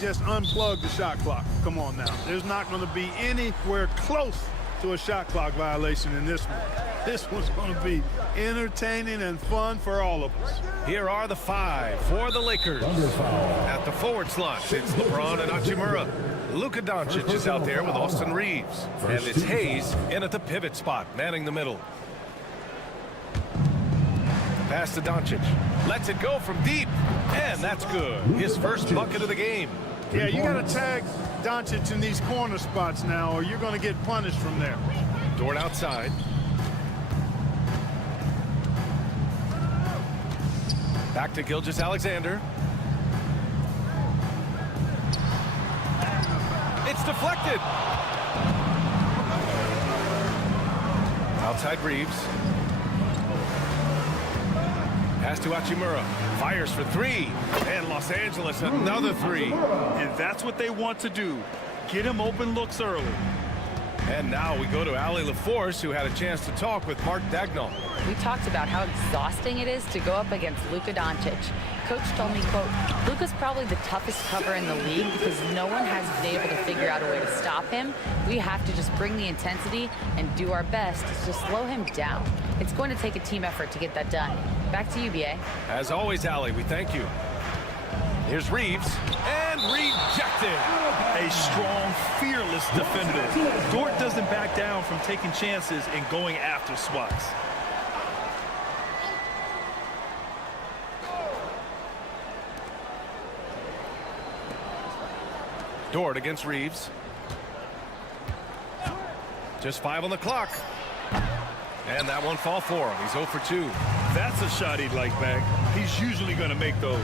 Just unplug the shot clock. Come on now. There's not going to be anywhere close to a shot clock violation in this one. This one's going to be entertaining and fun for all of us. Here are the 5 for the Lakers. At the forward slot, it's LeBron and Hachimura. Luka Doncic is out there with Austin Reeves. And it's Hayes in at the pivot spot, manning the middle. Pass to Doncic. Lets it go from deep. And that's good. His first bucket of the game. Yeah, you got to tag Doncic in these corner spots now, or you're going to get punished from there. Dort outside. Back to Gilgeous-Alexander. It's deflected. Outside Reeves. Pass to Hachimura. Fires for 3. And Los Angeles another 3. And that's what they want to do. Get him open looks early. And now we go to Allie LaForce, who had a chance to talk with Mark Dagnall. We talked about how exhausting it is to go up against Luka Doncic. Coach told me, quote, Luka's probably the toughest cover in the league because no one has been able to figure out a way to stop him. We have to just bring the intensity and do our best to slow him down. It's going to take a team effort to get that done. Back to you, BA. As always, Allie, we thank you. Here's Reeves, and rejected. A strong, fearless defender. Dort doesn't back down from taking chances and going after swats. Dort against Reeves. Just 5 on the clock. And that won't fall for him. He's 0 for 2. That's a shot he'd like back. He's usually going to make those.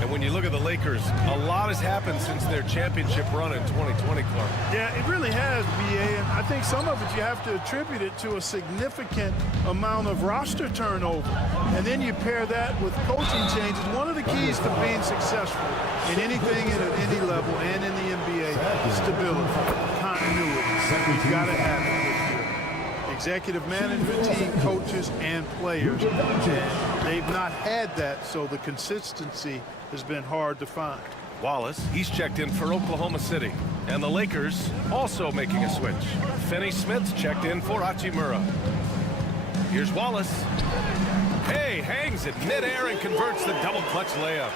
And when you look at the Lakers, a lot has happened since their championship run in 2020, Clark. Yeah, it really has, BA, and I think some of it you have to attribute it to a significant amount of roster turnover. And then you pair that with coaching changes. One of the keys to being successful in anything at any level and in the NBA is stability, continuity. You've got to have it with your executive management team, coaches, and players. And they've not had that, so the consistency has been hard to find. Wallace, he's checked in for Oklahoma City. And the Lakers also making a switch. Finney Smith's checked in for Hachimura. Here's Wallace. Hey, hangs it midair and converts the double clutch layup.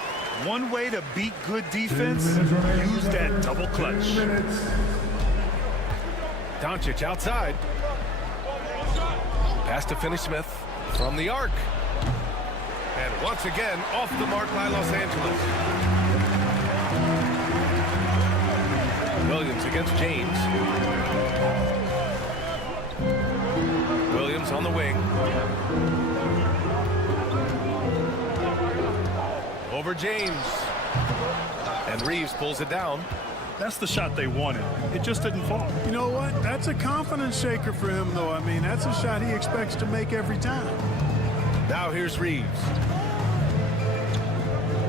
One way to beat good defense, use that double clutch. Doncic outside. Pass to Finney Smith from the arc. And once again, off the mark by Los Angeles. Williams against James. Williams on the wing. Over James. And Reeves pulls it down. That's the shot they wanted. It just didn't fall. You know what? That's a confidence shaker for him, though. I mean, that's a shot he expects to make every time. Now here's Reeves.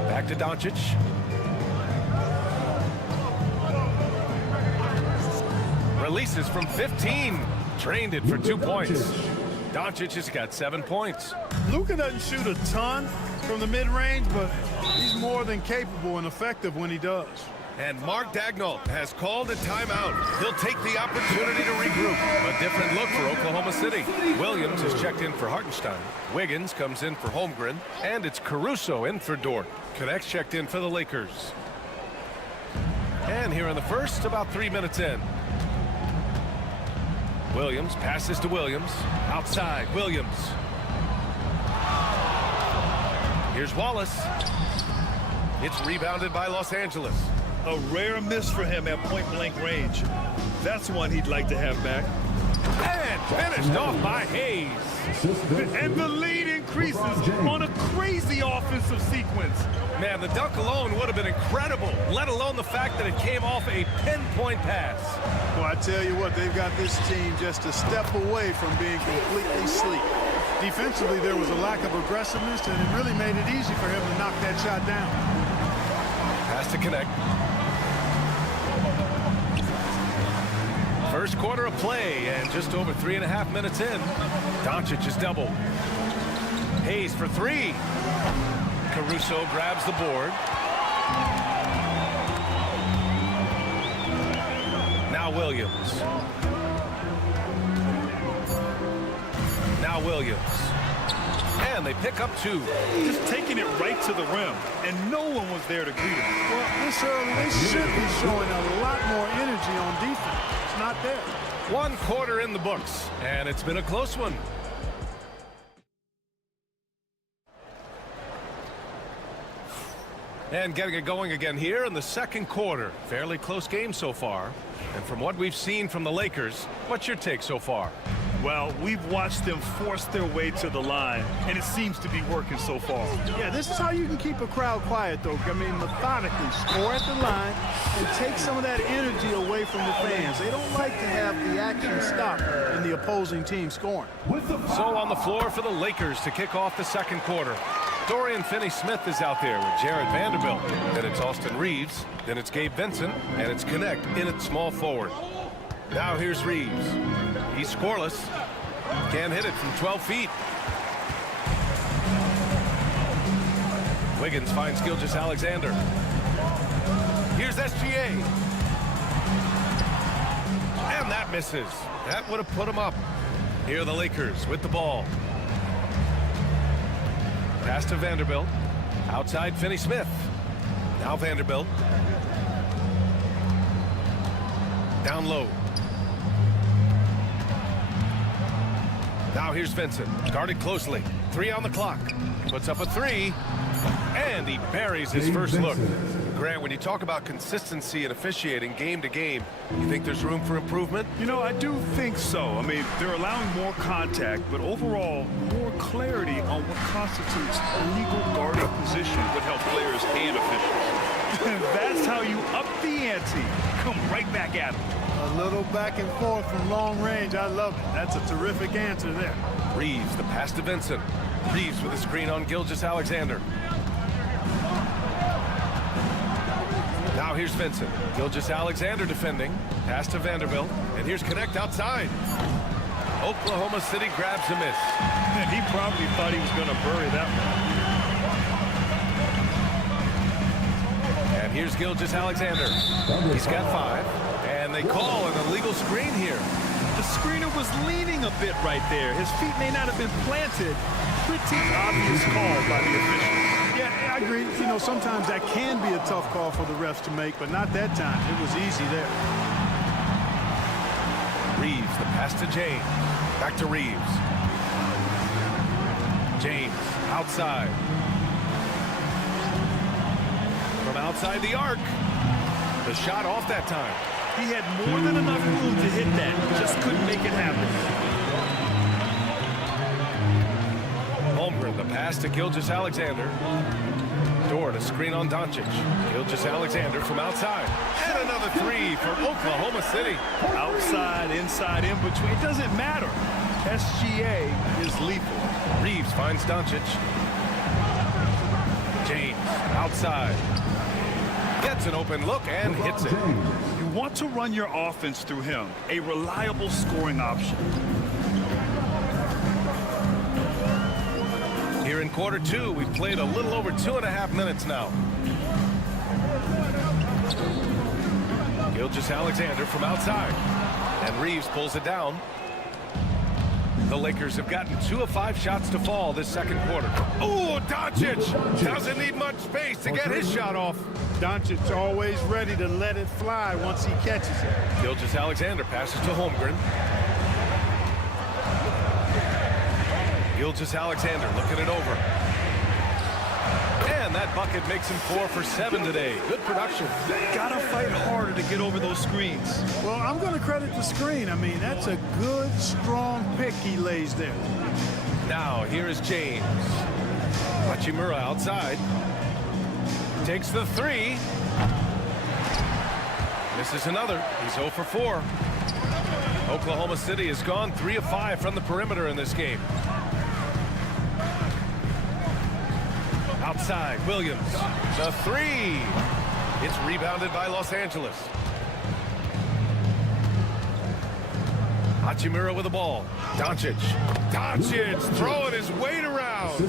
Back to Doncic. Releases from 15. Trained it for 2 points. Doncic has got 7 points. Luka doesn't shoot a ton from the mid-range, but he's more than capable and effective when he does. And Mark Dagnall has called a timeout. He'll take the opportunity to regroup. A different look for Oklahoma City. Williams has checked in for Hartenstein. Wiggins comes in for Holmgren. And it's Caruso in for Dort. Connects checked in for the Lakers. And here in the first, about 3 minutes in. Williams passes to Williams. Outside, Williams. Here's Wallace. It's rebounded by Los Angeles. A rare miss for him at point-blank range. That's one he'd like to have back. And finished off by Hayes. And the lead increases. creases on a crazy offensive sequence. Man, the dunk alone would have been incredible, let alone the fact that it came off a pinpoint pass. Well, I tell you what, they've got this team just a step away from being completely sleek. Defensively, there was a lack of aggressiveness, and it really made it easy for him to knock that shot down. Has to connect. First quarter of play, and just over 3.5 minutes in. Doncic is doubled. Hayes for three. Caruso grabs the board. Now Williams. Now Williams. And they pick up two. Just taking it right to the rim, and no one was there to greet him. Well, this early, they should be showing a lot more energy on defense. It's not there. 1 quarter in the books, and it's been a close one. And getting it going again here in the second quarter. Fairly close game so far. And from what we've seen from the Lakers, what's your take so far? Well, we've watched them force their way to the line, and it seems to be working so far. Yeah, this is how you can keep a crowd quiet, though. I mean, methodically score at the line and take some of that energy away from the fans. They don't like to have the action stop in the opposing team scoring. So on the floor for the Lakers to kick off the second quarter. Dorian Finney-Smith is out there with Jared Vanderbilt. Then it's Austin Reeves. Then it's Gabe Vincent. And it's Connect in at small forward. Now here's Reeves. He's scoreless. Can't hit it from 12 feet. Wiggins finds Gilgeous-Alexander. Here's SGA. And that misses. That would have put him up. Here are the Lakers with the ball. Pass to Vanderbilt. Outside Finney-Smith. Now Vanderbilt. Down low. Now here's Vincent. Guarded closely. 3 on the clock. Puts up a 3. And he buries his first look. Grant, when you talk about consistency and officiating game to game, you think there's room for improvement? You know, I do think so. I mean, they're allowing more contact, but overall, more clarity on what constitutes a legal guarding position would help players and officials. And that's how you up the ante. Come right back at them. A little back and forth from long range. I love it. That's a terrific answer there. Reeves, the pass to Vincent. Reeves with a screen on Gilgeous-Alexander. Now here's Vincent. Gilgeous-Alexander defending. Pass to Vanderbilt. And here's Connect outside. Oklahoma City grabs a miss. And he probably thought he was going to bury that one. And here's Gilgeous-Alexander. He's got 5. And they call an illegal screen here. The screener was leaning a bit right there. His feet may not have been planted. Pretty obvious call by the official. Yeah, I agree. You know, sometimes that can be a tough call for the refs to make, but not that time. It was easy there. Reeves, the pass to James. Back to Reeves. James, outside. From outside the arc. The shot off that time. He had more than enough room to hit that. Just couldn't make it happen. Holmgren, the pass to Gilgeous-Alexander. Dort, a screen on Doncic. Gilgeous-Alexander from outside. And another 3 for Oklahoma City. Outside, inside, in between. It doesn't matter. SGA is lethal. Reeves finds Doncic. James, outside. Gets an open look and hits it. You want to run your offense through him. A reliable scoring option. Here in quarter 2, we've played a little over 2.5 minutes now. Gilgeous-Alexander from outside. And Reeves pulls it down. The Lakers have gotten 2 of 5 shots to fall this second quarter. Oh, Doncic doesn't need much space to get his shot off. Doncic always ready to let it fly once he catches it. Gilgeous-Alexander passes to Holmgren. Gilgeous-Alexander looking it over. And that bucket makes him 4 for 7 today. Good production. Gotta fight harder to get over those screens. Well, I'm going to credit the screen. I mean, that's a good, strong pick he lays there. Now, here is James. Hachimura outside. Takes the three. Misses another. He's 0 for 4. Oklahoma City has gone 3 of 5 from the perimeter in this game. Outside, Williams. The three. It's rebounded by Los Angeles. Hachimura with the ball. Doncic throwing his weight around.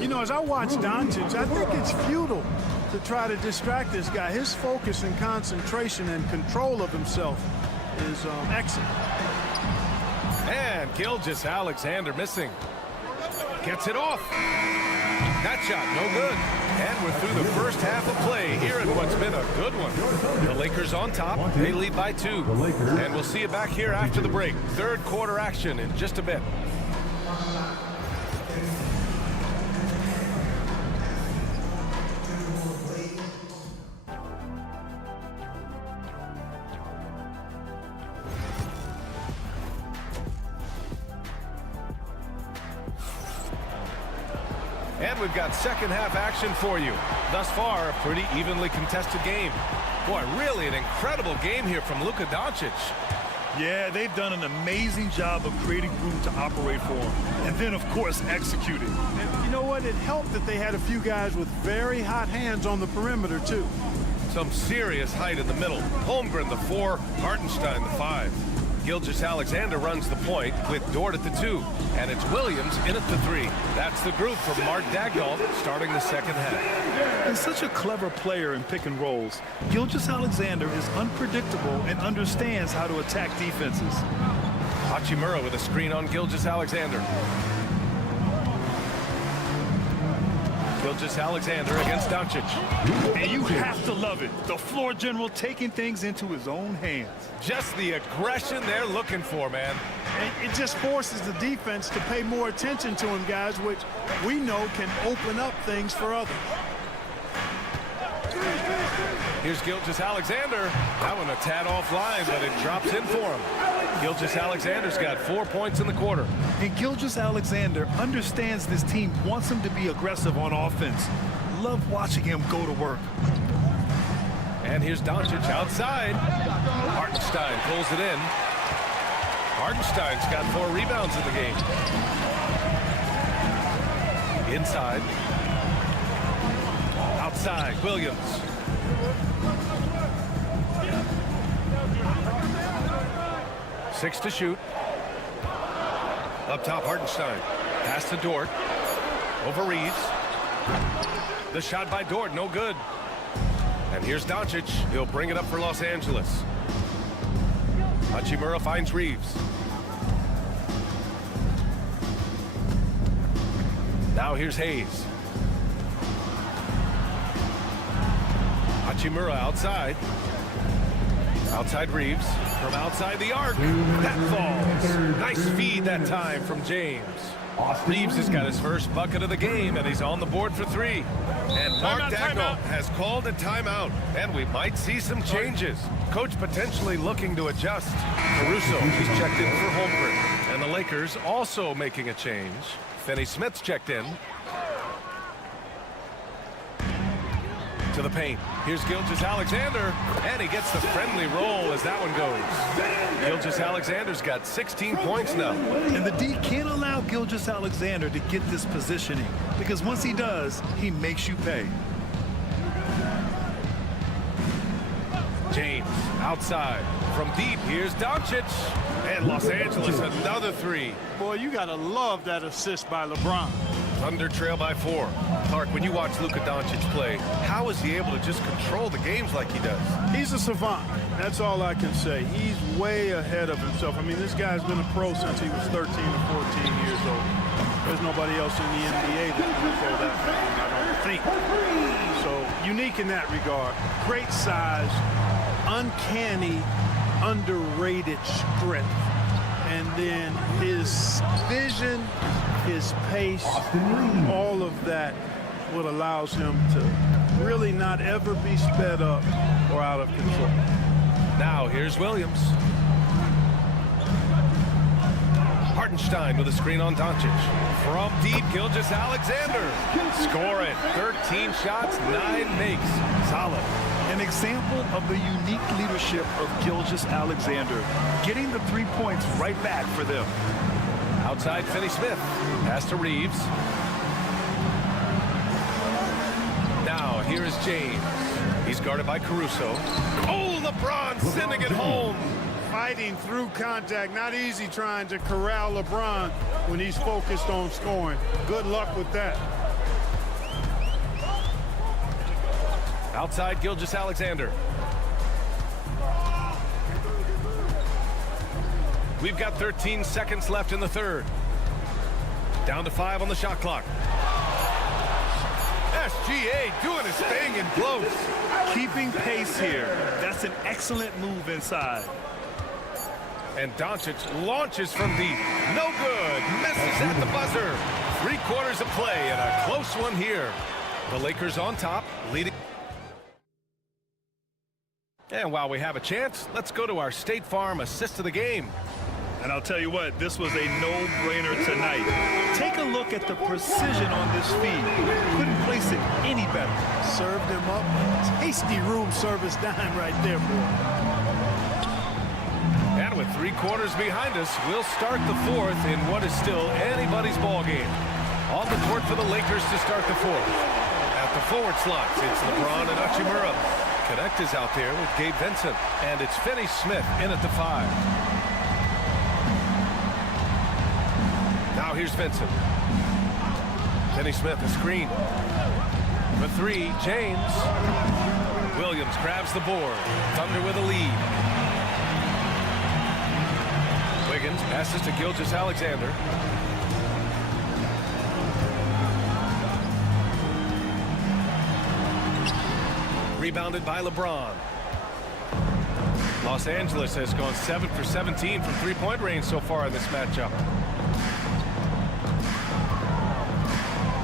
You know, as I watch Doncic, I think it's futile to try to distract this guy. His focus and concentration and control of himself is excellent. And Gilgeous-Alexander missing. Gets it off. That shot no good. And we're through the first half of play here in what's been a good one. The Lakers on top. They lead by 2. And we'll see you back here after the break. Third quarter action in just a bit. And we've got second half action for you. Thus far, a pretty evenly contested game. Boy, really an incredible game here from Luka Doncic. Yeah, they've done an amazing job of creating room to operate for him. And then, of course, executing. And you know what? It helped that they had a few guys with very hot hands on the perimeter, too. Some serious height in the middle. Holmgren, the 4. Hartenstein, the 5. Gilgeous-Alexander runs the point with Dort at the 2. And it's Williams in at the 3. That's the group from Mark Daigneault starting the second half. He's such a clever player in pick and rolls. Gilgeous-Alexander is unpredictable and understands how to attack defenses. Hachimura with a screen on Gilgeous-Alexander. Gilgeous-Alexander against Doncic. And you have to love it. The floor general taking things into his own hands. Just the aggression they're looking for, man. And it just forces the defense to pay more attention to him, guys, which we know can open up things for others. Here's Gilgeous-Alexander. That one a tad offline, but it drops in for him. Gilgeous-Alexander's got 4 points in the quarter. And Gilgeous-Alexander understands this team wants him to be aggressive on offense. Love watching him go to work. And here's Doncic outside. Hartenstein pulls it in. Hartenstein's got 4 rebounds in the game. Inside. Outside, Williams. Six to shoot. Up top, Hartenstein. Pass to Dort. Over Reeves. The shot by Dort, no good. And here's Doncic. He'll bring it up for Los Angeles. Hachimura finds Reeves. Now here's Hayes. Hachimura outside. Outside Reeves. From outside the arc. That falls. Nice feed that time from James. Reeves has got his first bucket of the game, and he's on the board for 3. And Mark Daigneault has called a timeout, and we might see some changes. Coach potentially looking to adjust. Caruso, he's checked in for Holmgren. And the Lakers also making a change. Finney Smith's checked in. To the paint. Here's Gilgeous-Alexander, and he gets the friendly roll as that one goes. Gilgeous-Alexander's got 16 points now. And the D can't allow Gilgeous-Alexander to get this positioning, because once he does, he makes you pay. James outside. From deep, here's Doncic. And Los Angeles, another 3. Boy, you got to love that assist by LeBron. Thunder trail by 4. Clark, when you watch Luka Doncic play, how is he able to just control the games like he does? He's a savant. That's all I can say. He's way ahead of himself. I mean, this guy's been a pro since he was 13 or 14 years old. There's nobody else in the NBA that can throw that, I don't think. So, unique in that regard. Great size, uncanny, underrated strength. And then his vision, his pace, all of that what allows him to really not ever be sped up or out of control. Now here's Williams. Hartenstein with a screen on Doncic. From deep, Gilgeous-Alexander. Score it. 13 shots, 9 makes. Solid. An example of the unique leadership of Gilgeous-Alexander, getting the 3 points right back for them. Outside, Finney-Smith. Pass to Reeves. Now, here is James. He's guarded by Caruso. Oh, LeBron sending it home. Fighting through contact. Not easy trying to corral LeBron when he's focused on scoring. Good luck with that. Outside, Gilgeous-Alexander. We've got 13 seconds left in the third. Down to 5 on the shot clock. SGA doing his thing in close. Keeping pace here. That's an excellent move inside. And Doncic launches from deep. No good. Misses at the buzzer. 3/4 of play and a close one here. The Lakers on top, leading. And while we have a chance, let's go to our State Farm assist of the game. And I'll tell you what, this was a no-brainer tonight. Take a look at the precision on this feed. Couldn't place it any better. Served him up. Tasty room service dime right there, boy. And with 3/4 behind us, we'll start the fourth in what is still anybody's ball game. On the court for the Lakers to start the fourth. At the forward slots, it's LeBron and Hachimura. Connect is out there with Gabe Vincent. And it's Finney-Smith in at the 5. Now here's Vincent. Finney-Smith, a screen. For 3, James. Williams grabs the board. Thunder with a lead. Wiggins passes to Gilgeous-Alexander. Rebounded by LeBron. Los Angeles has gone 7 for 17 from three-point range so far in this matchup.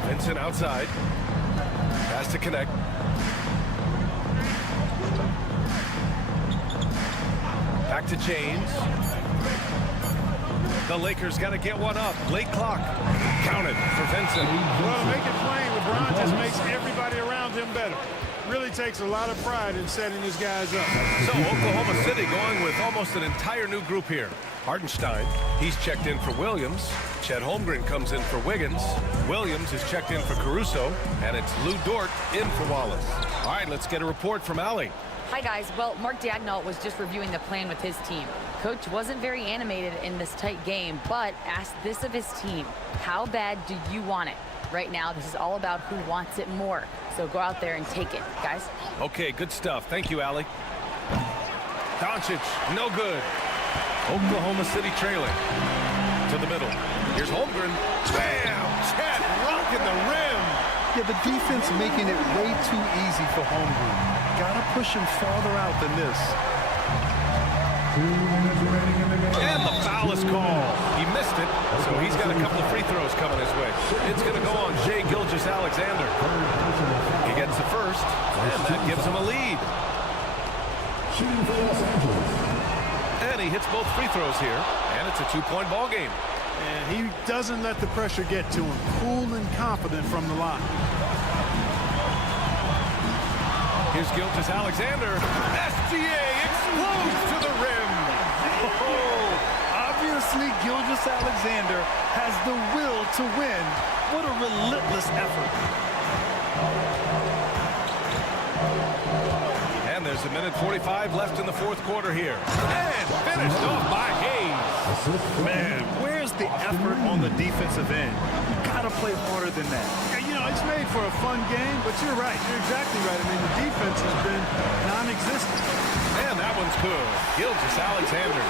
Vincent outside. Pass to connect. Back to James. The Lakers got to get one up. Late clock. Counted for Vincent. Well, make it plain. LeBron just makes everybody around him better. Really takes a lot of pride in setting his guys up. So Oklahoma City going with almost an entire new group here. Hartenstein, he's checked in for Williams. Chet Holmgren comes in for Wiggins. Williams is checked in for Caruso. And it's Lou Dort in for Wallace. All right, let's get a report from Allie. Hi, guys. Well, Mark Daigneault was just reviewing the plan with his team. Coach wasn't very animated in this tight game, but asked this of his team. How bad do you want it? Right now, this is all about who wants it more. So go out there and take it, guys. Okay, good stuff. Thank you, Allie. Doncic, no good. Oklahoma City trailing. To the middle. Here's Holmgren. Bam! Chet rocking the rim. Yeah, the defense making it way too easy for Holmgren. Gotta push him farther out than this. And the foul is called. He missed it, so he's got a couple of free throws coming his way. It's going to go on Shai Gilgeous-Alexander. He gets the first, and that gives him a lead. And he hits both free throws here, and it's a 2-point ball game. And he doesn't let the pressure get to him. Cool and confident from the line. Here's Gilgeous-Alexander. SGA explodes to the rim. Oh, obviously, Gilgeous-Alexander has the will to win. What a relentless effort. And there's a minute 45 left in the fourth quarter here. And finished off by Hayes. Man, where's the effort on the defensive end? You gotta play harder than that. You know, it's made for a fun game, but you're right. You're exactly right. I mean, the defense has been non-existent. And that one's good. Gilgeous-Alexander.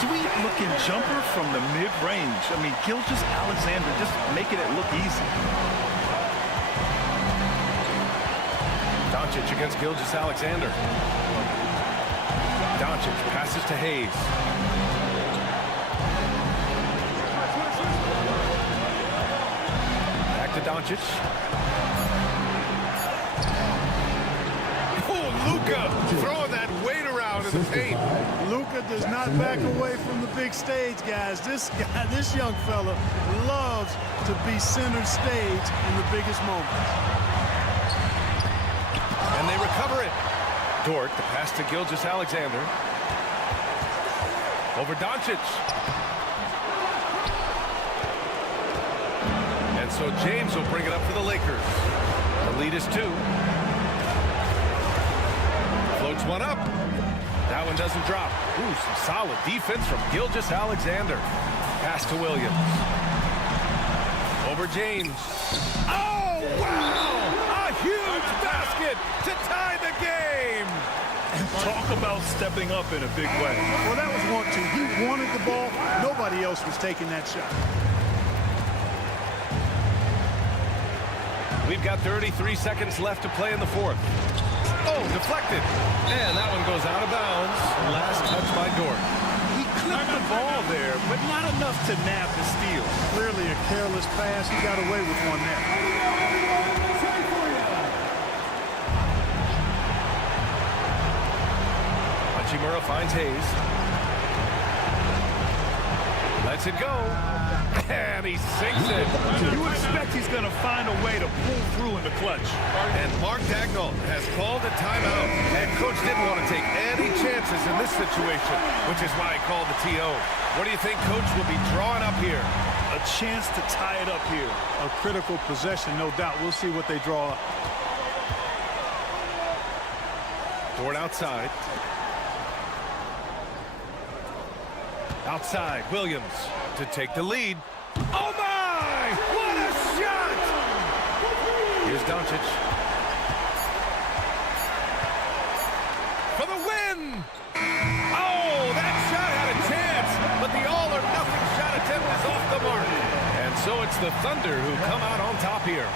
Sweet-looking jumper from the mid-range. I mean, Gilgeous-Alexander just making it look easy. Doncic against Gilgeous-Alexander. Doncic passes to Hayes. Back to Doncic. Oh, Luka throwing that weight around in the paint. Luka does not back away from the big stage, guys. This young fella loves to be center stage in the biggest moments. And they recover it. Dort, the pass to Gilgeous-Alexander. Over Doncic. And so James will bring it up for the Lakers. The lead is 2. Floats one up. That one doesn't drop. Ooh, some solid defense from Gilgeous-Alexander. Pass to Williams. Over James. Oh, wow! A huge basket to tie the game! Talk about stepping up in a big way. Well, that was 1-2. He wanted the ball. Nobody else was taking that shot. We've got 33 seconds left to play in the 4th. Oh, deflected. And that one goes out of bounds. Last touch by Dort. He clipped the ball there, but not enough to nab the steal. Clearly a careless pass. He got away with one there. Hachimura finds Hayes. Lets it go. And he sinks it. You expect he's going to find a way to pull through in the clutch. And Mark Daigneault has called a timeout. And coach didn't want to take any chances in this situation, which is why he called the TO. What do you think coach will be drawing up here? A chance to tie it up here. A critical possession, no doubt. We'll see what they draw up. Dort outside. Outside, Williams to take the lead. Oh my! What a shot! Here's Doncic. For the win! Oh, that shot had a chance, but the all-or-nothing shot attempt is off the mark. And so it's the Thunder who come out on top here.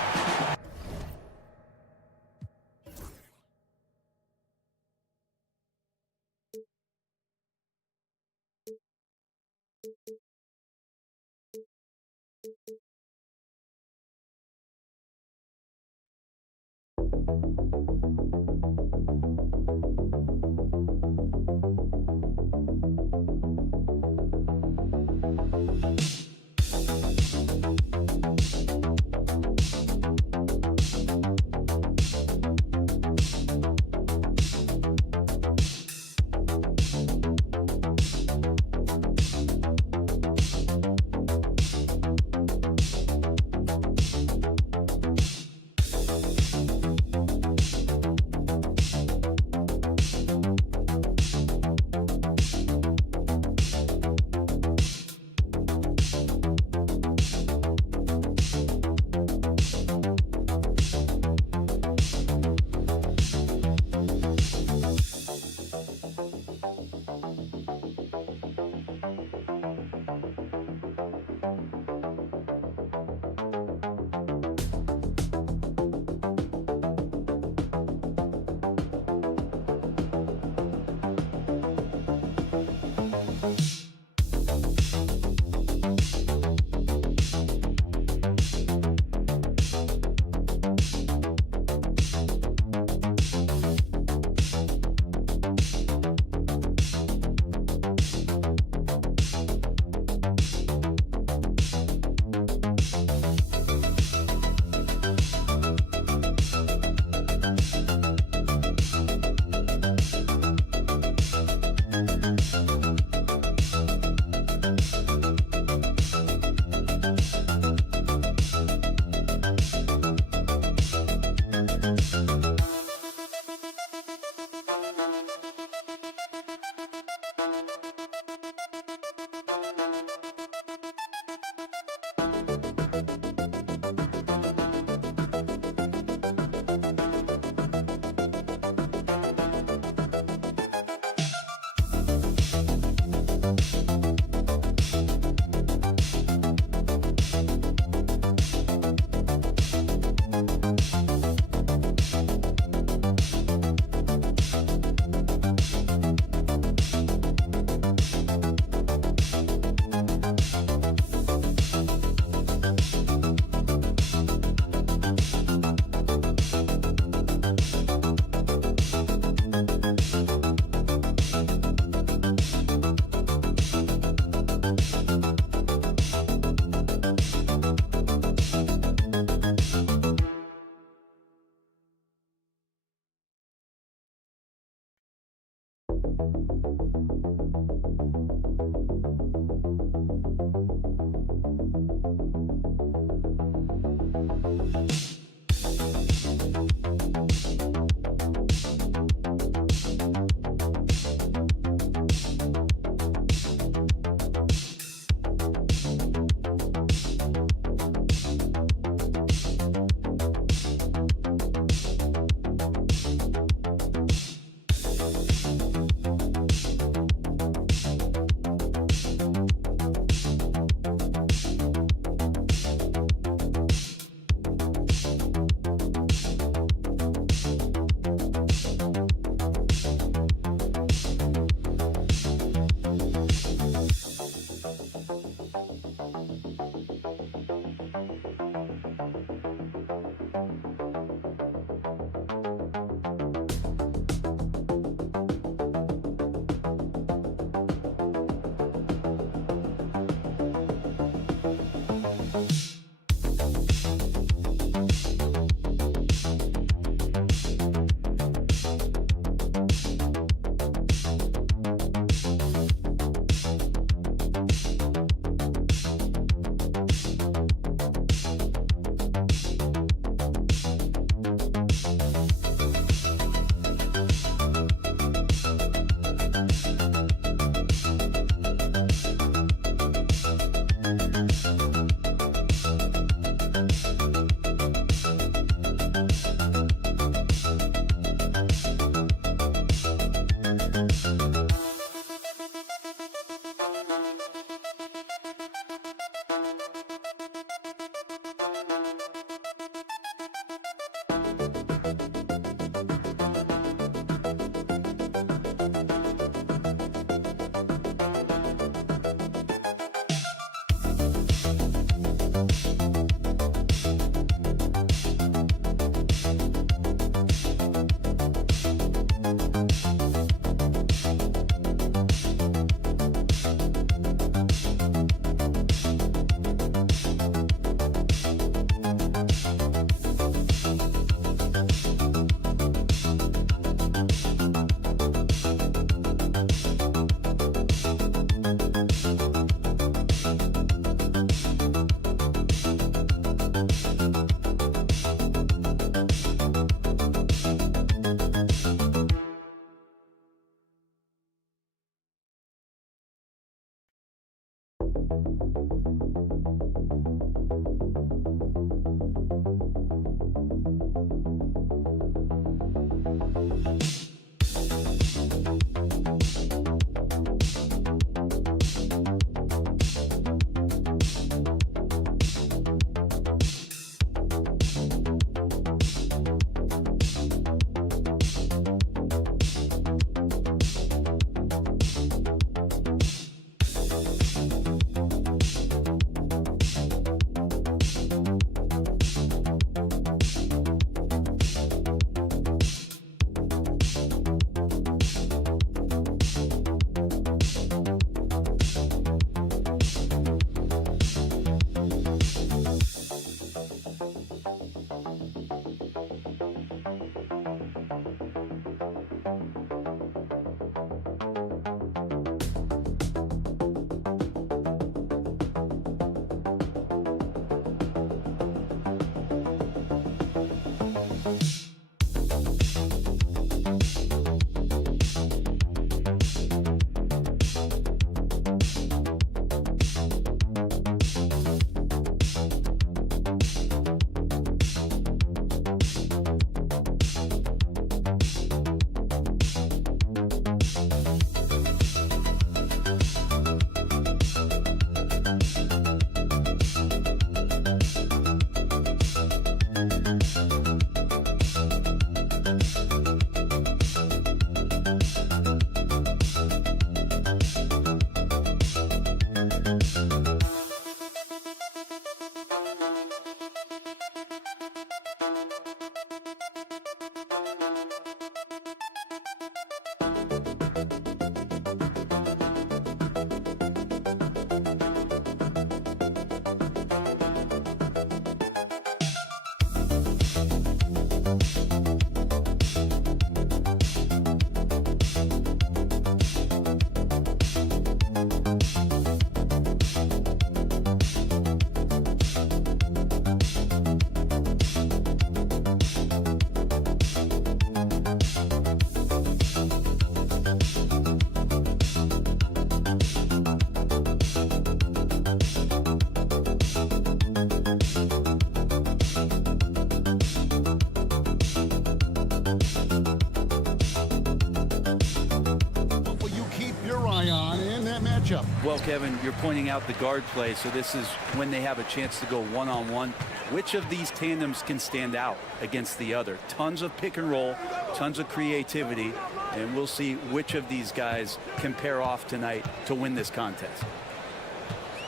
matchup. Well, Kevin, you're pointing out the guard play, so this is when they have a chance to go one-on-one. Which of these tandems can stand out against the other? Tons of pick and roll, tons of creativity, and we'll see which of these guys can pair off tonight to win this contest.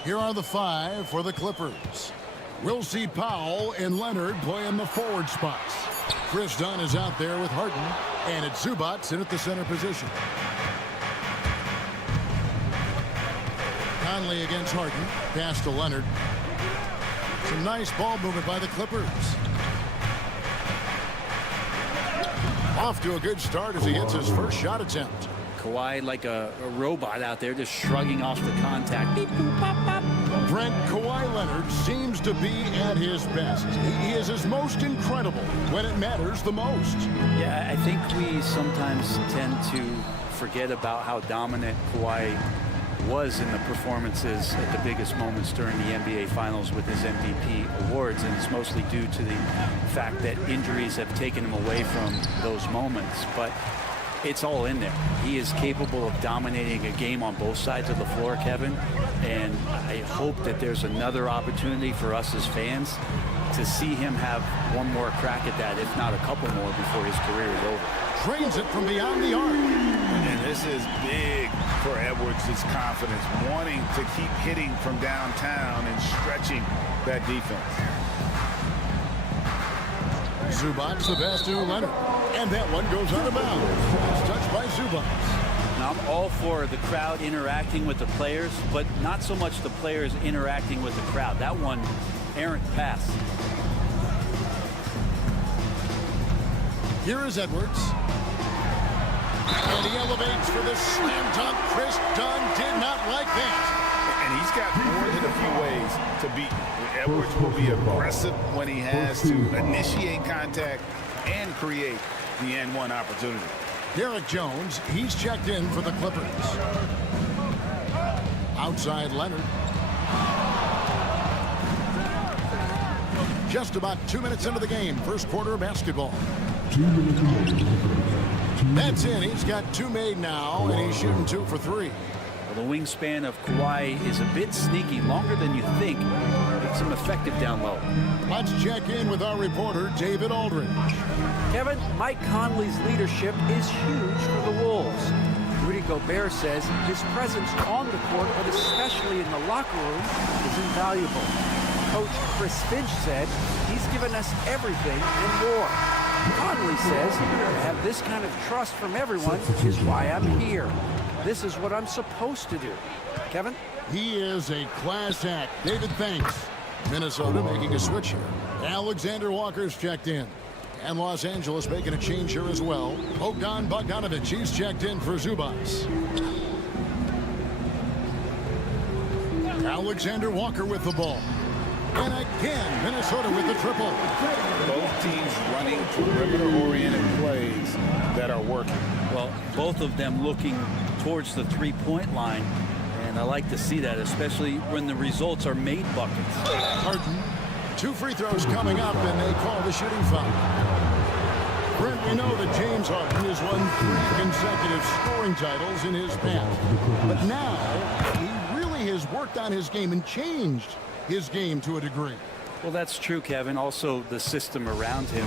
Here are the 5 for the Clippers. We'll see Powell and Leonard play in the forward spots. Chris Dunn is out there with Harden, and it's Zubac in at the center position. Conley against Harden, pass to Leonard. Some nice ball movement by the Clippers. Off to a good start as he hits his first shot attempt. Kawhi like a robot out there, just shrugging off the contact. Beep, boop, pop, pop. Brent, Kawhi Leonard seems to be at his best. He is his most incredible when it matters the most. Yeah, I think we sometimes tend to forget about how dominant Kawhi was in the performances at the biggest moments during the NBA Finals with his MVP awards, and it's mostly due to the fact that injuries have taken him away from those moments. But it's all in there. He is capable of dominating a game on both sides of the floor, Kevin, and I hope that there's another opportunity for us as fans to see him have one more crack at that, if not a couple more, before his career is over. Drains it from beyond the arc. And this is big for Edwards' confidence, wanting to keep hitting from downtown and stretching that defense. Zubac the pass to Leonard. And that one goes out of bounds. It's touched by Zubac. Now, I'm all for the crowd interacting with the players, but not so much the players interacting with the crowd. That one, errant pass. Here is Edwards. And he elevates for the slam dunk. Chris Dunn did not like that. And he's got more than a few ways to beat you. Edwards will be aggressive when he has to initiate contact and create the N1 opportunity. Derek Jones, he's checked in for the Clippers. Outside Leonard. Just about 2 minutes into the game, first quarter of basketball. That's in. He's got 2 made now, and he's shooting 2 for 3. Well, the wingspan of Kawhi is a bit sneaky, longer than you think. Makes him effective down low. Let's check in with our reporter, David Aldridge. Kevin, Mike Conley's leadership is huge for the Wolves. Rudy Gobert says his presence on the court, but especially in the locker room, is invaluable. Coach Chris Finch said he's given us everything and more. Conley says to have this kind of trust from everyone is why I'm here. This is what I'm supposed to do. Kevin? He is a class act. David, thanks. Minnesota making a switch here. Alexander Walker's checked in. And Los Angeles making a change here as well. Bogdan Bogdanovic, he's checked in for Zubac. Alexander Walker with the ball. And again, Minnesota with the triple. Both teams running perimeter-oriented plays that are working. Well, both of them looking towards the three-point line, and I like to see that, especially when the results are made buckets. Harden, 2 free throws coming up, and they call the shooting foul. Brent, we know that James Harden has won 3 consecutive scoring titles in his past. But now, he really has worked on his game and changed his game to a degree. Well, that's true, Kevin. Also, the system around him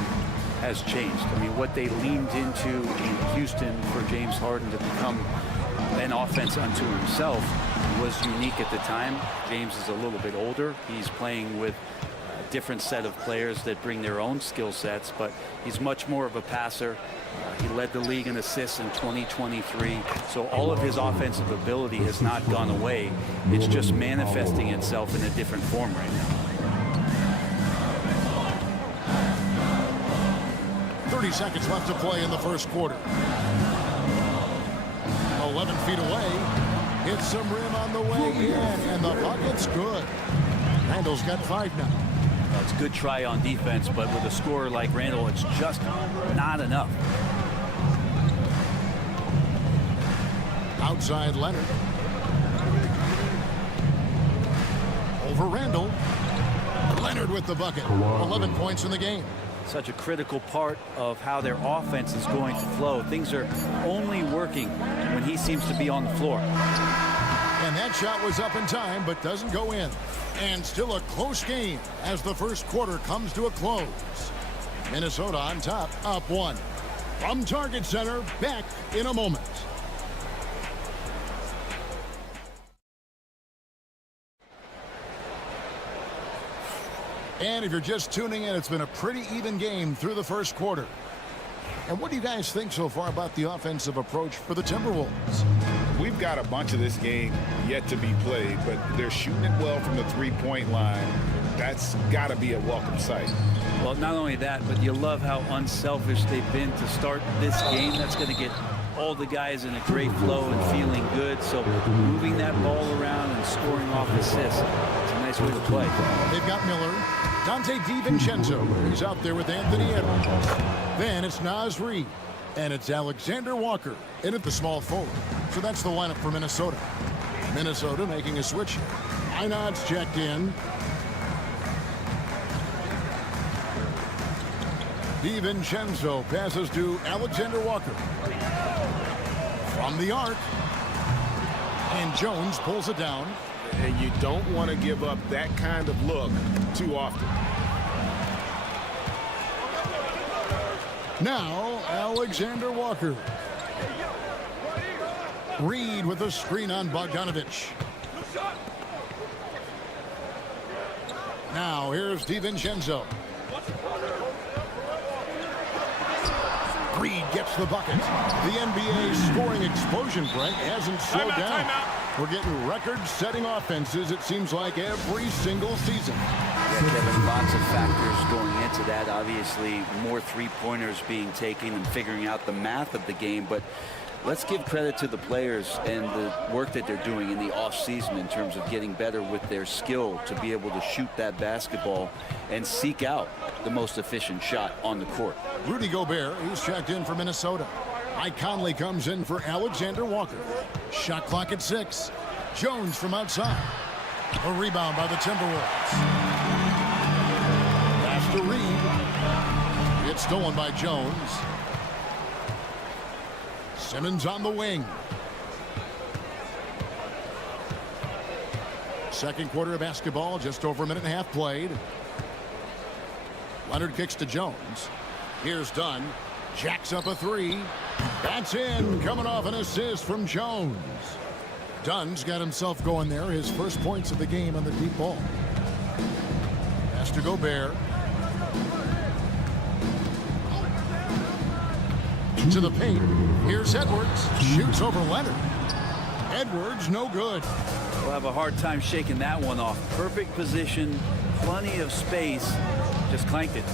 has changed. I mean, what they leaned into in Houston for James Harden to become an offense unto himself was unique at the time. James is a little bit older. He's playing with a different set of players that bring their own skill sets, but he's much more of a passer. He led the league in assists in 2023. So all of his offensive ability has not gone away. It's just manifesting itself in a different form right now. 30 seconds left to play in the first quarter. 11 feet away. Hits some rim on the way in, and the bucket's good. Randall's got 5 now. That's a good try on defense, but with a scorer like Randall, it's just not enough. Outside Leonard. Over Randall. Leonard with the bucket. 11 points in the game. Such a critical part of how their offense is going to flow. Things are only working when he seems to be on the floor. And And that shot was up in time, but doesn't go in. And still a close game as the first quarter comes to a close. Minnesota on top, up 1. From Target Center, back in a moment. And if you're just tuning in, it's been a pretty even game through the first quarter. And what do you guys think so far about the offensive approach for the Timberwolves? We've got a bunch of this game yet to be played, but they're shooting it well from the three-point line. That's got to be a welcome sight. Well, not only that, but you love how unselfish they've been to start this game. That's going to get all the guys in a great flow and feeling good. So moving that ball around and scoring off assists, it's a nice way to play. They've got Miller, Dante DiVincenzo. He's out there with Anthony Edwards. Then it's Naz Reid, and it's Alexander Walker in at the small forward. So that's the lineup for Minnesota. Minnesota making a switch here. Einad's checked in. DiVincenzo passes to Alexander Walker. From the arc. And Jones pulls it down. And you don't want to give up that kind of look too often. Now, Alexander Walker. Reid with a screen on Bogdanovich. Now, here's DiVincenzo. Reid gets the bucket. The NBA scoring explosion, Brent, hasn't slowed down. We're getting record-setting offenses, it seems like, every single season. Yeah, Kevin, lots of factors going into that. Obviously, more three-pointers being taken and figuring out the math of the game. But let's give credit to the players and the work that they're doing in the off-season in terms of getting better with their skill to be able to shoot that basketball and seek out the most efficient shot on the court. Rudy Gobert, he's checked in for Minnesota. Mike Conley comes in for Alexander Walker. Shot clock at 6. Jones from outside. A rebound by the Timberwolves. Pass to Reid. It's stolen by Jones. Simmons on the wing. Second quarter of basketball, just over a minute and a half played. Leonard kicks to Jones. Here's Dunn. Jacks up a 3. That's in, coming off an assist from Jones. Dunn's got himself going there. His first points of the game on the deep ball. Pass to Gobert. To the paint. Here's Edwards. Shoots over Leonard. Edwards, no good. We'll have a hard time shaking that one off. Perfect position, plenty of space. Just clanked it.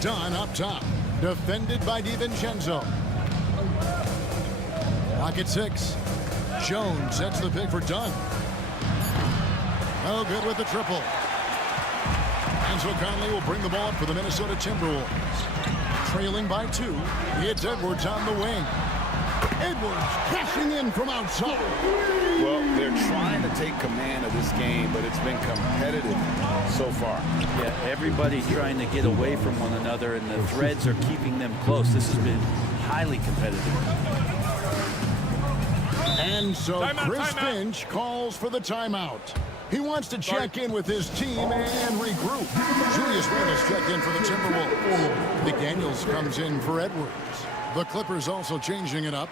Dunn up top. Defended by DiVincenzo. Lock at 6. Jones sets the pick for Dunn. No good with the triple. And so Conley will bring the ball up for the Minnesota Timberwolves. Trailing by 2. It's Edwards on the wing. Edwards cashing in from outside. Well, they're trying to take command of this game, but it's been competitive so far. Yeah, everybody's trying to get away from one another, and the threads are keeping them close. This has been highly competitive. And so Chris Finch calls for the timeout. He wants to check in with his team and regroup. Julius Randle's checked in for the Timberwolves. McDaniels comes in for Edwards. The Clippers also changing it up.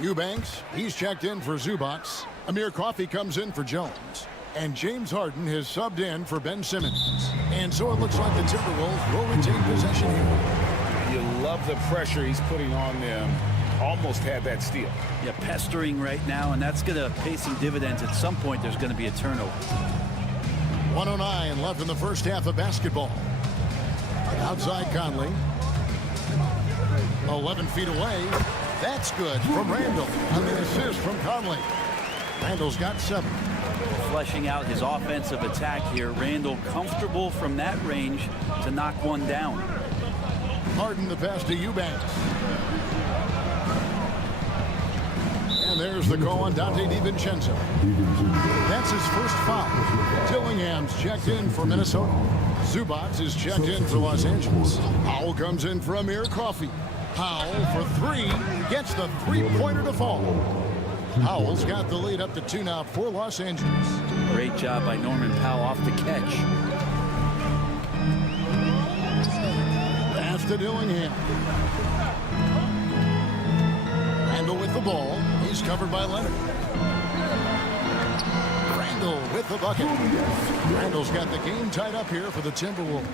Eubanks, he's checked in for Zubac. Amir Coffey comes in for Jones. And James Harden has subbed in for Ben Simmons. And so it looks like the Timberwolves will retain possession here. You love the pressure he's putting on them. Almost had that steal. Yeah, pestering right now, and that's going to pay some dividends. At some point, there's going to be a turnover. 1:09 left in the first half of basketball. Outside Conley. 11 feet away. That's good from Randle on the assist from Conley. Randle's got 7. Fleshing out his offensive attack here. Randle comfortable from that range to knock one down. Harden the pass to Eubanks. And there's the call on Dante DiVincenzo. That's his first foul. Dillingham's checked in for Minnesota. Zubac is checked in for Los Angeles. Powell comes in for Amir Coffey. Powell for three. Gets the three-pointer to fall. Powell's got the lead up to 2 now for Los Angeles. Great job by Norman Powell off the catch. Pass to Dillingham. Randall with the ball. He's covered by Leonard. Randall with the bucket. Randall's got the game tied up here for the Timberwolves.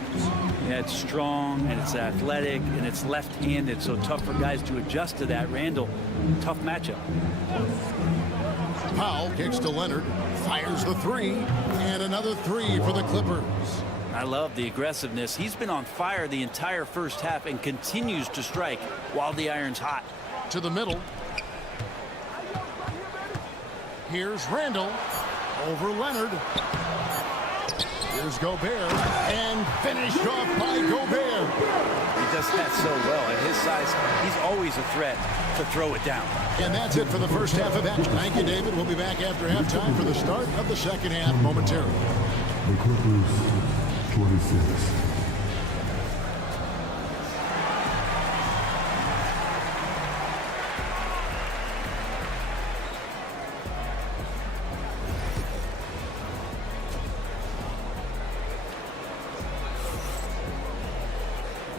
Yeah, it's strong and it's athletic and it's left-handed, so tough for guys to adjust to that. Randall, tough matchup. Powell kicks to Leonard, fires the three, and another three for the Clippers. I love the aggressiveness. He's been on fire the entire first half and continues to strike while the iron's hot. To the middle. Here's Randall over Leonard. Here's Gobert, and finished off by Gobert. He does that so well. At his size, he's always a threat to throw it down. And that's it for the first half of action. Thank you, David. We'll be back after halftime for the start of the second half momentarily. The Clippers, 26.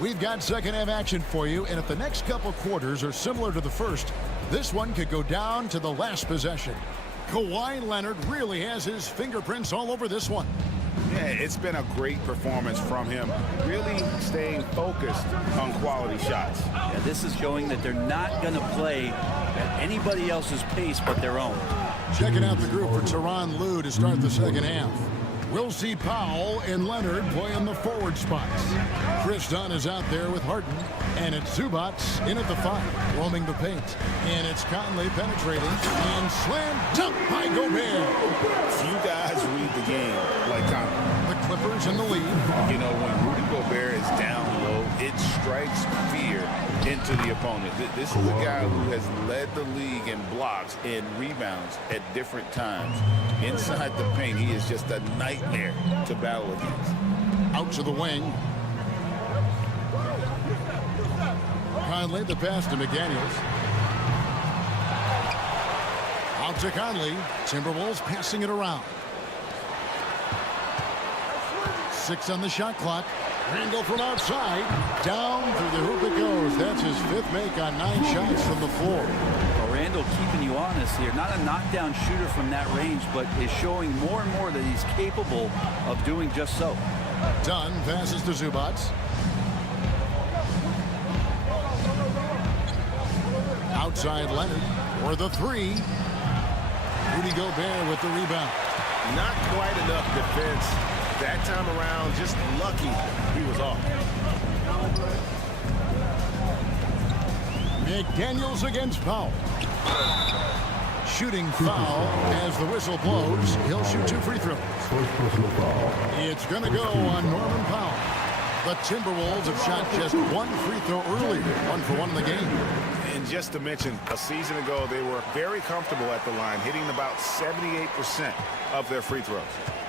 We've got second half action for you, and if the next couple quarters are similar to the first, this one could go down to the last possession. Kawhi Leonard really has his fingerprints all over this one. Yeah, it's been a great performance from him, really staying focused on quality shots. Yeah, this is showing that they're not going to play at anybody else's pace but their own. Checking out the group for Tyronn Lue to start the second half. We'll see Powell and Leonard play in the forward spots. Chris Dunn is out there with Harden, and it's Zubac in at the 5, roaming the paint. And it's Conley penetrating, and slam dunk by Gobert. Few guys read the game like Conley. The Clippers in the lead. You know, when Rudy Gobert is down low, it strikes fear into the opponent. This is a guy who has led the league in blocks and rebounds at different times. Inside the paint, he is just a nightmare to battle against. Out to the wing. Conley, the pass to McDaniels. Out to Conley. Timberwolves passing it around. 6 on the shot clock. Randall from outside. Down through the hoop it goes. That's his 5th make on 9 shots from the floor. Well, Randall keeping you honest here. Not a knockdown shooter from that range, but is showing more and more that he's capable of doing just so. Dunn passes to Zubac. Outside Leonard for the 3. Rudy Gobert with the rebound. Not quite enough defense that time around. Just lucky he was off. McDaniels against Powell. Shooting foul as the whistle blows. He'll shoot 2 free throws. It's going to go on Norman Powell. The Timberwolves have shot just 1 free throw earlier. 1 for 1 in the game. And just to mention, a season ago, they were very comfortable at the line, hitting about 78% of their free throws.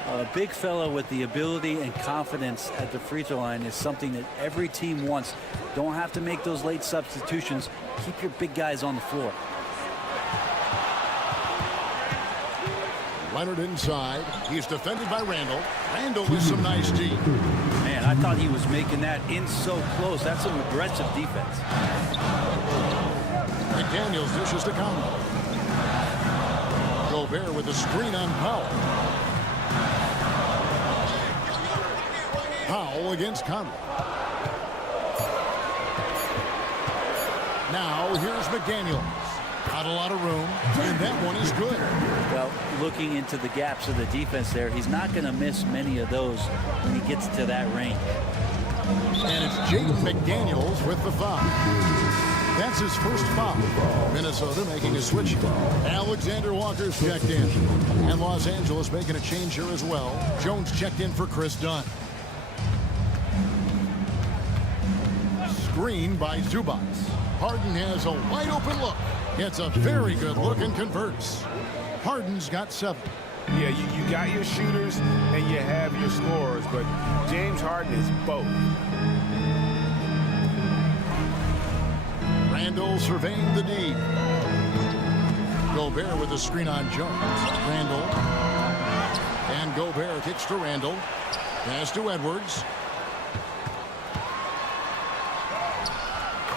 A big fella with the ability and confidence at the free throw line is something that every team wants. Don't have to make those late substitutions. Keep your big guys on the floor. Leonard inside. He's defended by Randall. Randall with some nice D. Man, I thought he was making that in so close. That's some aggressive defense. McDaniels dishes to Conley. Gobert with the screen on Powell. Powell against Conley. Now here's McDaniels. Not a lot of room, and that one is good. Well, looking into the gaps of the defense there, he's not going to miss many of those when he gets to that range. And it's Jaden McDaniels with the foul. That's his first foul. Minnesota making a switch. Alexander Walker's checked in. And Los Angeles making a change here as well. Jones checked in for Chris Dunn. Screen by Zubac. Harden has a wide open look. Gets a very good look and converts. Harden's got 7. Yeah, you got your shooters and you have your scorers, but James Harden is both. Randall surveying the D. Gobert with a screen on Jones. Randall. And Gobert kicks to Randall. Pass to Edwards.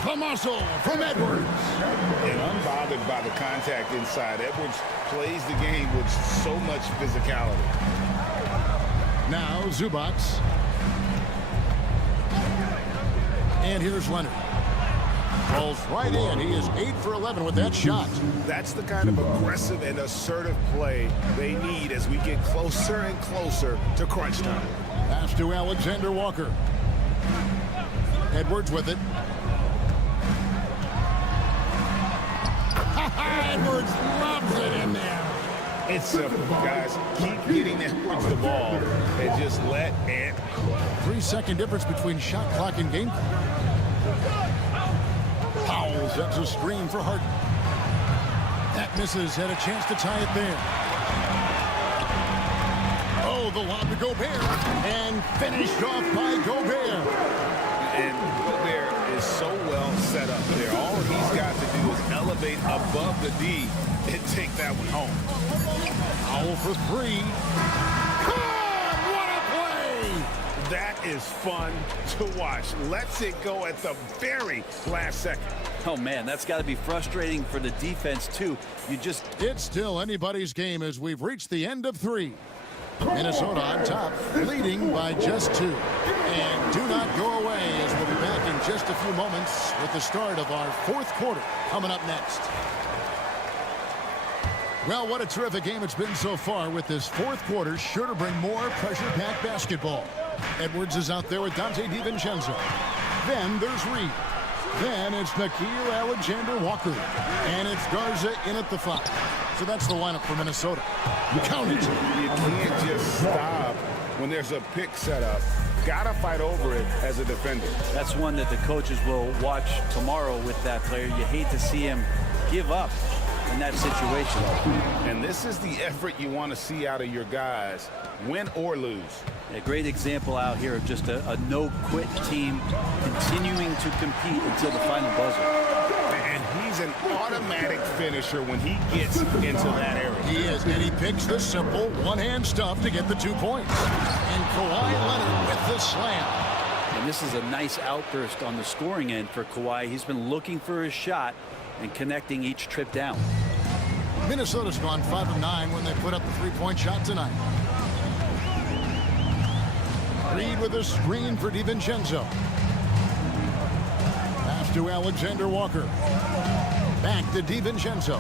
The muscle from Edwards. And unbothered by the contact inside, Edwards plays the game with so much physicality. Now Zubac. And here's Leonard. Falls right in. He is 8 for 11 with that shot. That's the kind of aggressive and assertive play they need as we get closer and closer to crunch time. Pass to Alexander Walker. Edwards with it. Edwards loves it in there. It's simple, guys. Keep getting Edwards the ball and just let it. 3-second difference between shot clock and game clock. Powell sets a screen for Harden. That misses. Had a chance to tie it there. Oh, the lob to Gobert. And finished off by Gobert. And Gobert is so well set up there. All he's got to do is elevate above the D and take that one home. Powell for 3. Good! What a play! That is fun to watch. Lets it go at the very last second. Oh, man, that's got to be frustrating for the defense, too. It's still anybody's game as we've reached the end of 3. Minnesota on top, leading by just 2. And do not go away as we'll be back in just a few moments with the start of our 4th quarter coming up next. Well, what a terrific game it's been so far, with this 4th quarter sure to bring more pressure-packed basketball. Edwards is out there with Dante DiVincenzo. Then there's Reed. Then it's Nickeil Alexander-Walker. And it's Garza in at the 5. So that's the lineup for Minnesota. Count it. You can't just stop when there's a pick set up. Gotta fight over it as a defender. That's one that the coaches will watch tomorrow with that player. You hate to see him give up in that situation. And this is the effort you want to see out of your guys, win or lose. A great example out here of just a no-quit team continuing to compete until the final buzzer. And he's an automatic finisher when he gets into that area. He is, and he picks the simple one-hand stuff to get the 2 points. And Kawhi Leonard with the slam. And this is a nice outburst on the scoring end for Kawhi. He's been looking for his shot and connecting each trip down. Minnesota's gone 5 of 9 when they put up the 3-point shot tonight. Reed with a screen for DiVincenzo. Pass to Alexander Walker. Back to DiVincenzo.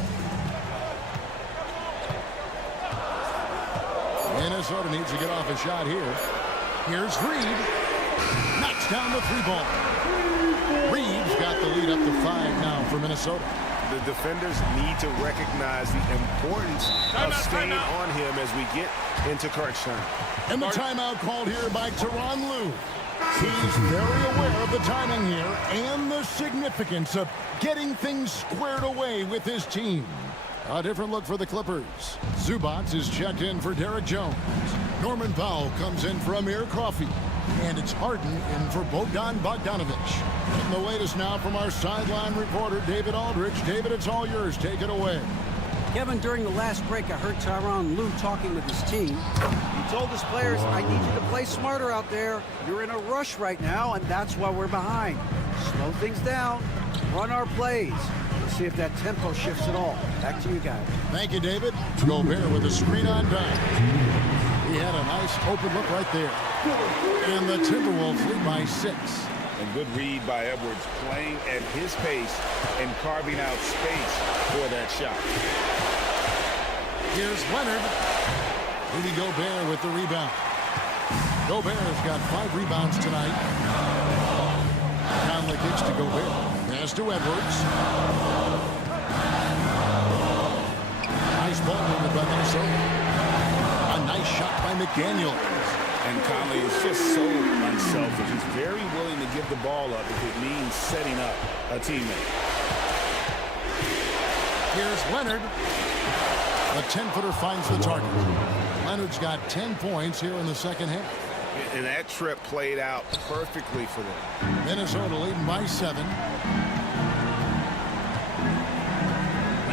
Minnesota needs to get off a shot here. Here's Reed. Knocks down the 3-ball. Reed's got the lead up to 5 now for Minnesota. The defenders need to recognize the importance of staying on him as we get into crunch time. And the timeout called here by Tyronn Lue. He's very aware of the timing here and the significance of getting things squared away with his team. A different look for the Clippers. Zubac is checked in for Derek Jones. Norman Powell comes in for Amir Coffey. And it's Harden in for Bogdan Bogdanovic. And the latest now from our sideline reporter, David Aldridge. David, it's all yours. Take it away. Kevin, during the last break, I heard Tyronn Lue talking with his team. He told his players, I need you to play smarter out there. You're in a rush right now, and that's why we're behind. Slow things down. Run our plays. Let's see if that tempo shifts at all. Back to you guys. Thank you, David. Gobert with a screen on dime. He had a nice open look right there. And the Timberwolves lead by 6. A good read by Edwards, playing at his pace and carving out space for that shot. Here's Leonard. Rudy Gobert with the rebound. Gobert's got 5 rebounds tonight. Conley kicks to Gobert. Pass to Edwards. Nice ball movement by Minnesota. A nice shot by McDaniels. And Conley is just so unselfish. He's very willing to give the ball up if it means setting up a teammate. Here's Leonard. A 10-footer finds the target. Leonard's got 10 points here in the second half. And that trip played out perfectly for them. Minnesota leading by 7.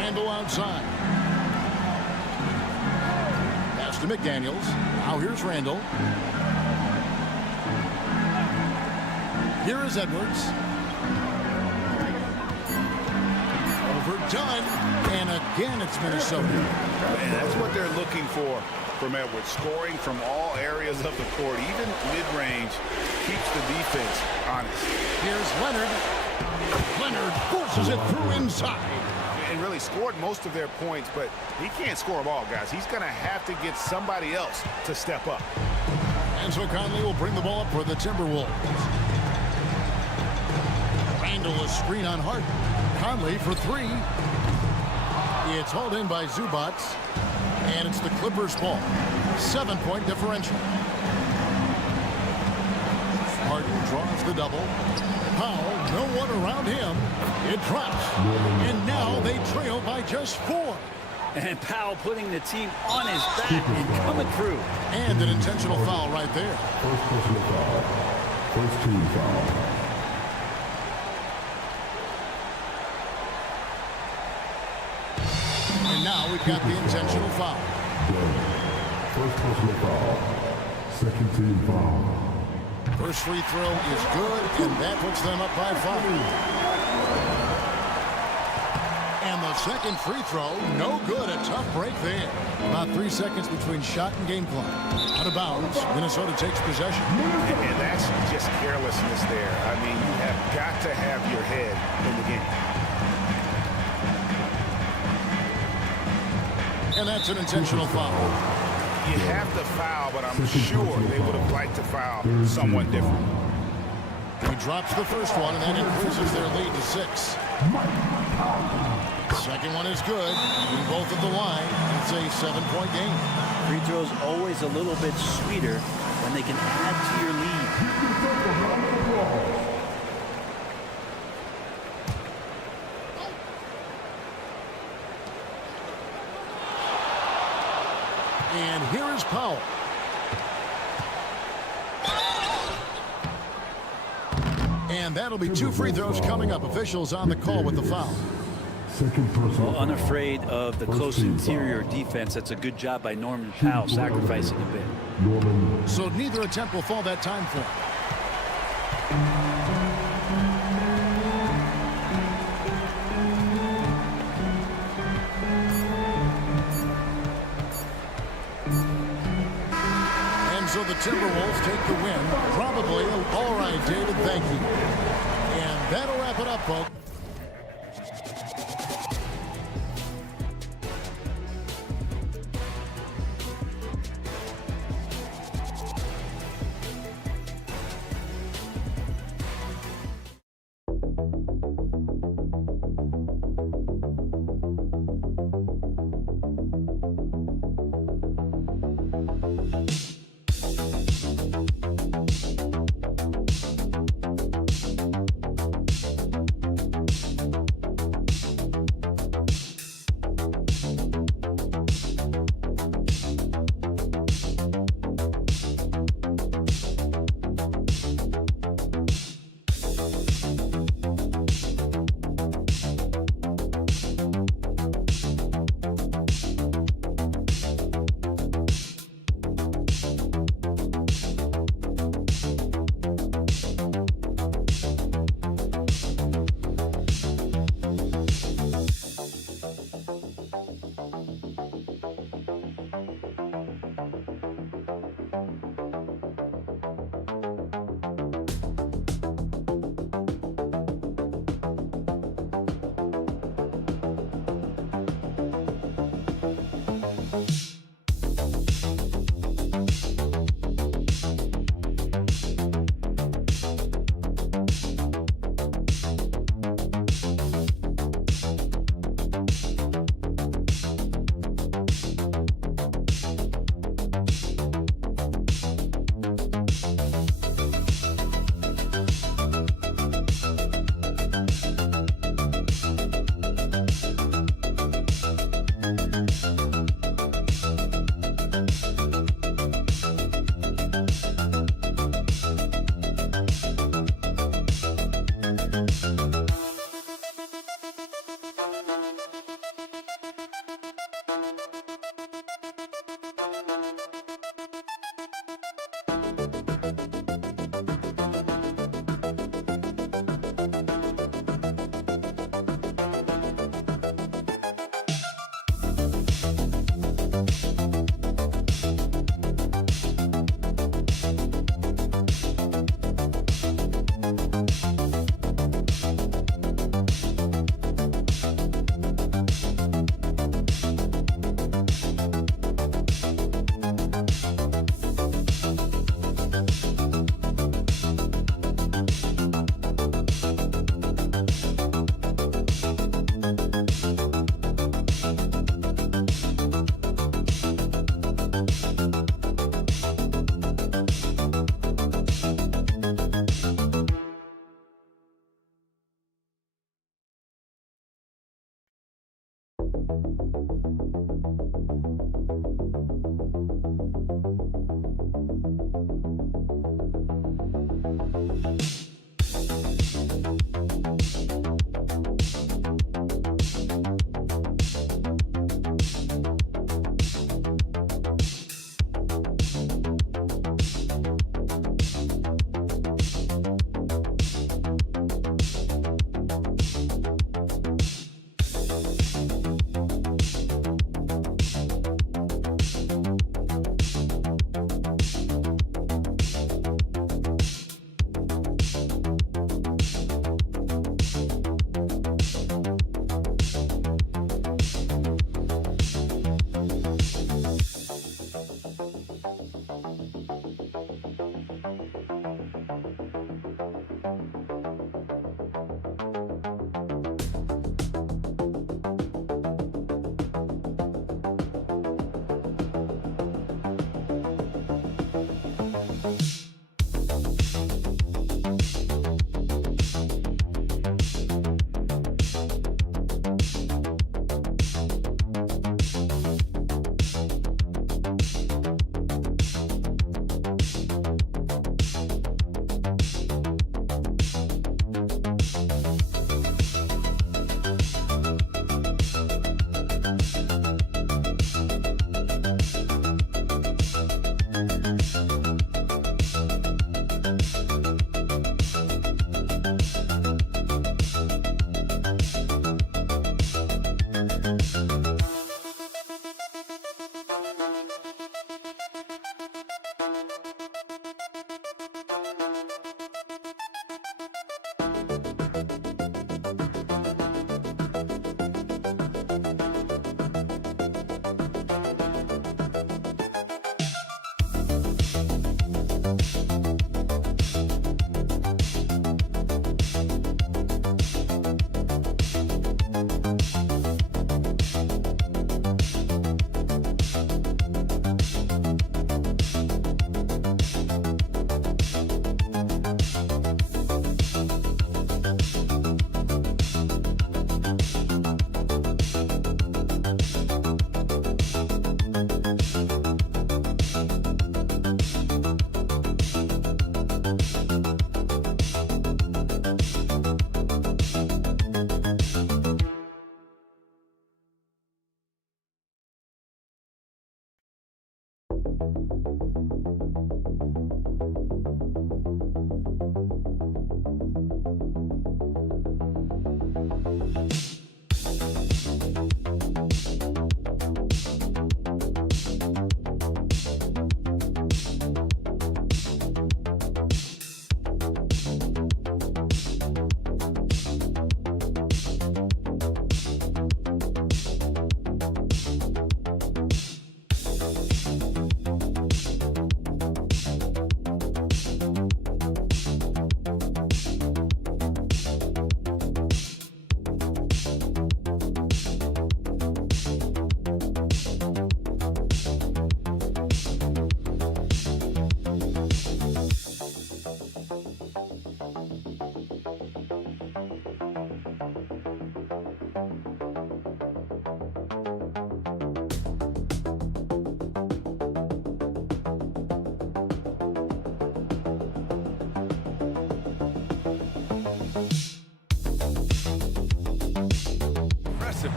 Randall outside. Pass to McDaniels. Now here's Randall. Here is Edwards. Overdone. And again, it's Minnesota. And that's what they're looking for from Edwards. Scoring from all areas of the court, even mid-range, keeps the defense honest. Here's Leonard. Leonard forces it through inside. And really scored most of their points, but he can't score them all, guys. He's going to have to get somebody else to step up. And so Conley will bring the ball up for the Timberwolves. Randall a screen on Hart. Conley for three. It's hauled in by Zubac. And it's the Clippers' ball. 7-point differential. Harden draws the double. Powell, no one around him. It drops. And now they trail by just 4. And Powell putting the team on his back and coming through. And an intentional foul right there. First personal foul. First team foul. And now we've got the intentional foul. First personal foul. Second team foul. First free throw is good, and that puts them up by 5. And the second free throw, no good. A tough break there. About 3 seconds between shot and game clock. Out of bounds. Minnesota takes possession. And that's just carelessness there. I mean, you have got to have your head in the game. And that's an intentional foul. You have to foul, but I'm sure they would have liked to foul someone different. He drops the first one, and that increases their lead to 6. Second one is good. In both at the line, it's a 7-point game. Free throws always a little bit sweeter when they can add to your lead. And here is Powell. And that'll be 2 free throws coming up. Officials on the call with the foul. Second personal Well, unafraid of the close interior defense. That's a good job by Norman Powell, sacrificing a bit. Norman. So neither attempt will fall that time for him. So the Timberwolves take the win. Probably. All right, David, thank you. And that'll wrap it up, folks.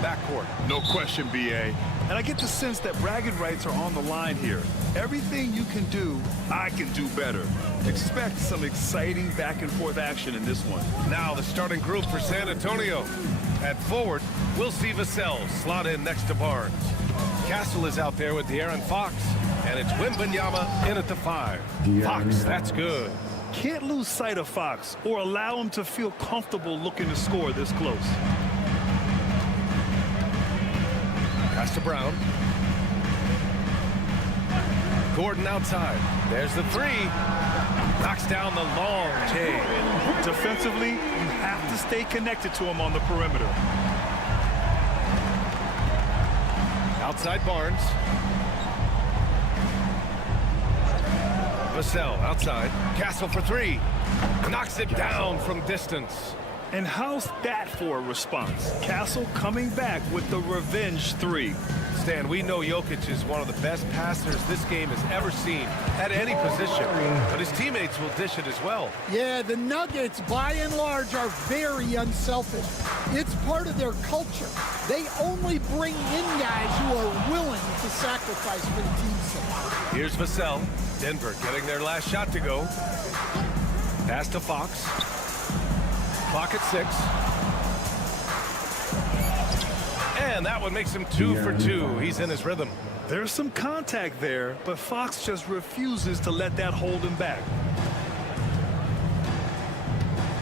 Backcourt. No question, BA. And I get the sense that bragging rights are on the line here. Everything you can do, I can do better. Expect some exciting back-and-forth action in this one. Now the starting group for San Antonio. At forward, we'll see Vassell slot in next to Barnes. Castle is out there with De'Aaron Fox, and it's Wembanyama in at the 5. Fox, that's good. Can't lose sight of Fox or allow him to feel comfortable looking to score this close. Pass to Brown. Gordon outside. There's the 3. Knocks down the long take. Defensively, you have to stay connected to him on the perimeter. Outside Barnes. Vassell outside. Castle for 3. Knocks it down from distance. And how's that for a response? Castle coming back with the revenge three. Stan, we know Jokic is one of the best passers this game has ever seen at any position, but his teammates will dish it as well. Yeah, the Nuggets, by and large, are very unselfish. It's part of their culture. They only bring in guys who are willing to sacrifice for the team's sake. Here's Vassell. Denver getting their last shot to go. Pass to Fox. Clock at 6. And that one makes him 2 for 2. He's in his rhythm. There's some contact there, but Fox just refuses to let that hold him back.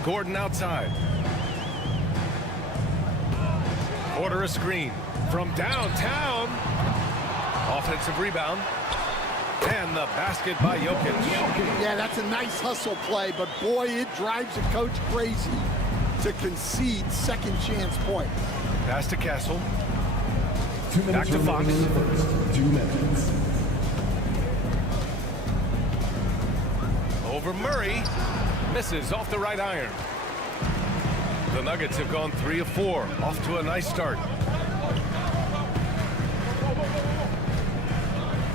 Gordon outside. Order a screen from downtown. Offensive rebound. And the basket by Jokic. Yeah, that's a nice hustle play, but boy, it drives a coach crazy to concede second chance point. Pass to Castle. 2 minutes Back to Fox. remaining in the first. 2 minutes. Over Murray. Misses off the right iron. The Nuggets have gone 3 of 4. Off to a nice start.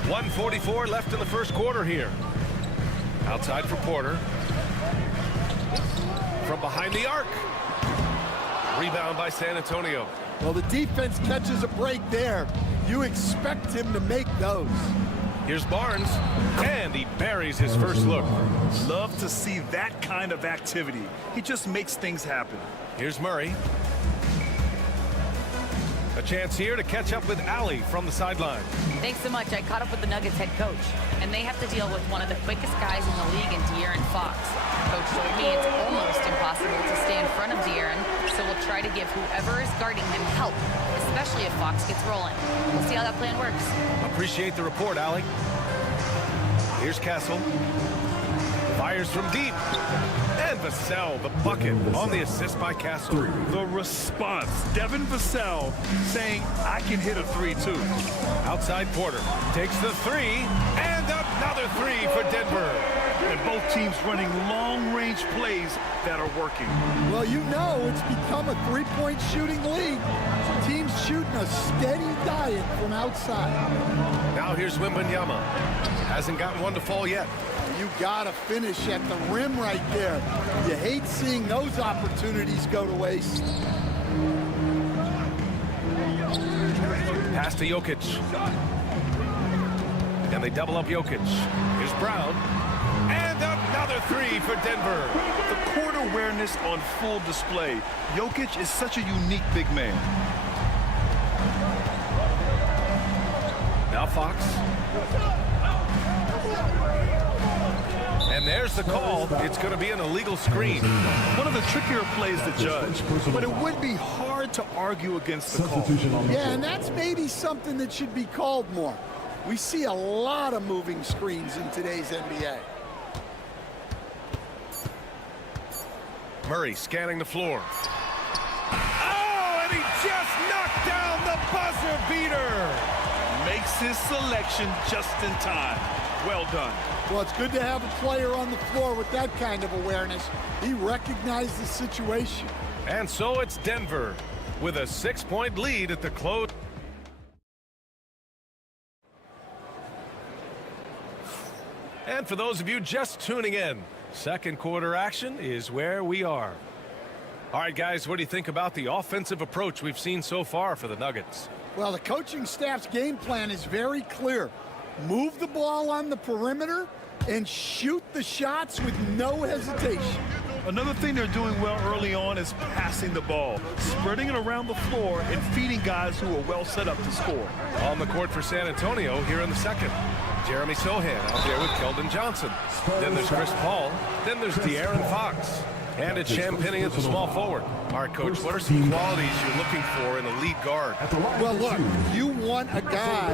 1:44 left in the first quarter here. Outside for Porter. From behind the arc. Rebound by San Antonio. Well, the defense catches a break there. You expect him to make those. Here's Barnes, and he buries his first look. Love to see that kind of activity. He just makes things happen. Here's Murray. A chance here to catch up with Allie from the sideline. Thanks so much. I caught up with the Nuggets head coach, and they have to deal with one of the quickest guys in the league in De'Aaron Fox. Coach told me it's almost impossible to stay in front of De'Aaron, so we'll try to give whoever is guarding him help, especially if Fox gets rolling. We'll see how that plan works. Appreciate the report, Allie. Here's Castle. Fires from deep. And Vassell, the bucket, on the assist by Castle. The response, Devin Vassell saying, I can hit a 3 too. Outside Porter takes the 3, and another 3 for Denver. And both teams running long-range plays that are working. Well, you know it's become a three-point shooting league. Teams shooting a steady diet from outside. Now here's Wembanyama. Hasn't gotten one to fall yet. You gotta finish at the rim right there. You hate seeing those opportunities go to waste. Pass to Jokic. And they double up Jokic. Here's Brown. And another 3 for Denver. The court awareness on full display. Jokic is such a unique big man. Now Fox. And there's the call. It's going to be an illegal screen. One of the trickier plays to judge, but it would be hard to argue against the call. Substitution on the Yeah, floor. and that's maybe something that should be called more. We see a lot of moving screens in today's NBA. Murray scanning the floor. Oh, and he just knocked down the buzzer beater. Makes his selection just in time. Well done. Well, it's good to have a player on the floor with that kind of awareness. He recognized the situation. And so it's Denver with a 6-point lead at the close. And for those of you just tuning in, second quarter action is where we are. All right, guys, what do you think about the offensive approach we've seen so far for the Nuggets? Well, the coaching staff's game plan is very clear. Move the ball on the perimeter and shoot the shots with no hesitation. Another thing they're doing well early on is passing the ball, spreading it around the floor and feeding guys who are well set up to score. On the court for San Antonio here in the second. Jeremy Sohan out there with Keldon Johnson. Then there's Chris Paul. Then there's De'Aaron Fox. And it's Champagnie at the small forward. All right, Coach, what are some qualities you're looking for in a lead guard? Well, look, you want a guy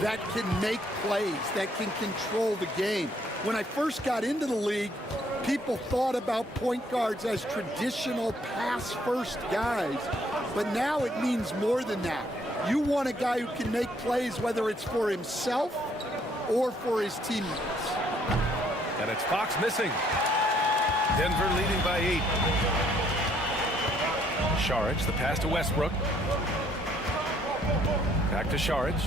that can make plays, that can control the game. When I first got into the league, people thought about point guards as traditional pass-first guys. But now it means more than that. You want a guy who can make plays, whether it's for himself or for his teammates. And it's Fox missing. Denver leading by 8. Saric, the pass to Westbrook. Back to Saric.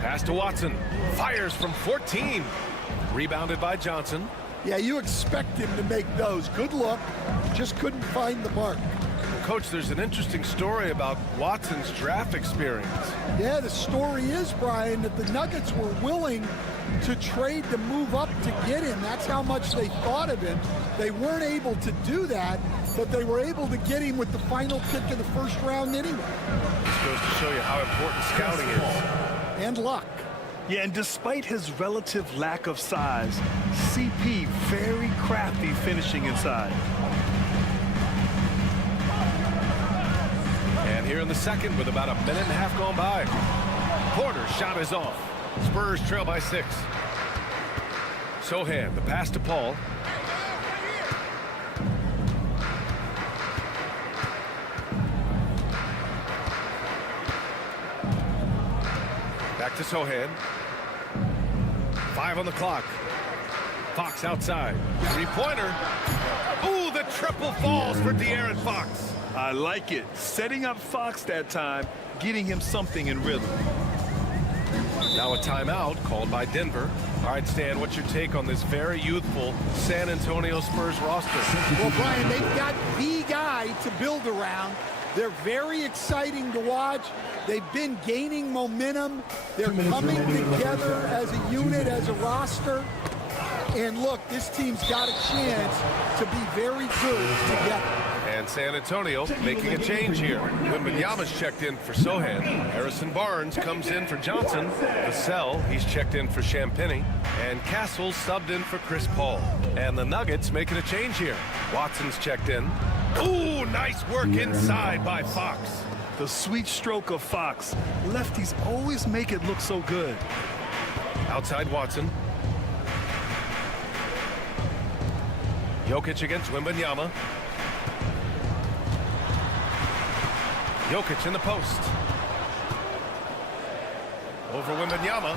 Pass to Watson. Fires from 14. Rebounded by Johnson. Yeah, you expect him to make those. Good look. Just couldn't find the mark. Coach, there's an interesting story about Watson's draft experience. Yeah, the story is, Brian, that the Nuggets were willing to trade to move up to get him. That's how much they thought of him. They weren't able to do that, but they were able to get him with the final pick in the first round anyway. This goes to show you how important scouting is. And luck. Yeah, and despite his relative lack of size, CP very crafty finishing inside. And here in the second with about a minute and a half gone by. Porter's shot is off. Spurs trail by 6. Sohan, the pass to Paul. Back to Sohan. 5 on the clock. Fox outside. Three-pointer. Ooh, the triple falls for De'Aaron Fox. I like it. Setting up Fox that time, getting him something in rhythm. Now a timeout called by Denver. All right, Stan, what's your take on this very youthful San Antonio Spurs roster? Well, Brian, they've got the guy to build around. They're very exciting to watch. They've been gaining momentum. They're coming together as a unit, as a roster. And look, this team's got a chance to be very good together. And San Antonio making a change here. Wembanyama's checked in for Sohan. Harrison Barnes comes in for Johnson. Vassell, he's checked in for Champagnie. And Castle subbed in for Chris Paul. And the Nuggets making a change here. Watson's checked in. Ooh, nice work inside by Fox. The sweet stroke of Fox. Lefties always make it look so good. Outside Watson. Jokic against Wembanyama. Jokic in the post. Over Wembanyama.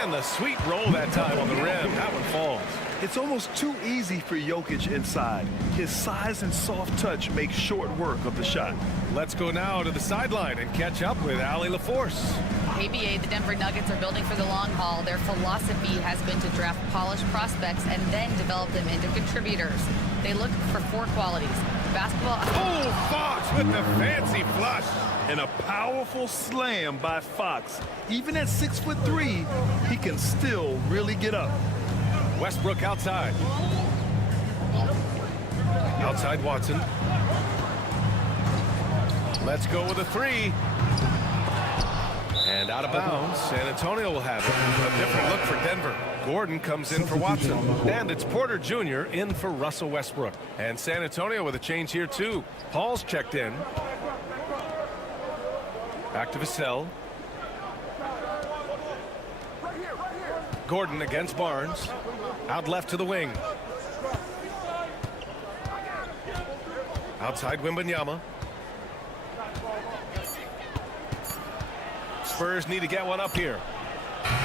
And the sweet roll that time on the rim. That one falls. It's almost too easy for Jokic inside. His size and soft touch make short work of the shot. Let's go now to the sideline and catch up with Allie LaForce. ABA, the Denver Nuggets are building for the long haul. Their philosophy has been to draft polished prospects and then develop them into contributors. They look for 4 qualities. Basketball. Oh, Fox with the fancy flush. And a powerful slam by Fox. Even at 6'3", he can still really get up. Westbrook outside. Outside Watson. Let's go with a 3. And out of bounds. San Antonio will have it. A different look for Denver. Gordon comes in for Watson. And it's Porter Jr. in for Russell Westbrook. And San Antonio with a change here too. Paul's checked in. Back to Vassell. Gordon against Barnes. Out left to the wing. Outside Wembanyama. Spurs need to get one up here.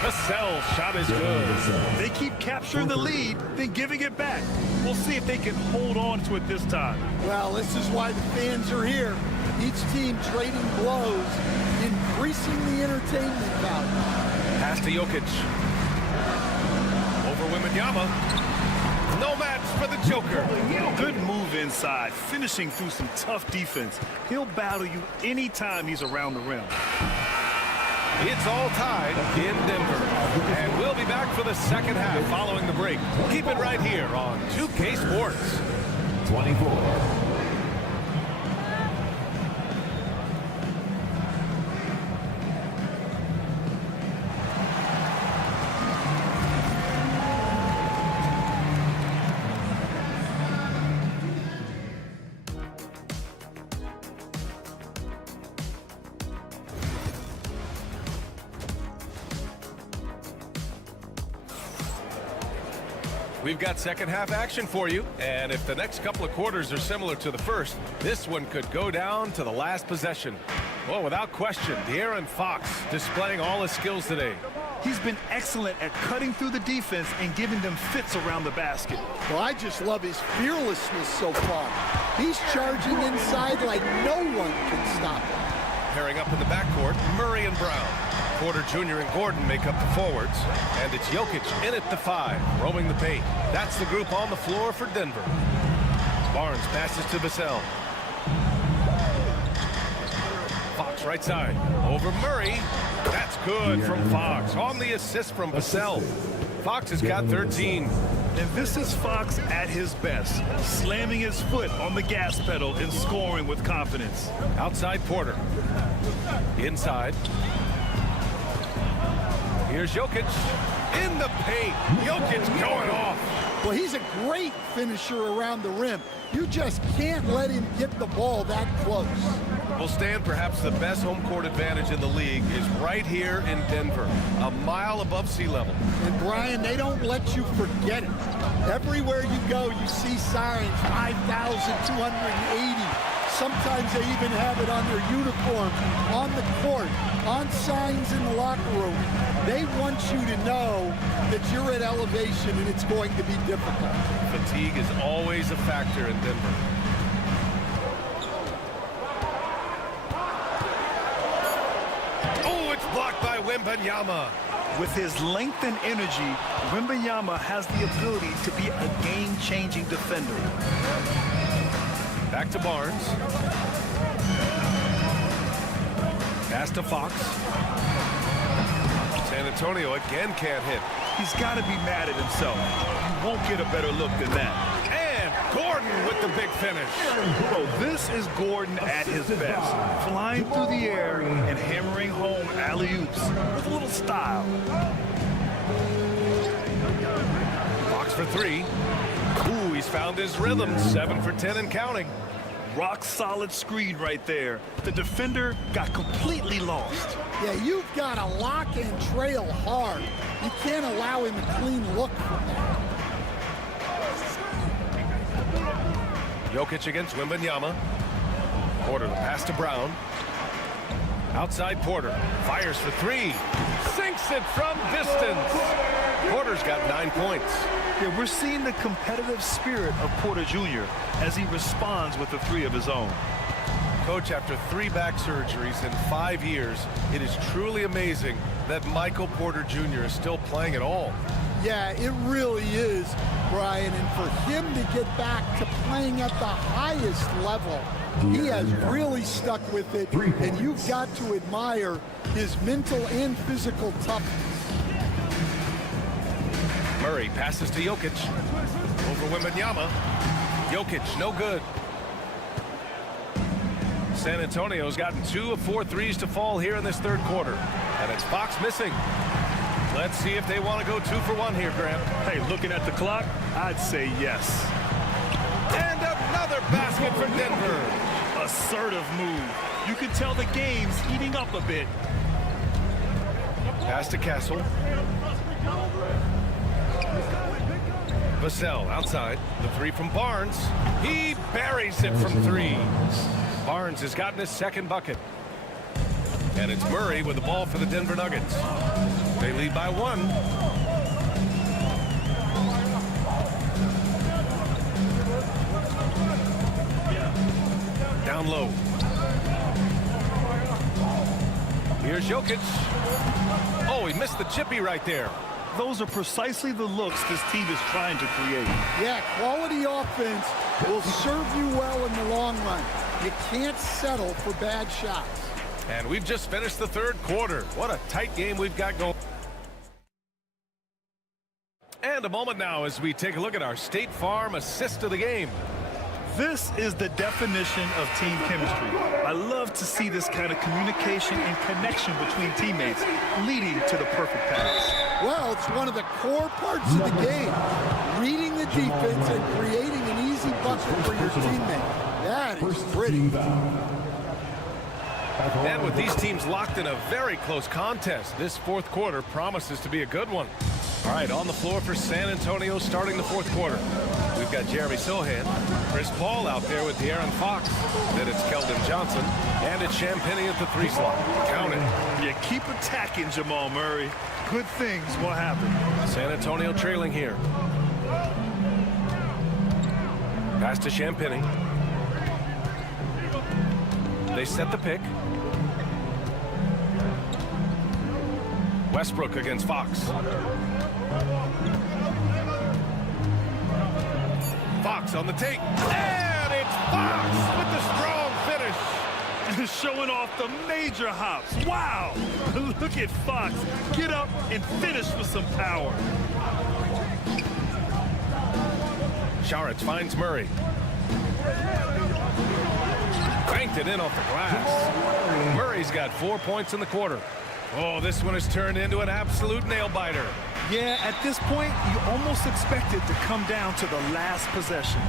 Vassell's shot is good. They keep capturing the lead, then giving it back. We'll see if they can hold on to it this time. Well, this is why the fans are here. Each team trading blows, increasing the entertainment value. Pass to Jokic. Over Wembanyama. No match for the Joker. Good move inside, finishing through some tough defense. He'll battle you anytime he's around the rim. It's all tied in Denver. And we'll be back for the second half following the break. Keep it right here on 2K Sports. 24. We've got second half action for you, and if the next couple of quarters are similar to the first, this one could go down to the last possession. Well, without question, De'Aaron Fox displaying all his skills today. He's been excellent at cutting through the defense and giving them fits around the basket. Well, I just love his fearlessness so far. He's charging inside like no one can stop him. Pairing up in the backcourt, Murray and Brown. Porter Jr. and Gordon make up the forwards. And it's Jokic in at the 5, roaming the paint. That's the group on the floor for Denver. Barnes passes to Vassell. Fox right side. Over Murray. That's good from Fox. On the assist from Vassell. Fox has got 13. And this is Fox at his best, slamming his foot on the gas pedal and scoring with confidence. Outside Porter. Inside. Here's Jokic in the paint. Jokic going off. Well, he's a great finisher around the rim. You just can't let him get the ball that close. Well, Stan, perhaps the best home court advantage in the league is right here in Denver, a mile above sea level. And Brian, they don't let you forget it. Everywhere you go, you see signs, 5,280. Sometimes they even have it on their uniform, on the court, on signs in the locker room. They want you to know that you're at elevation and it's going to be difficult. Fatigue is always a factor in Denver. Oh, it's blocked by Wembanyama. With his length and energy, Wembanyama has the ability to be a game-changing defender. Back to Barnes. Pass to Fox. San Antonio again can't hit. He's got to be mad at himself. You won't get a better look than that. And Gordon with the big finish. Bro, this is Gordon at his best. Flying through the air and hammering home alley-oops with a little style. Fox for 3. Ooh, he's found his rhythm. 7 for 10 and counting. Rock solid screen right there. The defender got completely lost. Yeah, you've got to lock and trail hard. You can't allow him a clean look from that. Jokic against Wembanyama. Porter, the pass to Brown. Outside Porter. Fires for 3. Sinks it from distance. Porter's got 9 points. Yeah, we're seeing the competitive spirit of Porter Jr. as he responds with a 3 of his own. Coach, after 3 back surgeries in 5 years, it is truly amazing that Michael Porter Jr. is still playing at all. Yeah, it really is, Brian. And for him to get back to playing at the highest level, he has really stuck with it. And you've got to admire his mental and physical toughness. Murray passes to Jokic. Over Wembanyama. Jokic, no good. San Antonio's gotten 2 of 4 threes to fall here in this third quarter. And it's Fox missing. Let's see if they want to go 2 for 1 here, Graham. Hey, looking at the clock, I'd say yes. And another basket for Denver. Assertive move. You can tell the game's heating up a bit. Pass to Castle. Vassell outside. The 3 from Barnes. He buries it from 3. Barnes has gotten his second bucket. And it's Murray with the ball for the Denver Nuggets. They lead by 1. Down low. Here's Jokic. Oh, he missed the chippy right there. Those are precisely the looks this team is trying to create. Yeah, quality offense will serve you well in the long run. You can't settle for bad shots. And we've just finished the third quarter. What a tight game we've got going. And a moment now as we take a look at our State Farm assist of the game. This is the definition of team chemistry. I love to see this kind of communication and connection between teammates leading to the perfect pass. Well, it's one of the core parts of the game. Reading the defense and creating an easy bucket for your teammate. That is pretty. And with these teams locked in a very close contest, this fourth quarter promises to be a good one. All right, on the floor for San Antonio starting the fourth quarter. We've got Jeremy Sohan, Chris Paul out there with De'Aaron Fox. Then it's Keldon Johnson, and it's Champagnie at the 3 slot. Count it. Yeah, keep attacking, Jamal Murray. Good things will happen. San Antonio trailing here. Pass to Champagnie. They set the pick. Westbrook against Fox. Fox on the take. And it's Fox with the strong finish. Showing off the major hops. Wow. Look at Fox. Get up and finish with some power. Saric finds Murray. Banked it in off the glass. Murray's got 4 points in the quarter. Oh, this one has turned into an absolute nail-biter. Yeah, at this point, you almost expect it to come down to the last possession.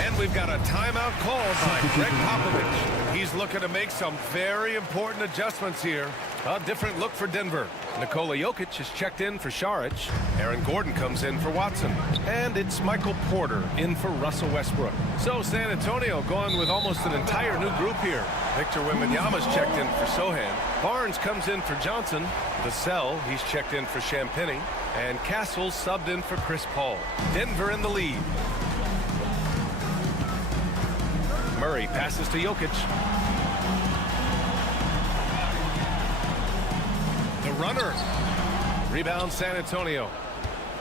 And we've got a timeout called by Greg Popovich. He's looking to make some very important adjustments here. A different look for Denver. Nikola Jokic has checked in for Saric. Aaron Gordon comes in for Watson. And it's Michael Porter in for Russell Westbrook. So San Antonio going with almost an entire new group here. Victor Wembanyama's checked in for Sohan. Barnes comes in for Johnson. Vassell, he's checked in for Champagnie. And Castle subbed in for Chris Paul. Denver in the lead. Murray passes to Jokic. The runner. Rebound San Antonio.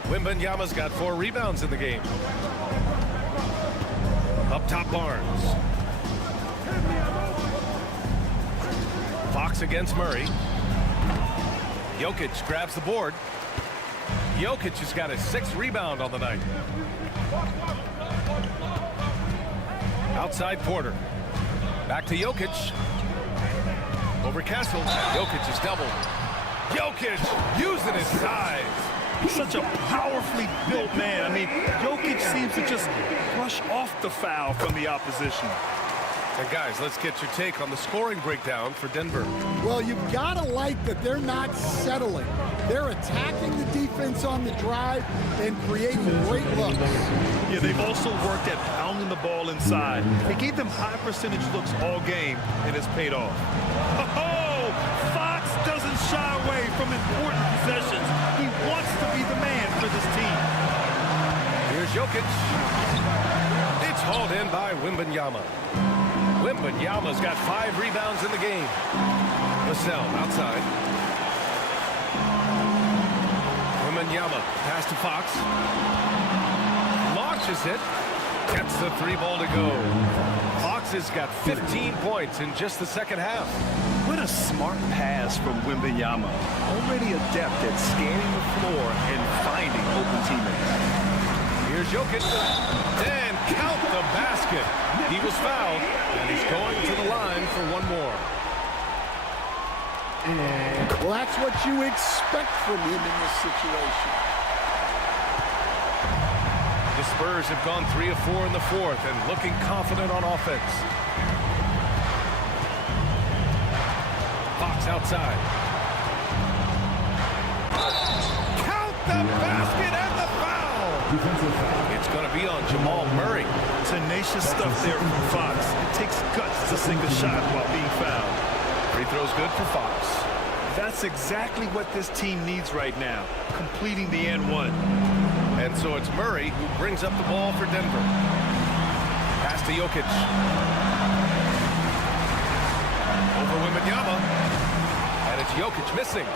Wembanyama's got 4 rebounds in the game. Up top Barnes. Fox against Murray. Jokic grabs the board. Jokic has got his 6th rebound on the night. Outside Porter. Back to Jokic. Over Castle. Jokic is doubled. Jokic using his size. Such a powerfully built man. I mean, Jokic seems to just brush off the foul from the opposition. And guys, let's get your take on the scoring breakdown for Denver. Well, you've got to like that they're not settling. They're attacking the defense on the drive and creating great looks. Yeah, they've also worked at pounding the ball inside. They gave them high percentage looks all game, and it's paid off. Oh, Fox doesn't shy away from important possessions. He wants to be the man for this team. Here's Jokic. It's hauled in by Wembanyama. Wembanyama's got 5 rebounds in the game. Vassell outside. Wembanyama pass to Fox. Launches it. Gets the 3-ball to go. Fox has got 15 points in just the second half. What a smart pass from Wembanyama. Already adept at scanning the floor and finding open teammates. Here's Jokic. And count the basket. He was fouled, and he's going to the line for 1 more. Well, that's what you expect from him in this situation. The Spurs have gone 3 of 4 in the fourth and looking confident on offense. Fox outside. Count the basket and the foul. It's going to be on Jamal Murray. Tenacious stuff there from Fox. It takes guts to sink a shot while being fouled. Free throw's good for Fox. That's exactly what this team needs right now, completing the and one. And so it's Murray who brings up the ball for Denver. Pass to Jokic. Over Wembanyama. And it's Jokic missing.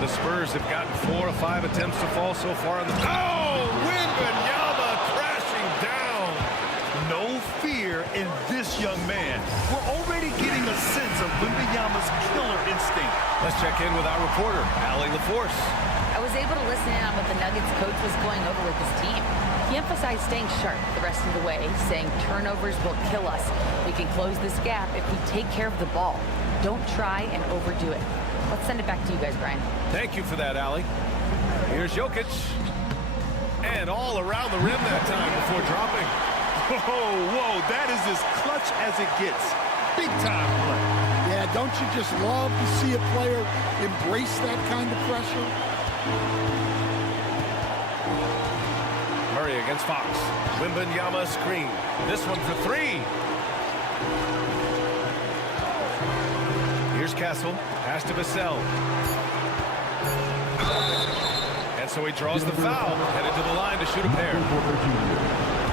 The Spurs have gotten 4 of 5 attempts to fall so far in the... Oh! Wembanyama crashing down. No fear in this young man. We're already getting a sense of Wembanyama's killer instinct. Let's check in with our reporter, Allie LaForce. I was able to listen in on what the Nuggets coach was going over with his team. He emphasized staying sharp the rest of the way, saying turnovers will kill us. We can close this gap if we take care of the ball. Don't try and overdo it. Let's send it back to you guys, Brian. Thank you for that, Allie. Here's Jokic. And all around the rim that time before dropping. Whoa, that is as clutch as it gets. Big time play. Yeah, don't you just love to see a player embrace that kind of pressure? Murray against Fox. Wembanyama screen. This one for three. Here's Castle. Pass to Vassell. And so he draws the foul. Headed to the line to shoot a pair.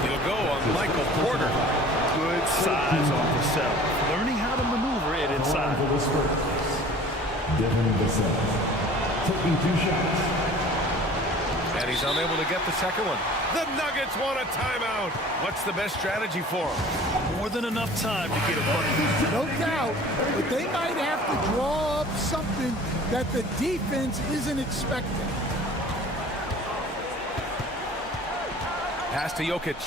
He'll go on Michael Porter. Good size off the cell. Learning how to maneuver it inside. For the Spurs, Devin Vassell taking 2 shots. And he's unable to get the second one. The Nuggets want a timeout. What's the best strategy for him? More than enough time to get a bucket. No doubt, but they might have to draw up something that the defense isn't expecting. Pass to Jokic.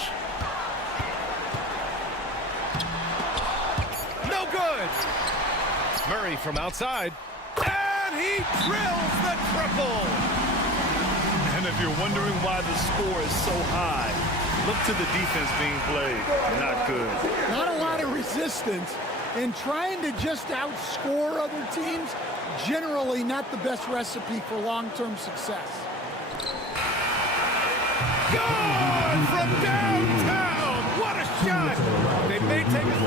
No good. Murray from outside. And he drills the triple. And if you're wondering why the score is so high, look to the defense being played. Not good. Not a lot of resistance, and trying to just outscore other teams, generally not the best recipe for long-term success. Good from downtown. What a shot. They may take it.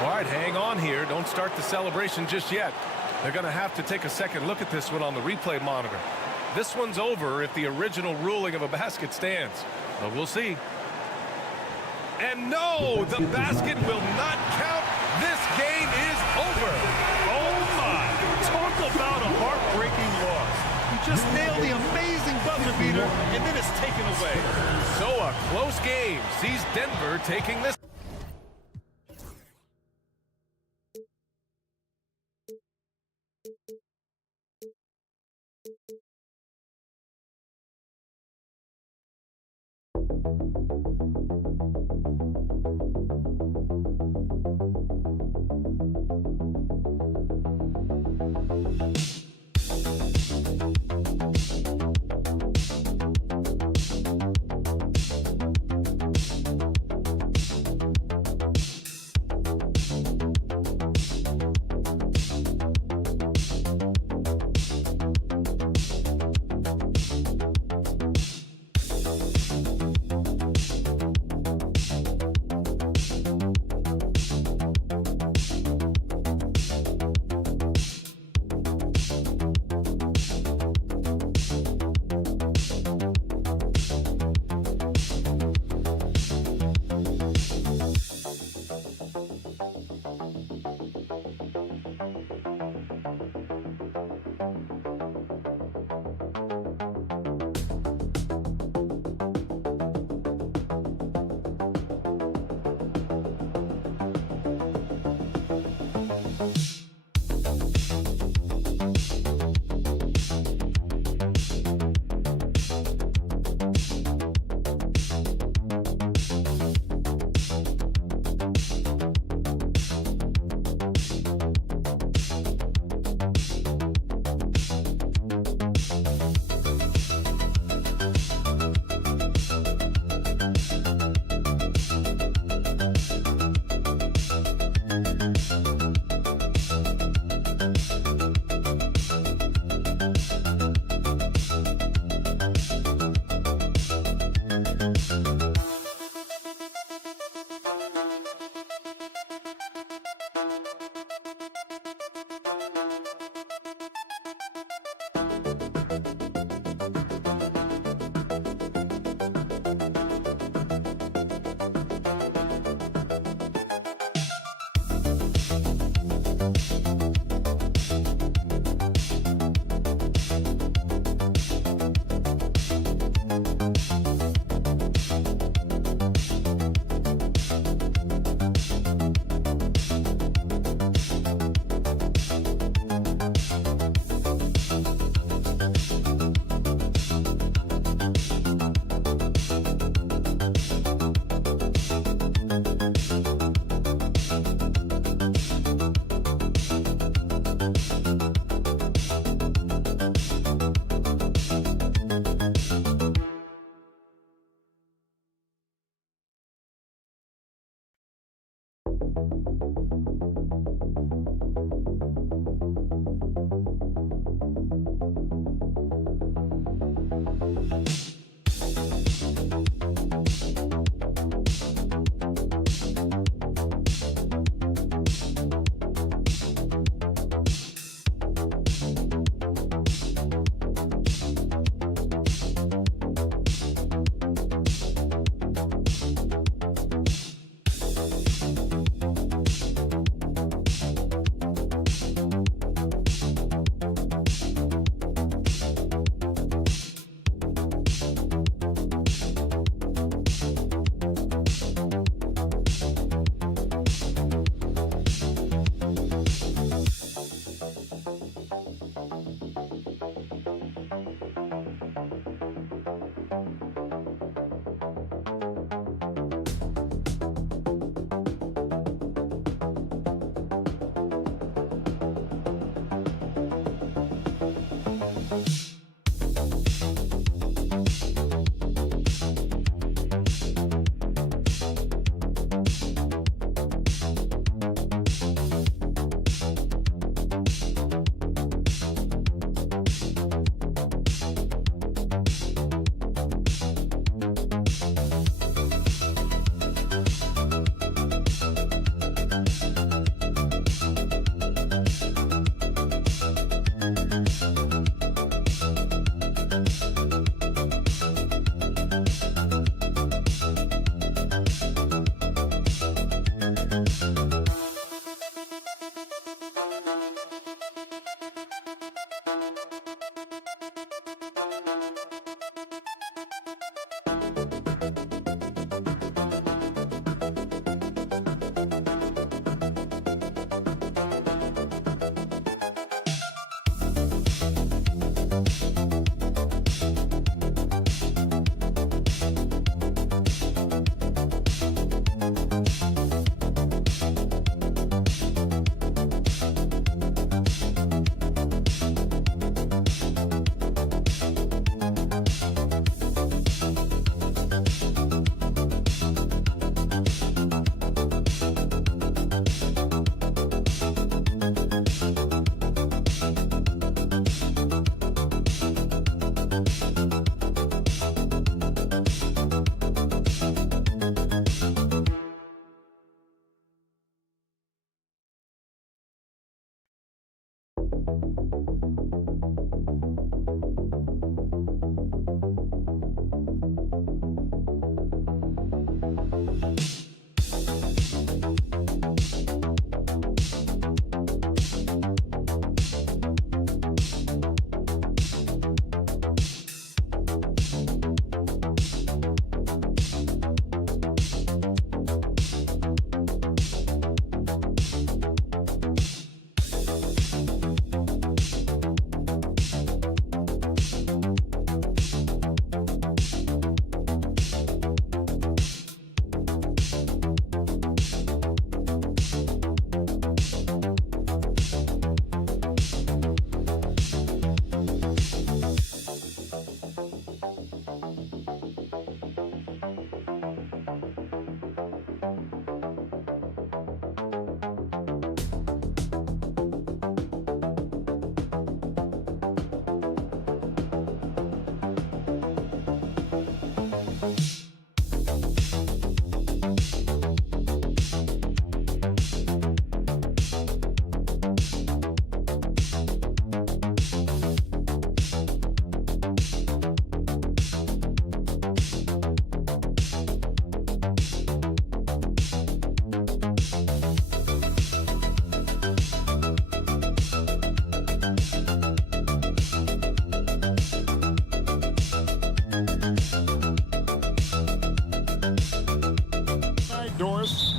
All right, hang on here. Don't start the celebration just yet. They're going to have to take a second look at this one on the replay monitor. This one's over if the original ruling of a basket stands. But we'll see. And no, the basket will not count. This game is over. Oh, my. Talk about a heartbreaking loss. You just nailed the amazing buzzer beater, and then it's taken away. So a close game sees Denver taking this.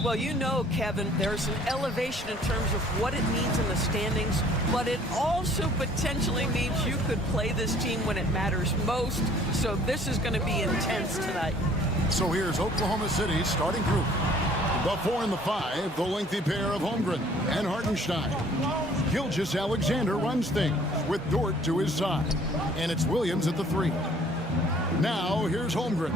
Well, you know, Kevin, there's an elevation in terms of what it means in the standings, but it also potentially means you could play this team when it matters most. So this is going to be intense tonight. So here's Oklahoma City's starting group. The 4 and the 5, the lengthy pair of Holmgren and Hartenstein. Gilgeous-Alexander runs things with Dort to his side. And it's Williams at the 3. Now here's Holmgren.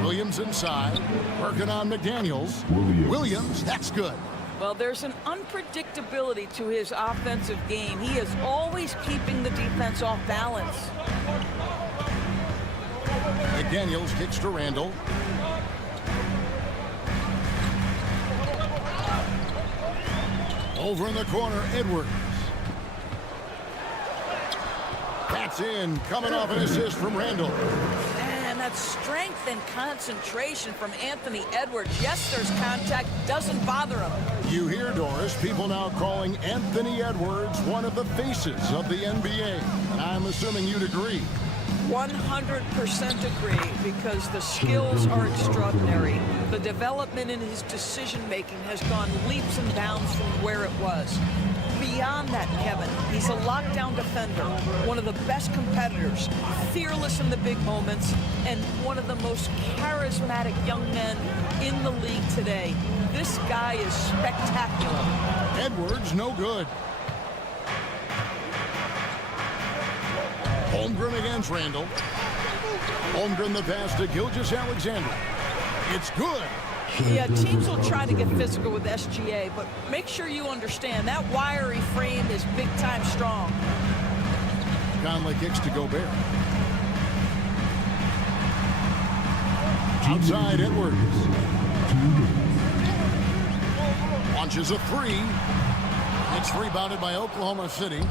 Williams inside, working on McDaniels. Williams, that's good. Well, there's an unpredictability to his offensive game. He is always keeping the defense off balance. McDaniels kicks to Randall. Over in the corner, Edwards. That's in, coming off an assist from Randall. And that strength and concentration from Anthony Edwards. Yes, there's contact, doesn't bother him. You hear, Doris, people now calling Anthony Edwards one of the faces of the NBA. And I'm assuming you'd agree. 100% agree, because the skills are extraordinary. The development in his decision-making has gone leaps and bounds from where it was. Beyond that, Kevin, he's a lockdown defender, one of the best competitors, fearless in the big moments, and one of the most charismatic young men in the league today. This guy is spectacular. Edwards, no good. Holmgren against Randall. Holmgren the pass to Gilgeous-Alexander. It's good. Yeah, teams will try to get physical with SGA, but make sure you understand that wiry frame is big-time strong. Conley kicks to Gobert. Outside Edwards. Launches a 3. It's rebounded by Oklahoma City.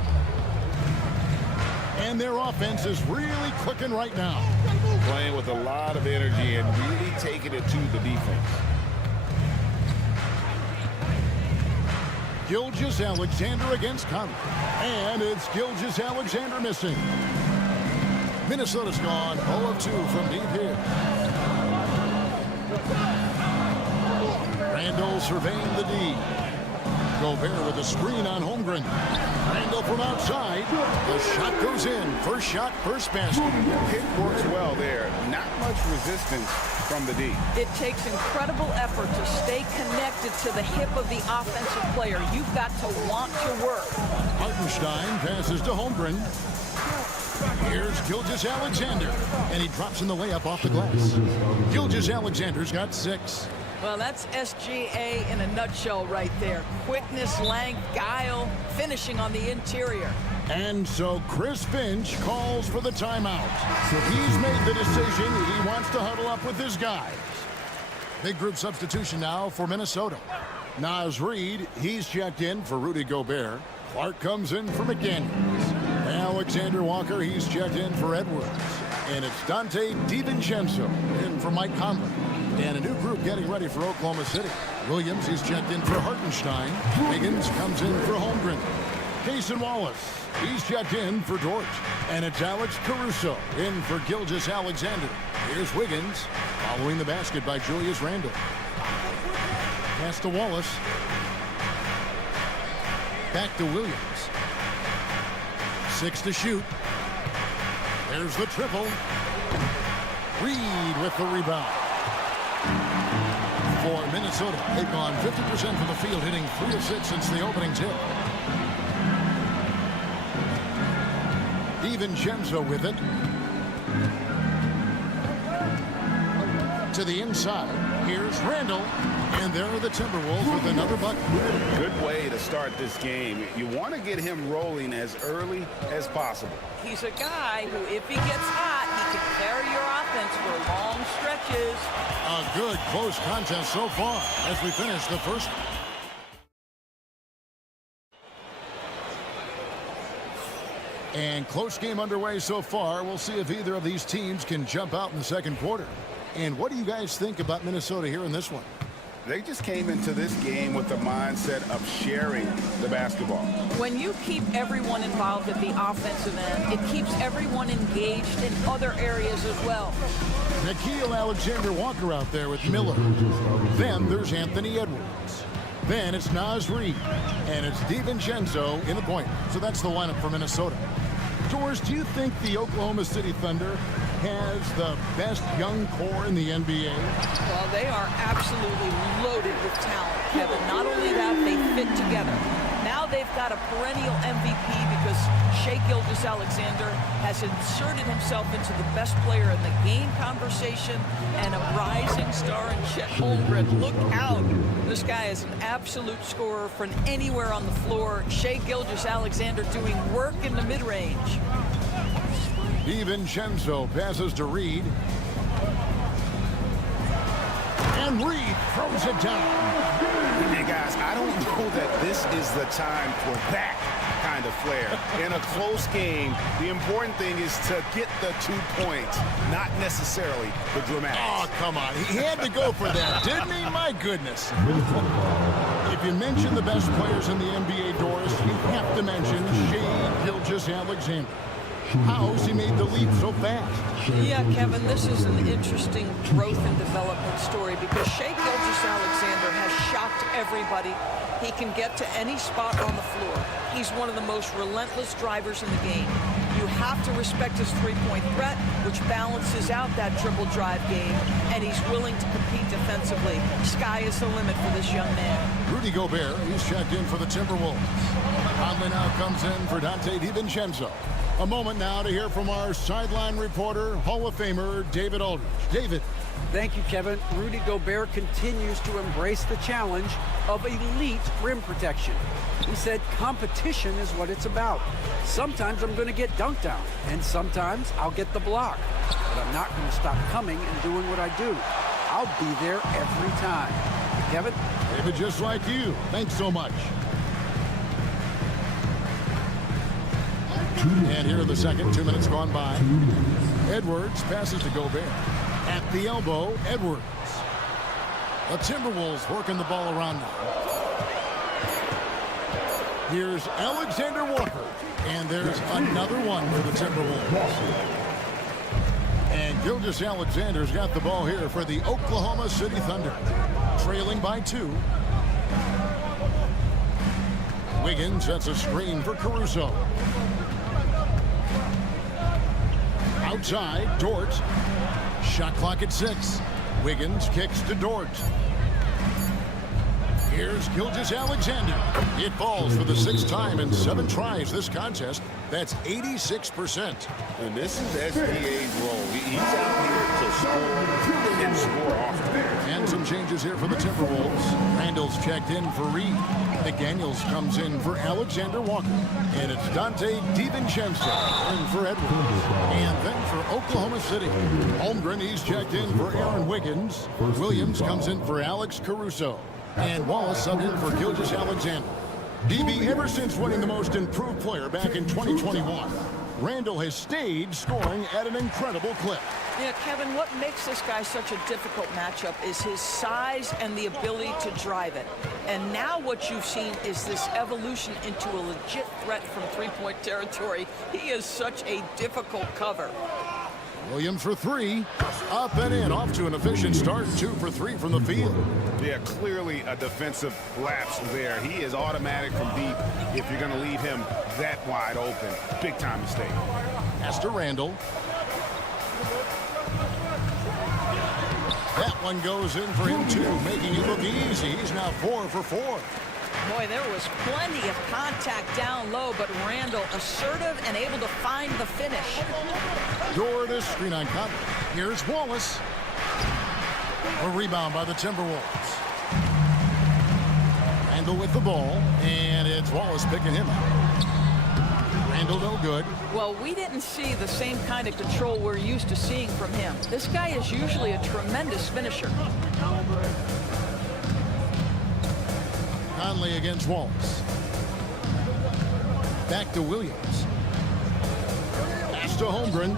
And their offense is really clicking right now. Playing with a lot of energy and really taking it to the defense. Gilgeous-Alexander against Conley. And it's Gilgeous-Alexander missing. Minnesota's gone 0 of 2 from deep here. Randall surveying the D. Gobert with a screen on Holmgren. Randall from outside. The shot goes in. First shot, first basket. Hit works well there. Not much resistance from the D. It takes incredible effort to stay connected to the hip of the offensive player. You've got to want to work. Hartenstein passes to Holmgren. Here's Gilgeous-Alexander. And he drops in the layup off the glass. Gilgeous-Alexander's got 6. Well, that's SGA in a nutshell right there. Quickness, length, guile, finishing on the interior. And so Chris Finch calls for the timeout. So he's made the decision. He wants to huddle up with his guys. Big group substitution now for Minnesota. Naz Reid, he's checked in for Rudy Gobert. Clark comes in for McDaniels. Alexander Walker, he's checked in for Edwards. And it's Dante DiVincenzo in for Mike Conley. And a new group getting ready for Oklahoma City. Williams, he's checked in for Hartenstein. Wiggins comes in for Holmgren. Cason Wallace, he's checked in for Dort. And it's Alex Caruso in for Gilgeous-Alexander. Here's Wiggins, following the basket by Julius Randle. Pass to Wallace. Back to Williams. 6 to shoot. There's the triple. Reid with the rebound. For Minnesota, they've gone 50% from the field, hitting 3 of 6 since the opening tip. DiVincenzo with it. To the inside. Here's Randall. And there are the Timberwolves with another bucket. Good way to start this game. You want to get him rolling as early as possible. He's a guy who, if he gets hot, he can carry your offense for long stretches. A good close contest so far as we finish the first. And close game underway so far. We'll see if either of these teams can jump out in the second quarter. And what do you guys think about Minnesota here in this one? They just came into this game with the mindset of sharing the basketball. When you keep everyone involved at the offensive end, it keeps everyone engaged in other areas as well. Nickeil Alexander-Walker out there with Miller. Then there's Anthony Edwards. Then it's Naz Reid. And it's DiVincenzo in the point. So that's the lineup for Minnesota. Doris, do you think the Oklahoma City Thunder has the best young core in the NBA? Well, they are absolutely loaded with talent, Kevin. Not only that, they fit together. Now they've got a perennial MVP because Shai Gilgeous-Alexander has inserted himself into the best player in the game conversation and a rising star in Chet Holmgren. Look out. This guy is an absolute scorer from anywhere on the floor. Shai Gilgeous-Alexander doing work in the mid-range. DiVincenzo passes to Reid. And Reid throws it down. And guys, I don't know that this is the time for that kind of flair. In a close game, the important thing is to get the 2 points, not necessarily the dramatics. Oh, come on. He had to go for that, didn't he? My goodness. If you mention the best players in the NBA, Doris, you have to mention Shai Gilgeous-Alexander. How's he made the leap so fast? Yeah, Kevin, this is an interesting growth and development story because Shai Gilgeous-Alexander has shocked everybody. He can get to any spot on the floor. He's one of the most relentless drivers in the game. You have to respect his three-point threat, which balances out that dribble drive game, and he's willing to compete defensively. Sky is the limit for this young man. Rudy Gobert, he's checked in for the Timberwolves. Conley now comes in for Dante DiVincenzo. A moment now to hear from our sideline reporter, Hall of Famer David Aldridge. David. Thank you, Kevin. Rudy Gobert continues to embrace the challenge of elite rim protection. He said competition is what it's about. Sometimes I'm going to get dunked on, and sometimes I'll get the block. But I'm not going to stop coming and doing what I do. I'll be there every time. Kevin? David, just like you. Thanks so much. And here are the second 2 minutes gone by. Edwards passes to Gobert. At the elbow, Edwards. The Timberwolves working the ball around now. Here's Alexander Walker. And there's another one for the Timberwolves. And Gilgeous-Alexander's got the ball here for the Oklahoma City Thunder. Trailing by 2. Wiggins sets a screen for Caruso. Outside, Dort. Shot clock at 6. Wiggins kicks to Dort. Here's Gilgeous-Alexander. It falls for the 6th time in 7 tries this contest. That's 86%. And this is SBA's role. He's out here to score and score often. And some changes here for the Timberwolves. Randall's checked in for Reed. McDaniels comes in for Alexander Walker. And it's Dante DiVincenzo in for Edwards. And then for Oklahoma City, Holmgren, he's checked in for Aaron Wiggins. Williams comes in for Alex Caruso. And Wallace subbed in for Gilgeous-Alexander. DB, ever since winning the most improved player back in 2021, Randall has stayed scoring at an incredible clip. Yeah, Kevin, what makes this guy such a difficult matchup is his size and the ability to drive it. And now what you've seen is this evolution into a legit threat from three-point territory. He is such a difficult cover. Williams for 3. Up and in. Off to an efficient start. 2 for 3 from the field. Yeah, clearly a defensive lapse there. He is automatic from deep if you're going to leave him that wide open. Big time mistake. Pass to Randall. That one goes in for him too, making it look easy. He's now 4 for 4. Boy, there was plenty of contact down low, but Randall assertive and able to find the finish. Dort is screen on Conley. Here's Wallace. A rebound by the Timberwolves. Randall with the ball, and it's Wallace picking him up. Randall no good. Well, we didn't see the same kind of control we're used to seeing from him. This guy is usually a tremendous finisher. Conley against Wallace. Back to Williams. Pass to Holmgren.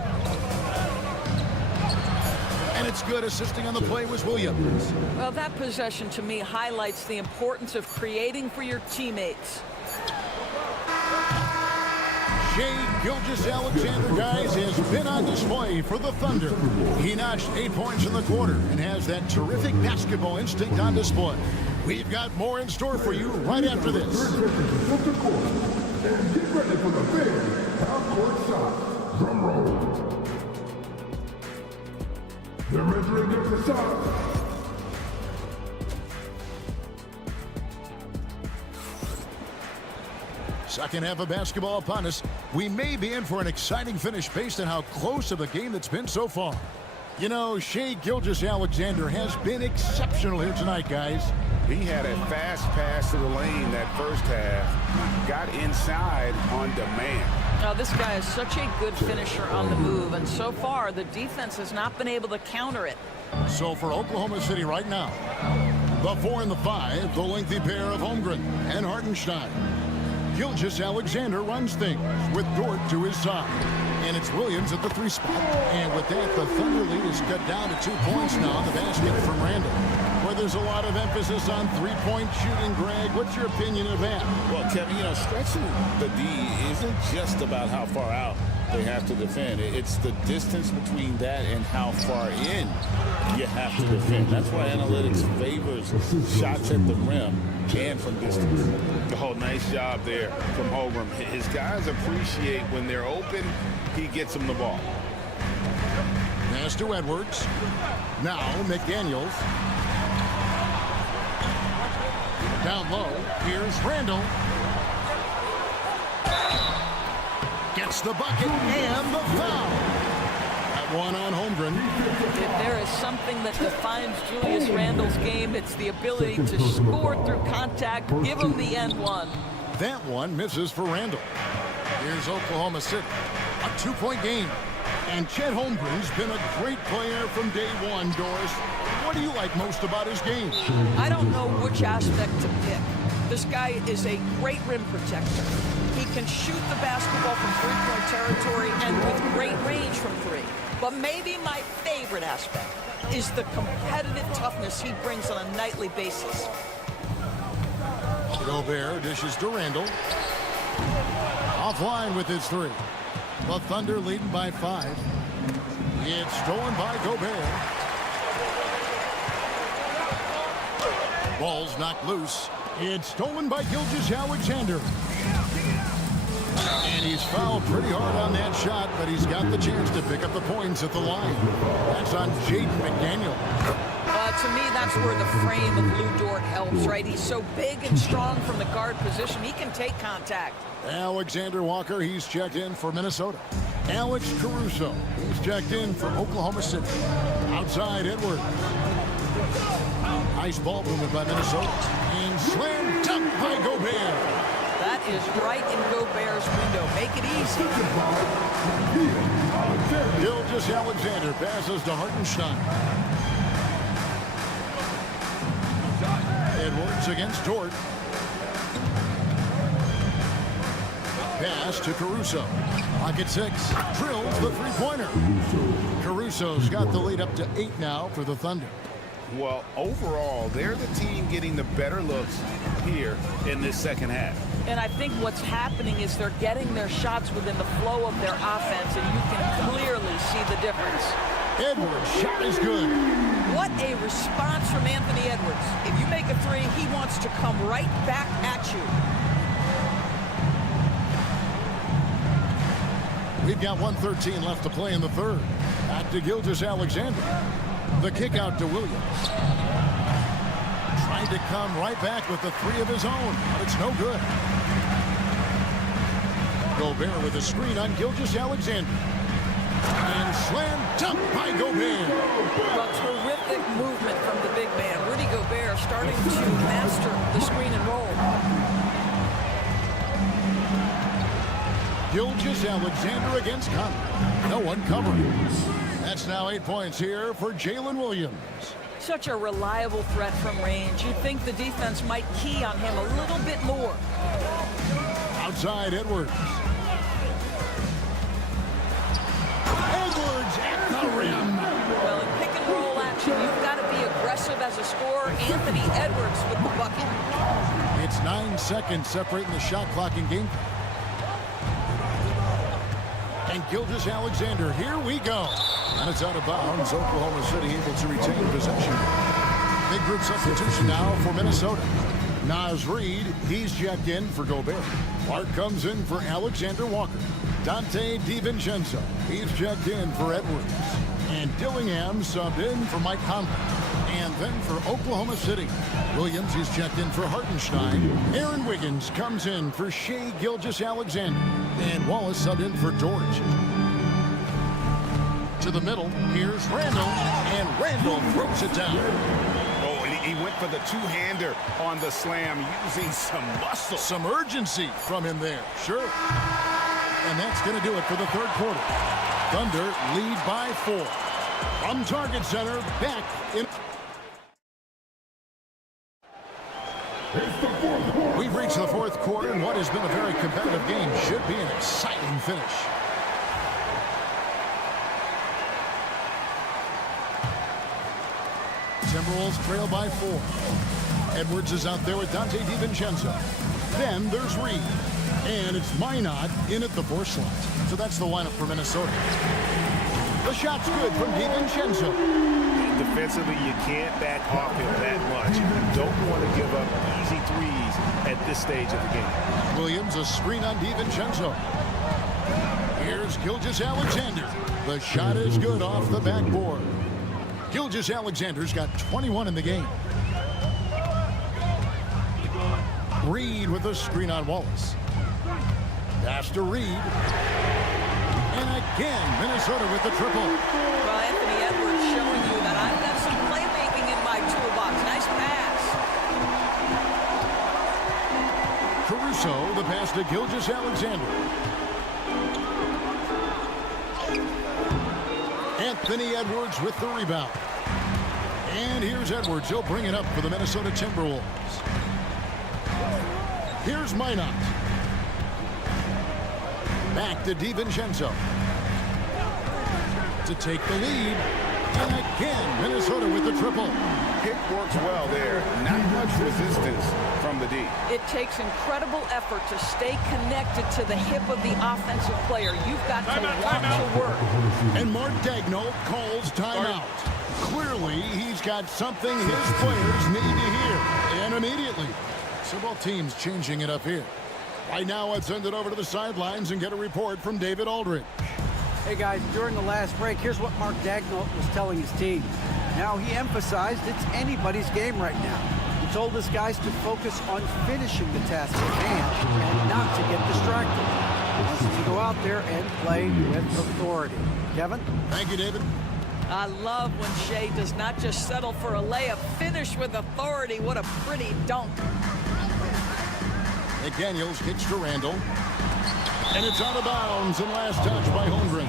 And it's good. Assisting on the play was Williams. Well, that possession to me highlights the importance of creating for your teammates. Shai Gilgeous-Alexander, guys, has been on display for the Thunder. He notched 8 points in the quarter and has that terrific basketball instinct on display. We've got more in store for you right after this. And get ready for the big half-court shot. Drum roll. They're measuring up the shot. Second half of basketball upon us. We may be in for an exciting finish based on how close of a game that's been so far. You know, Shai Gilgeous-Alexander has been exceptional here tonight, guys. He had a fast pass to the lane that first half. Got inside on demand. Now, this guy is such a good finisher on the move, and so far the defense has not been able to counter it. So for Oklahoma City right now, the 4 and the 5, the lengthy pair of Holmgren and Hartenstein. Gilgeous-Alexander runs things with Dort to his side. And it's Williams at the 3 spot. And with that, the Thunder lead is cut down to 2 points now on the basket from Randall. Where there's a lot of emphasis on three-point shooting, Greg. What's your opinion of that? Well, Kevin, you know, stretching the D isn't just about how far out they have to defend. It's the distance between that and how far in you have to defend. That's why analytics favors shots at the rim and from distance. Oh, nice job there from Holmgren. His guys appreciate when they're open, he gets them the ball. Pass to Edwards. Now McDaniels. Down low, here's Randall. Gets the bucket and the foul. That one on Holmgren. If there is something that defines Julius Randle's game, it's the ability to score through contact, give him the end one. That one misses for Randall. Here's Oklahoma City. A 2-point game. And Chet Holmgren's been a great player from day one, Doris. What do you like most about his game? I don't know which aspect to pick. This guy is a great rim protector. He can shoot the basketball from three-point territory and with great range from three. But maybe my favorite aspect is the competitive toughness he brings on a nightly basis. Gobert dishes to Randall. Offline with his three. The Thunder leading by 5. It's stolen by Gobert. Ball's knocked loose. It's stolen by Gilgeous-Alexander. And he's fouled pretty hard on that shot, but he's got the chance to pick up the points at the line. That's on Jaden McDaniel. To me, that's where the frame of Lou Dort helps, right? He's so big and strong from the guard position. He can take contact. Alexander Walker, he's checked in for Minnesota. Alex Caruso, he's checked in for Oklahoma City. Outside Edwards. Nice ball movement by Minnesota. And slam dunk by Gobert. That is right in Gobert's window. Make it easy. Gilgeous-Alexander passes to Hartenstein. Edwards against Dort. Pass to Caruso. Pocket 6. Drills the three-pointer. Caruso's got the lead up to 8 now for the Thunder. Well, overall, they're the team getting the better looks here in this second half. And I think what's happening is they're getting their shots within the flow of their offense, and you can clearly see the difference. Edwards' shot is good. What a response from Anthony Edwards. If you make a three, he wants to come right back at you. We've got 1:13 left to play in the third. Back to Gilgeous-Alexander. The kick out to Williams. Trying to come right back with the three of his own, but it's no good. Gobert with a screen on Gilgeous-Alexander. And slam dunk by Gobert. Well, terrific movement from the big man. Rudy Gobert starting to master the screen and roll. Gilgeous-Alexander against Conley. No one covering. That's now 8 points here for Jalen Williams. Such a reliable threat from range. You'd think the defense might key on him a little bit more. Outside Edwards. Edwards at the rim. Well, in pick and roll action, you've got to be aggressive as a scorer. Anthony Edwards with the bucket. It's 9 seconds separating the shot clock in game. And Gilgeous-Alexander, here we go. And it's out of bounds. Oklahoma City able to retain possession. Big group substitution now for Minnesota. Naz Reid, he's checked in for Gobert. Clark comes in for Alexander Walker. Dante DiVincenzo, he's checked in for Edwards. And Dillingham subbed in for Mike Conley. And then for Oklahoma City, Williams, he's checked in for Hartenstein. Aaron Wiggins comes in for Shai Gilgeous-Alexander. And Wallace subbed in for George. To the middle, here's Randall. And Randall throws it down. Oh, and he went for the two-hander on the slam, using some muscle. Some urgency from him there, sure. And that's going to do it for the third quarter. Thunder lead by 4. From Target Center, back in... We've reached the fourth quarter, and what has been a very competitive game should be an exciting finish. Timberwolves trail by 4. Edwards is out there with Dante DiVincenzo. Then there's Reid. And it's Minot in at the 4 slot. So that's the lineup for Minnesota. The shot's good from DiVincenzo. Defensively, you can't back off him that much. You don't want to give up easy threes at this stage of the game. Williams, a screen on DiVincenzo. Here's Gilgeous-Alexander. The shot is good off the backboard. Gilgeous-Alexander's got 21 in the game. Reid with a screen on Wallace. Pass to Reid. And again, Minnesota with the triple. Well, Anthony Edwards showing you that I've got some playmaking in my toolbox. Nice pass. Caruso, the pass to Gilgeous-Alexander. Anthony Edwards with the rebound. And here's Edwards. He'll bring it up for the Minnesota Timberwolves. Here's Minot. Back to DiVincenzo. To take the lead. And again, Minnesota with the triple. Pick works well there. Not much resistance from the D. It takes incredible effort to stay connected to the hip of the offensive player. You've got to want to work. And Mark Daigneault calls timeout. Clearly, he's got something his players need to hear. And immediately. So both teams changing it up here. Right now, let's send it over to the sidelines and get a report from David Aldridge. Hey guys, during the last break, here's what Mark Daigneault was telling his team. Now, he emphasized it's anybody's game right now. He told his guys to focus on finishing the task at hand and not to get distracted. He wants them to go out there and play with authority. Kevin? Thank you, David. I love when Shea does not just settle for a layup, finish with authority. What a pretty dunk. McDaniels hits to Randall. And it's out of bounds and last touch by Holmgren.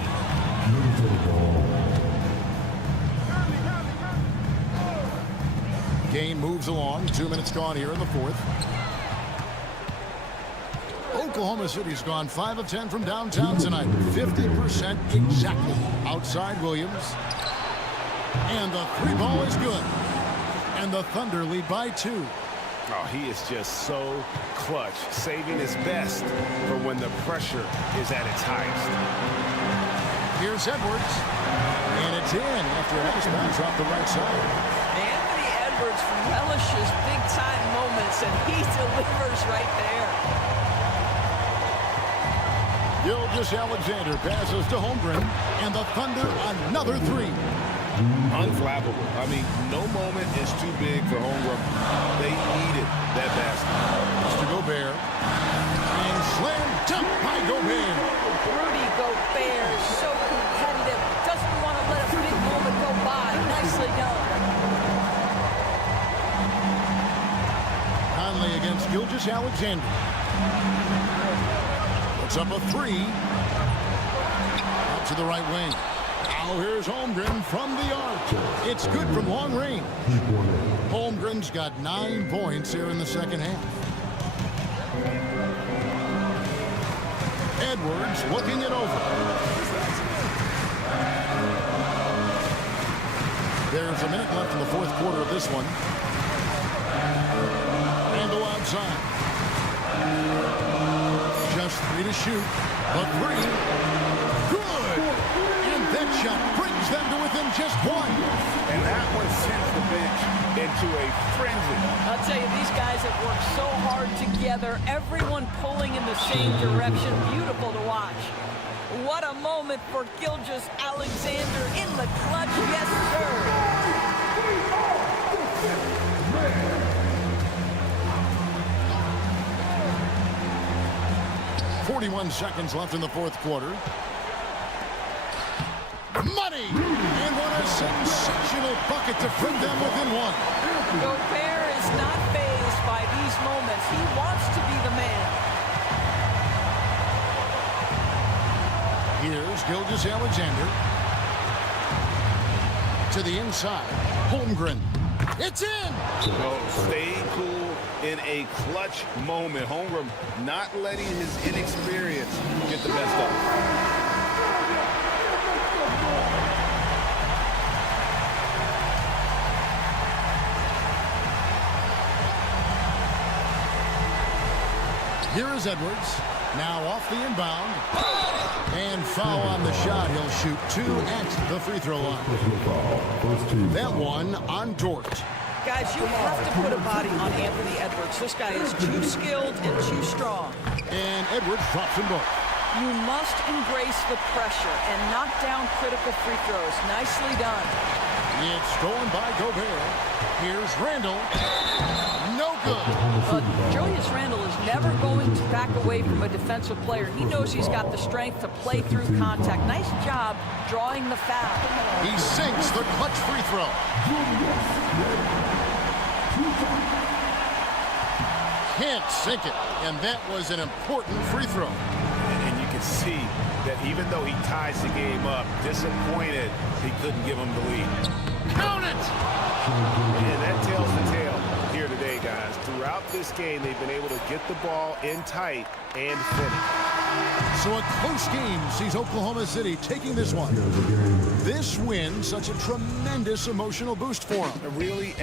Game moves along. 2 minutes gone here in the fourth. Oklahoma City's gone 5 of 10 from downtown tonight. 50% exactly. Outside Williams. And the three ball is good. And the Thunder lead by 2. Oh, he is just so clutch, saving his best for when the pressure is at its highest. Here's Edwards. And it's in after a nice bounce off the right side. Anthony Edwards relishes big-time moments, and he delivers right there. Gilgeous-Alexander passes to Holmgren. And the Thunder another 3. Unflappable. I mean, no moment is too big for Holmgren. They needed that basket. Mr. Gobert. And slam dunk by Gobert. Rudy Gobert is so competitive. Doesn't want to let a big moment go by. Nicely done. Conley against Gilgeous-Alexander. Puts up a 3. Out to the right wing. Now here's Holmgren from the arc. It's good from long range. Holmgren's got 9 points here in the second half. Edwards looking it over. There's a minute left in the fourth quarter of this one. And go outside. Just 3 to shoot. But 3. Good! That shot brings them to within just 1. And that one sends the bench into a frenzy. I'll tell you, these guys have worked so hard together. Everyone pulling in the same direction. Beautiful to watch. What a moment for Gilgeous-Alexander in the clutch. Yes, sir. 41 seconds left in the fourth quarter. Money! And what a sensational bucket to put them within 1. Gobert is not fazed by these moments. He wants to be the man. Here's Gilgeous-Alexander. To the inside. Holmgren. It's in! Stay cool in a clutch moment. Holmgren not letting his inexperience get the best of him. Here is Edwards. Now off the inbound. And foul on the shot. He'll shoot 2 at the free throw line. That one on Dort. Guys, you have to put a body on Anthony Edwards. This guy is too skilled and too strong. And Edwards drops them both. You must embrace the pressure and knock down critical free throws. Nicely done. It's stolen by Gobert. Here's Randall. No good. Julius Randle is never going to back away from a defensive player. He knows he's got the strength to play through contact. Nice job drawing the foul. He sinks the clutch free throw. Can't sink it. And that was an important free throw. And you can see that even though he ties the game up, disappointed he couldn't give him the lead. Count it! And that tells the tale here today. way, guys. Throughout this game, they've been able to get the ball in tight and finish. So a close game sees Oklahoma City taking this one. This win, such a tremendous emotional boost for them. Really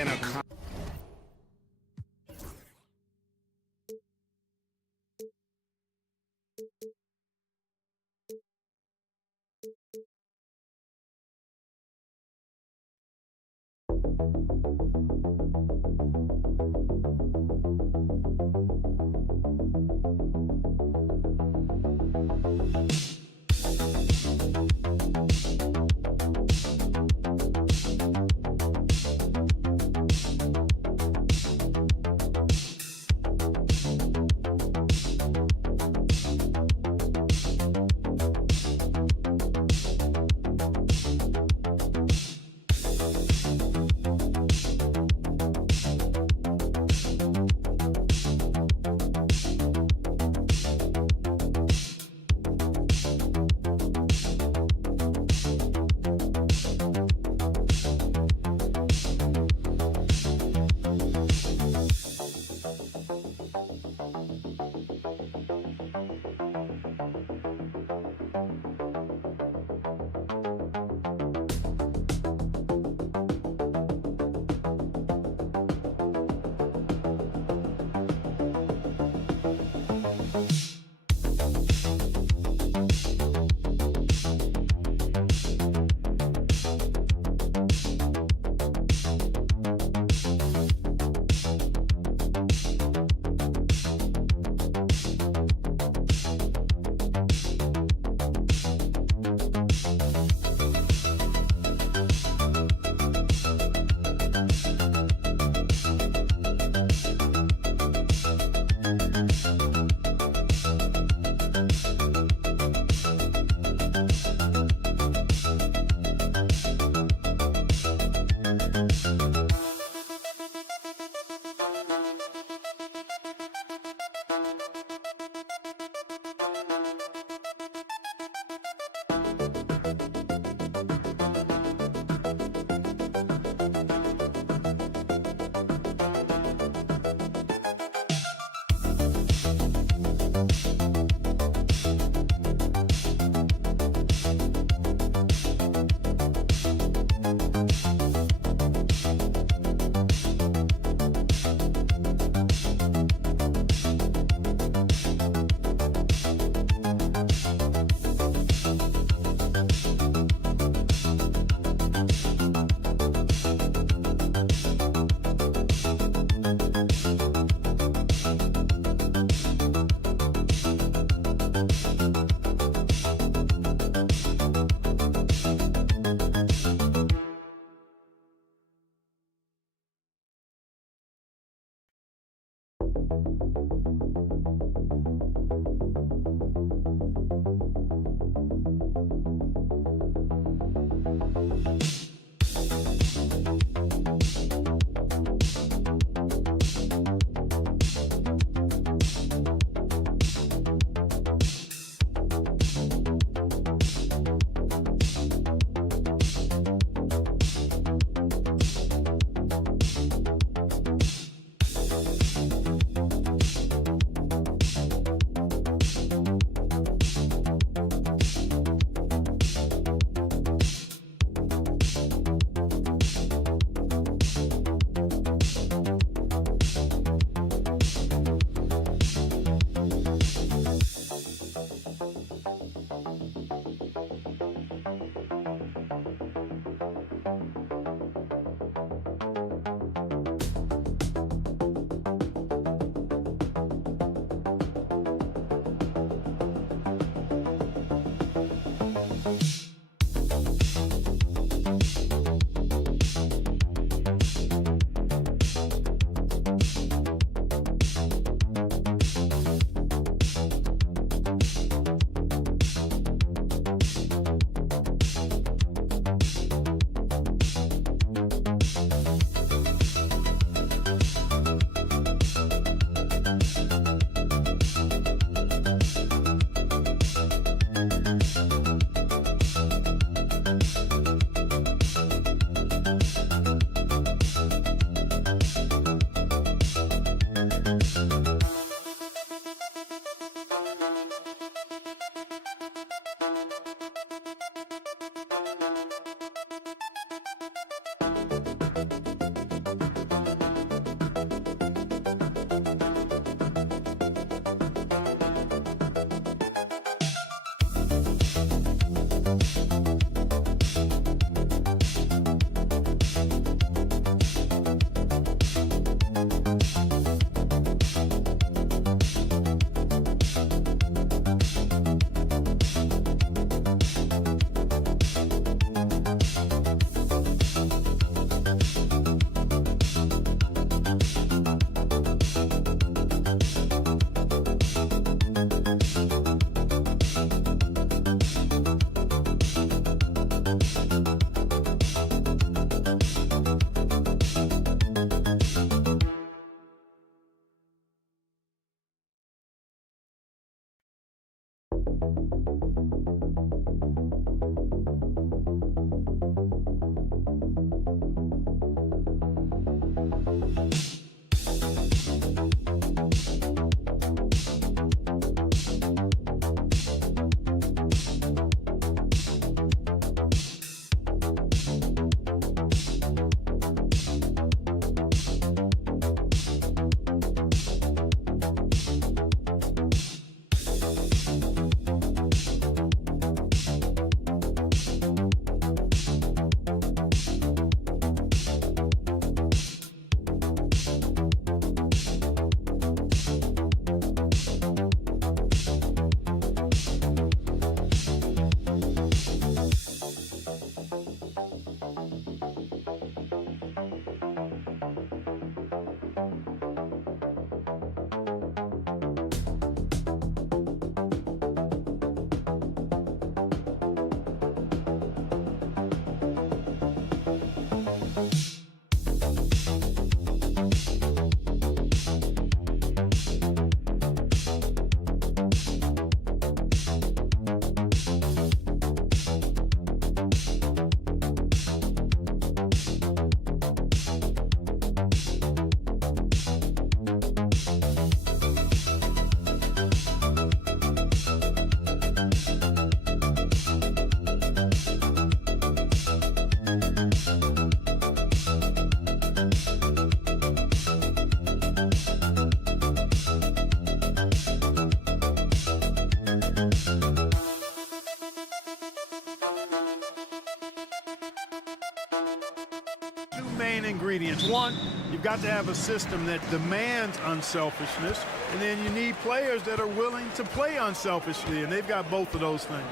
Main ingredients. One, you've got to have a system that demands unselfishness, and then you need players that are willing to play unselfishly, and they've got both of those things.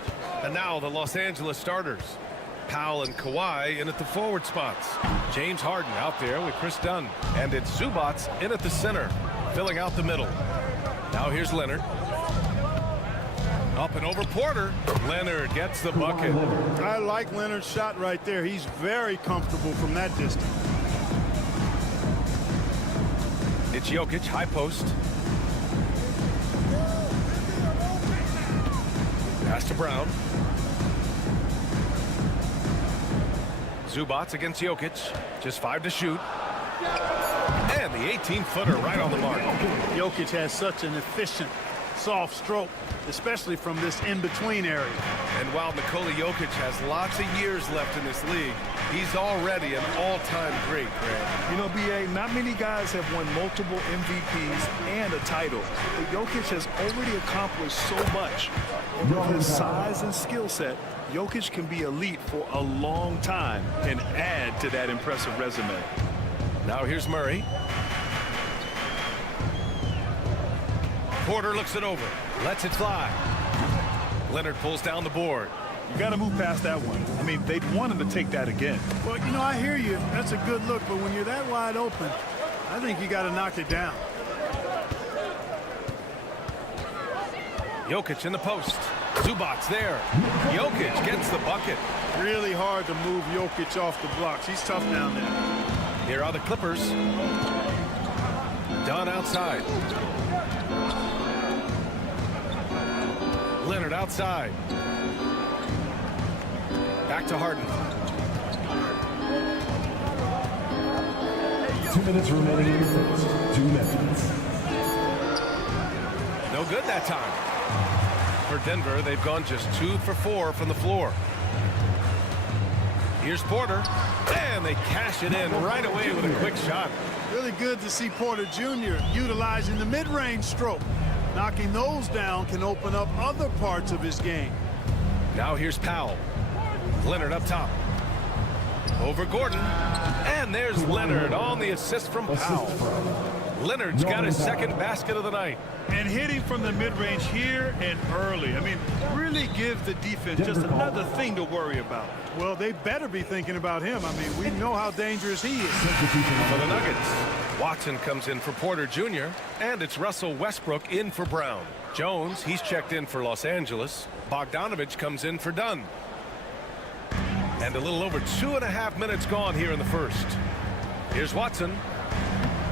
And now the Los Angeles starters. Powell and Kawhi in at the forward spots. James Harden out there with Chris Dunn. And it's Zubats in at the center, filling out the middle. Now here's Leonard. Up and over Porter. Leonard gets the bucket. I like Leonard's shot right there. He's very comfortable from that distance. It's Jokic, high post. Pass to Brown. Zubats against Jokic. Just 5 to shoot. And the 18-footer right on the mark. Jokic has such an efficient, soft stroke, especially from this in-between area. And while Nikola Jokic has lots of years left in this league, he's already an all-time great, Grant. You know, B.A., not many guys have won multiple MVPs and a title. But Jokic has already accomplished so much. And with his size and skill set, Jokic can be elite for a long time and add to that impressive resume. Now here's Murray. Porter looks it over, lets it fly. Leonard pulls down the board. You got to move past that one. I mean, they'd want him to take that again. Well, you know, I hear you. That's a good look, but when you're that wide open, I think you got to knock it down. Jokic in the post. Zubats there. Jokic gets the bucket. Really hard to move Jokic off the blocks. He's tough down there. Here are the Clippers. Dunn outside. Leonard outside. Back to Harden. 2 minutes remaining in the first. 2 minutes. No good that time. For Denver, they've gone just 2 for 4 from the floor. Here's Porter, and they cash it in right away with a quick shot. Really good to see Porter Jr. utilizing the mid-range stroke. Knocking those down can open up other parts of his game. Now here's Powell. Leonard up top. Over Gordon. And there's Leonard on the assist from Powell. Leonard's got his second basket of the night. And hitting from the mid-range here and early. I mean, really gives the defense just another thing to worry about. Well, they better be thinking about him. I mean, we know how dangerous he is. For the Nuggets, Watson comes in for Porter Jr., and it's Russell Westbrook in for Brown. Jones, he's checked in for Los Angeles. Bogdanovich comes in for Dunn. And a little over 2.5 minutes gone here in the first. Here's Watson.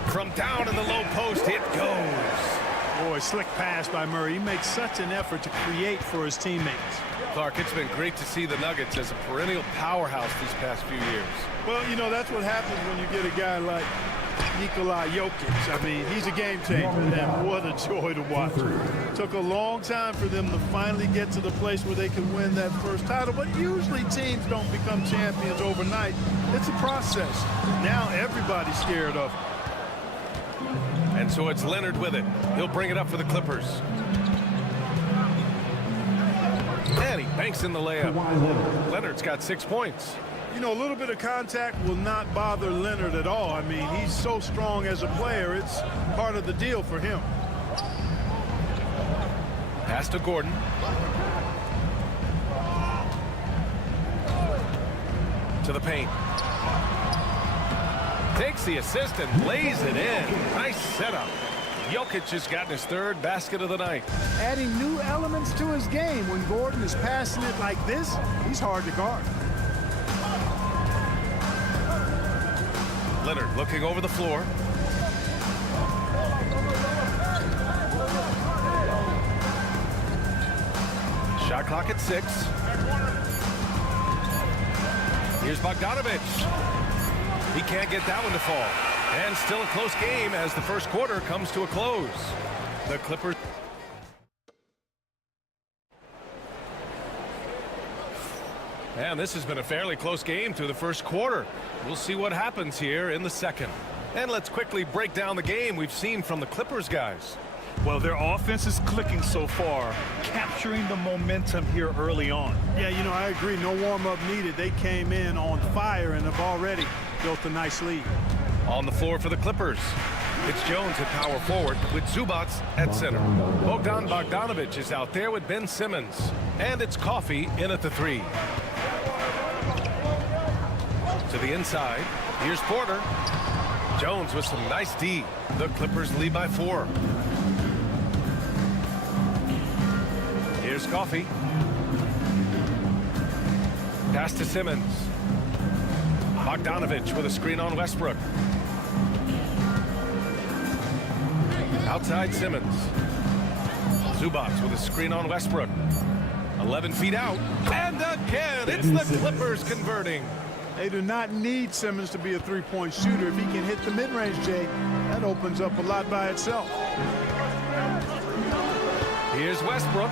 From down in the low post, it goes. Boy, slick pass by Murray. He makes such an effort to create for his teammates. Clark, it's been great to see the Nuggets as a perennial powerhouse these past few years. Well, you know, that's what happens when you get a guy like Nikola Jokic. I mean, he's a game changer, and what a joy to watch. Took a long time for them to finally get to the place where they could win that first title, but usually teams don't become champions overnight. It's a process. Now everybody's scared of him. And so it's Leonard with it. He'll bring it up for the Clippers. And he banks in the layup. Leonard's got 6 points. You know, a little bit of contact will not bother Leonard at all. I mean, he's so strong as a player. It's part of the deal for him. Pass to Gordon. To the paint. Takes the assist and lays it in. Nice setup. Jokic has gotten his third basket of the night. Adding new elements to his game. When Gordon is passing it like this, he's hard to guard. Leonard looking over the floor. Shot clock at 6. Here's Bogdanovich. He can't get that one to fall. And still a close game as the first quarter comes to a close. The Clippers. And this has been a fairly close game through the first quarter. We'll see what happens here in the second. And let's quickly break down the game we've seen from the Clippers guys. Well, their offense is clicking so far, capturing the momentum here early on. Yeah, you know, I agree. No warm-up needed. They came in on fire and have already built a nice lead. On the floor for the Clippers, it's Jones at power forward with Zubac at center. Bogdan Bogdanovich is out there with Ben Simmons. And it's Coffey in at the 3. To the inside, here's Porter. Jones with some nice D. The Clippers lead by 4. Here's Coffey. Pass to Simmons. Bogdanovich with a screen on Westbrook. Outside Simmons. Zubac with a screen on Westbrook. 11 feet out. And again, it's the Clippers converting. They do not need Simmons to be a three-point shooter. If he can hit the mid-range, Jay, that opens up a lot by itself. Here's Westbrook.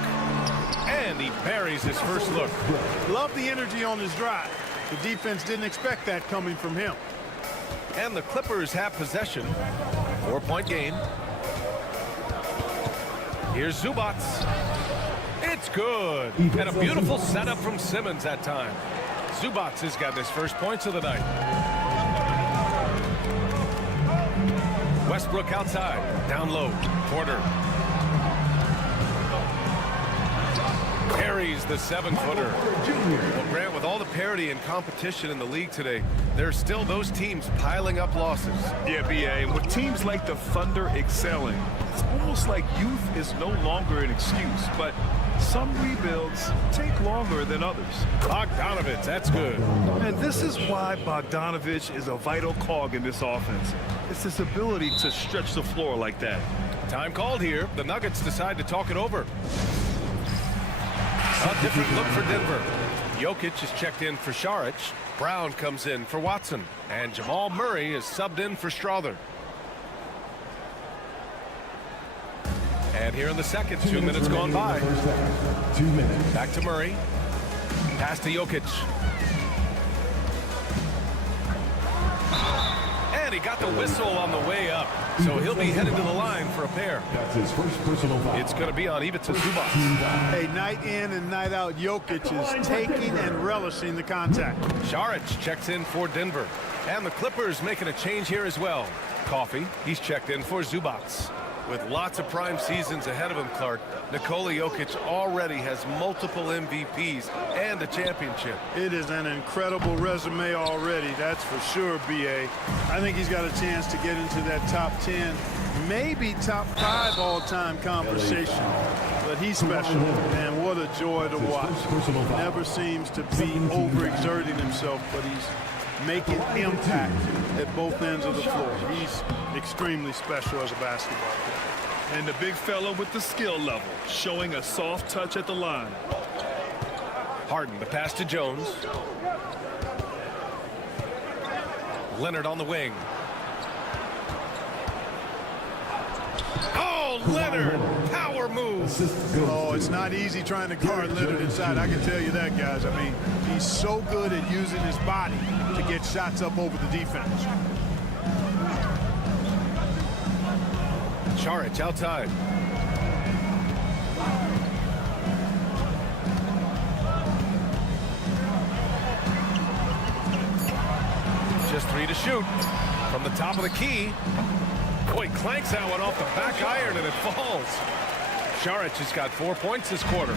And he buries his first look. Love the energy on his drive. The defense didn't expect that coming from him. And the Clippers have possession. 4-point game. Here's Zubac. It's good. And a beautiful setup from Simmons that time. Zubac has got his first points of the night. Westbrook outside. Down low. Porter. Carries the 7-footer. Well, Grant, with all the parity and competition in the league today, there are still those teams piling up losses. Yeah, B.A., and with teams like the Thunder excelling, it's almost like youth is no longer an excuse, but some rebuilds take longer than others. Bogdanovich, that's good. And this is why Bogdanovich is a vital cog in this offense. It's his ability to stretch the floor like that. Time called here. The Nuggets decide to talk it over. A different look for Denver. Jokic is checked in for Šarić. Brown comes in for Watson. And Jamal Murray is subbed in for Strother. And here in the second, 2 minutes gone by. 2 minutes. Back to Murray. Pass to Jokic. And he got the whistle on the way up. So he'll be headed to the line for a pair. That's his first personal foul. It's going to be on Ivica Zubac. Hey, night in and night out, Jokic is taking and relishing the contact. Saric checks in for Denver. And the Clippers making a change here as well. Coffey, he's checked in for Zubac. With lots of prime seasons ahead of him, Clark, Nikola Jokic already has multiple MVPs and a championship. It is an incredible resume already, that's for sure, B.A. I think he's got a chance to get into that top 10, maybe top 5 all-time conversation. But he's special, and what a joy to watch. Never seems to be overexerting himself, but he's making impact at both ends of the floor. He's extremely special as a basketball player. And the big fella with the skill level, showing a soft touch at the line. Harden, the pass to Jones. Leonard on the wing. Oh, Leonard, power move. Oh, it's not easy trying to guard Leonard inside. I can tell you that, guys. I mean, he's so good at using his body to get shots up over the defense. Saric outside. Just 3 to shoot. From the top of the key. Boy, clanks that one off the back iron and it falls. Saric has got 4 points this quarter.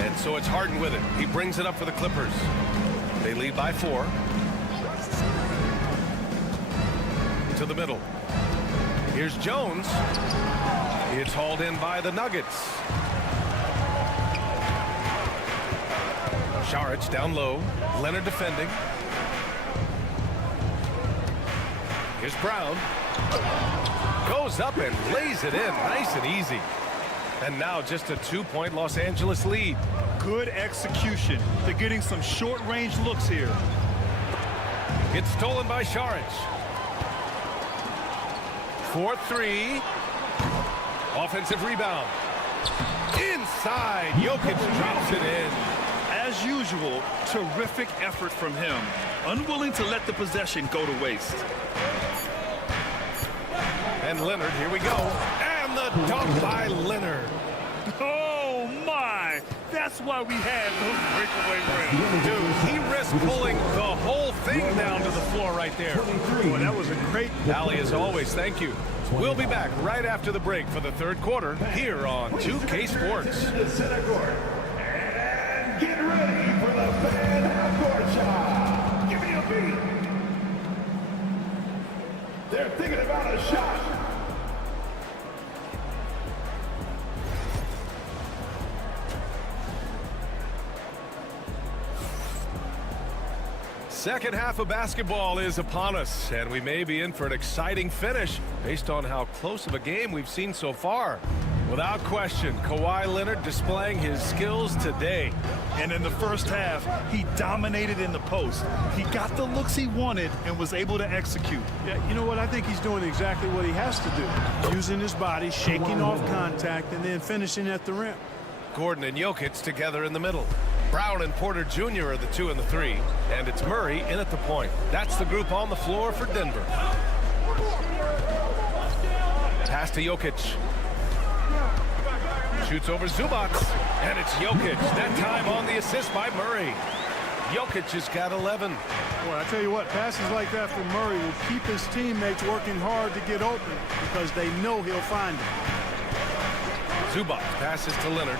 And so it's Harden with it. He brings it up for the Clippers. They lead by 4. To the middle. Here's Jones. It's hauled in by the Nuggets. Saric down low. Leonard defending. Here's Brown. Goes up and lays it in. Nice and easy. And now just a 2-point Los Angeles lead. Good execution. They're getting some short-range looks here. It's stolen by Saric. 4-3. Offensive rebound. Inside. Jokic drops it in. As usual, terrific effort from him. Unwilling to let the possession go to waste. And Leonard, here we go. And the dunk by Leonard. Oh, my. That's why we had those breakaway rims. Dude, he risked pulling the whole thing down to the floor right there. Boy, that was a great... Ali, as always, thank you. We'll be back right after the break for the third quarter here on 2K Sports. And get ready for the fan half-court shot. Give me a beat. They're thinking about a shot. Second half of basketball is upon us, and we may be in for an exciting finish based on how close of a game we've seen so far. Without question, Kawhi Leonard displaying his skills today. And in the first half, he dominated in the post. He got the looks he wanted and was able to execute. Yeah, you know what? I think he's doing exactly what he has to do. Using his body, shaking off contact, and then finishing at the rim. Gordon and Jokic together in the middle. Brown and Porter Jr. are the 2 and the 3. And it's Murray in at the point. That's the group on the floor for Denver. Pass to Jokic. Shoots over Zubac. And it's Jokic. That time on the assist by Murray. Jokic has got 11. Boy, I tell you what, passes like that from Murray will keep his teammates working hard to get open because they know he'll find them. Zubac passes to Leonard.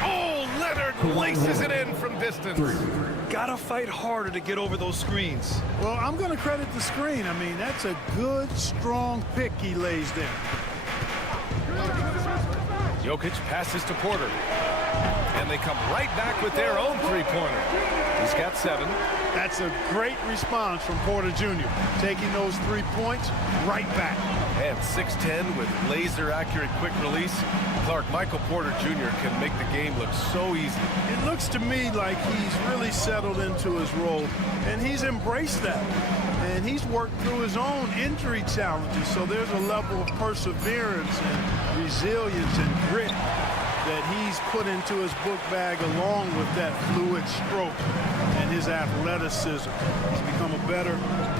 Oh, Leonard laces it in from distance. Gotta fight harder to get over those screens. Well, I'm going to credit the screen. I mean, that's a good, strong pick he lays there. Jokic passes to Porter. And they come right back with their own three-pointer. He's got 7. That's a great response from Porter Jr. Taking those 3 points right back. And 6'10" with laser-accurate quick release. Clark, Michael Porter Jr. can make the game look so easy. It looks to me like he's really settled into his role, and he's embraced that. And he's worked through his own injury challenges, so there's a level of perseverance and resilience and grit that he's put into his book bag along with that fluid stroke and his athleticism. He's become a better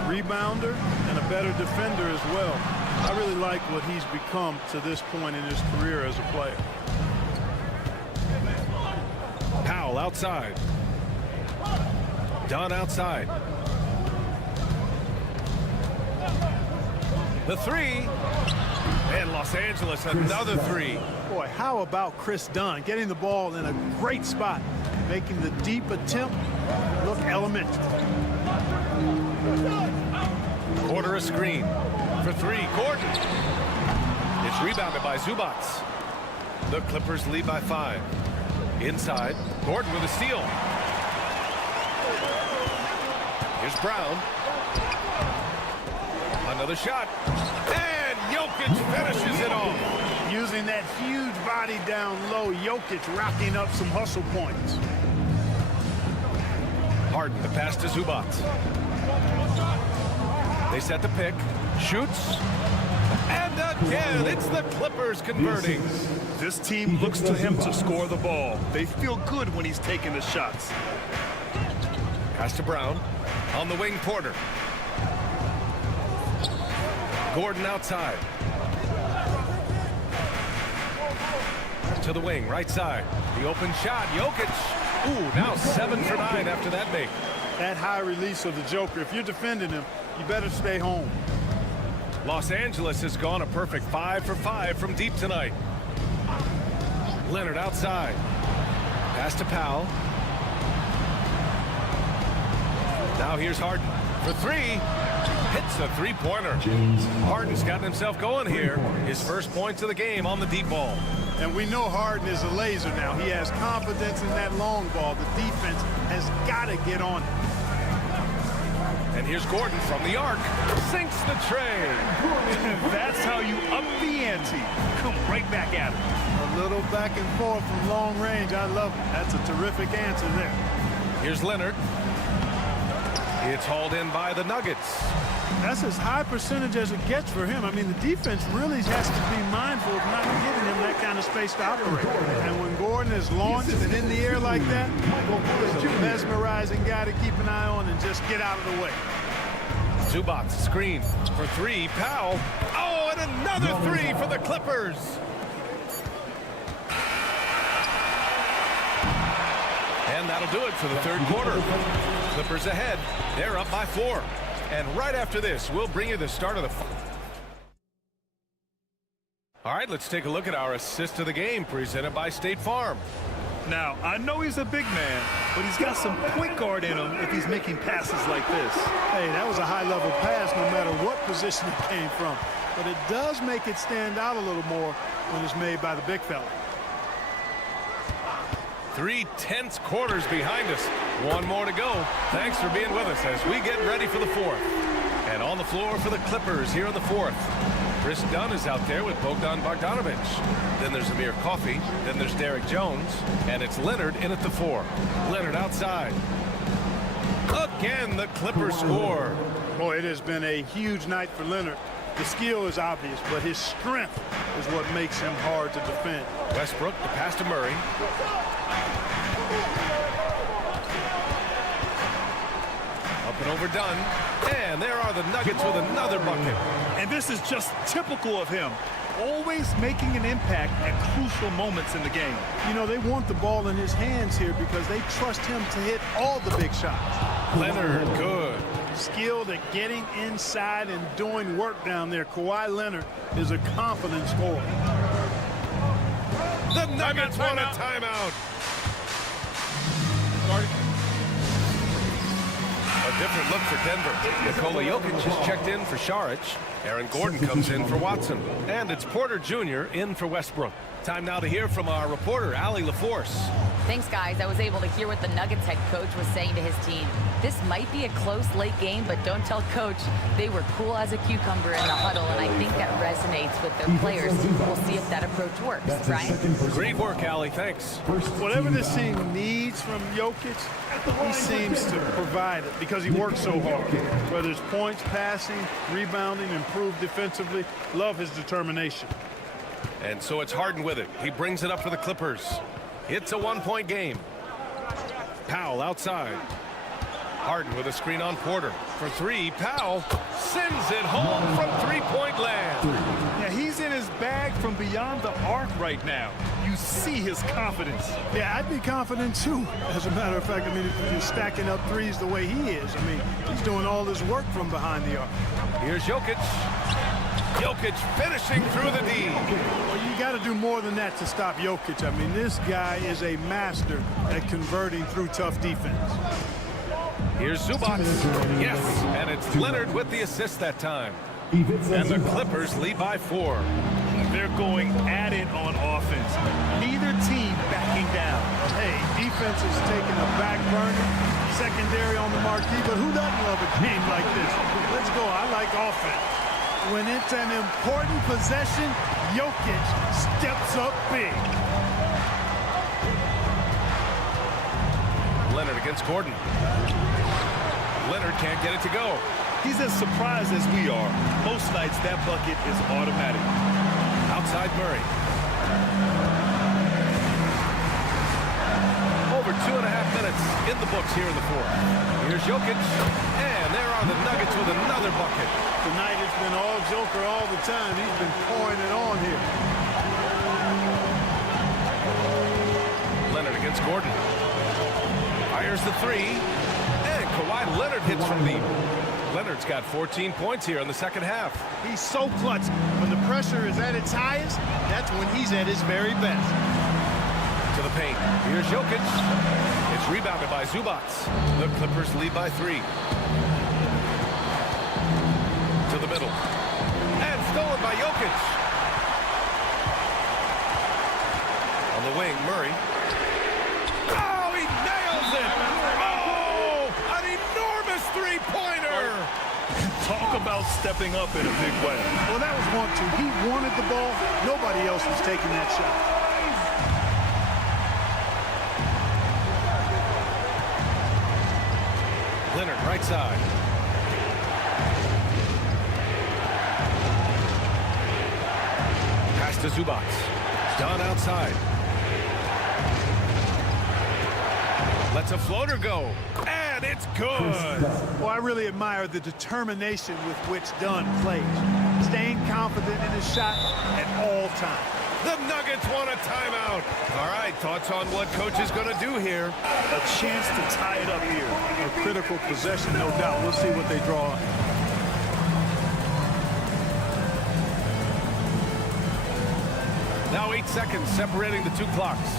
rebounder and a better defender as well. I really like what he's become to this point in his career as a player. Powell outside. Dunn outside. The three. And Los Angeles, another three. Boy, how about Chris Dunn getting the ball in a great spot, making the deep attempt look elementary. Quarter a screen for three. Gordon. It's rebounded by Zubac. The Clippers lead by 5. Inside, Gordon with a steal. Here's Brown. Another shot. And Jokic finishes it off. Using that huge body down low, Jokic racking up some hustle points. Harden, the pass to Zubac. They set the pick. Shoots. And again, it's the Clippers converting. This team looks to him to score the ball. They feel good when he's taking the shots. Pass to Brown. On the wing, Porter. Gordon outside. To the wing, right side. The open shot, Jokic. Ooh, now 7 for 9 after that make. That high release of the Joker, if you're defending him, you better stay home. Los Angeles has gone a perfect 5 for 5 from deep tonight. Leonard outside. Pass to Powell. Now here's Harden for 3. Hits a three-pointer. Harden's gotten himself going here. His first points of the game on the deep ball. And we know Harden is a laser now. He has confidence in that long ball. The defense has got to get on it. And here's Gordon from the arc. Sinks the tray. That's how you up the ante. Come right back at him. A little back and forth from long range. I love it. That's a terrific answer there. Here's Leonard. It's hauled in by the Nuggets. That's as high percentage as it gets for him. I mean, the defense really has to be mindful of not giving him that kind of space to operate. And when Gordon is launched and in the air like that, he's a mesmerizing guy to keep an eye on and just get out of the way. Zubac screen for 3. Powell. Oh, and another 3 for the Clippers. And that'll do it for the third quarter. Clippers ahead. They're up by 4. And right after this, we'll bring you the start of the... All right, let's take a look at our assist of the game presented by State Farm. Now, I know he's a big man, but he's got some point guard in him if he's making passes like this. Hey, that was a high-level pass no matter what position it came from. But it does make it stand out a little more when it's made by the big fella. 3 tense quarters behind us. One more to go. Thanks for being with us as we get ready for the 4th. And on the floor for the Clippers here in the 4th. Chris Dunn is out there with Bogdan Bogdanovic. Then there's Amir Coffey. Then there's Derek Jones. And it's Leonard in at the 4. Leonard outside. Again, the Clippers score. Boy, it has been a huge night for Leonard. The skill is obvious, but his strength is what makes him hard to defend. Westbrook, the pass to Murray. Up and over Dunn. And there are the Nuggets with another bucket. And this is just typical of him. Always making an impact at crucial moments in the game. You know, they want the ball in his hands here because they trust him to hit all the big shots. Leonard, good. Skilled at getting inside and doing work down there. Kawhi Leonard is a confident scorer. The Nuggets want a timeout. A different look for Denver. Nikola Jokic has checked in for Saric. Aaron Gordon comes in for Watson. And it's Porter Jr. in for Westbrook. Time now to hear from our reporter, Allie LaForce. Thanks, guys. I was able to hear what the Nuggets head coach was saying to his team. This might be a close late game, but don't tell coach. They were cool as a cucumber in the huddle, and I think that resonates with their players. We'll see if that approach works. Brian? Great work, Allie. Thanks. Whatever this team needs from Jokic, he seems to provide it because he works so hard. Whether it's points, passing, rebounding, improved defensively, love his determination. And so it's Harden with it. He brings it up for the Clippers. It's a 1-point game. Powell outside. Harden with a screen on Porter. For three, Powell sends it home from three-point land. Yeah, he's in his bag from beyond the arc right now. You see his confidence. Yeah, I'd be confident too. As a matter of fact, I mean, if you're stacking up threes the way he is, I mean, he's doing all this work from behind the arc. Here's Jokic. Jokic finishing through the D. Well, you got to do more than that to stop Jokic. I mean, this guy is a master at converting through tough defense. Here's Zubac. Yes, and it's Leonard with the assist that time. And the Clippers lead by 4. They're going at it on offense. Neither team backing down. Hey, defense is taking a back burner, secondary on the marquee, but who doesn't love a game like this? Let's go. I like offense. When it's an important possession, Jokic steps up big. Leonard against Gordon. Leonard can't get it to go. He's as surprised as we are. Most nights, that bucket is automatic. Outside Murray. Over 2.5 minutes in the books here in the fourth. Here's Jokic. And there are the Nuggets with another bucket. Tonight it's been all Joker all the time. He's been pouring it on here. Leonard against Gordon. Fires the three. And Kawhi Leonard hits from deep. Leonard's got 14 points here in the second half. He's so clutch. When the pressure is at its highest, that's when he's at his very best. To the paint. Here's Jokic. It's rebounded by Zubac. The Clippers lead by 3. To the middle. And stolen by Jokic. On the wing, Murray. Oh, he nails it! Oh, an enormous three-pointer! Talk about stepping up in a big way. Well, that was 1-2. He wanted the ball. Nobody else was taking that shot. Leonard, right side. Pass to Zubac. Down outside. Lets a floater go. And it's good. Well, I really admire the determination with which Dunn plays. Staying confident in his shot at all times. The Nuggets want a timeout. All right, thoughts on what coach is going to do here? A chance to tie it up here. A critical possession, no doubt. We'll see what they draw. Now 8 seconds separating the two clocks.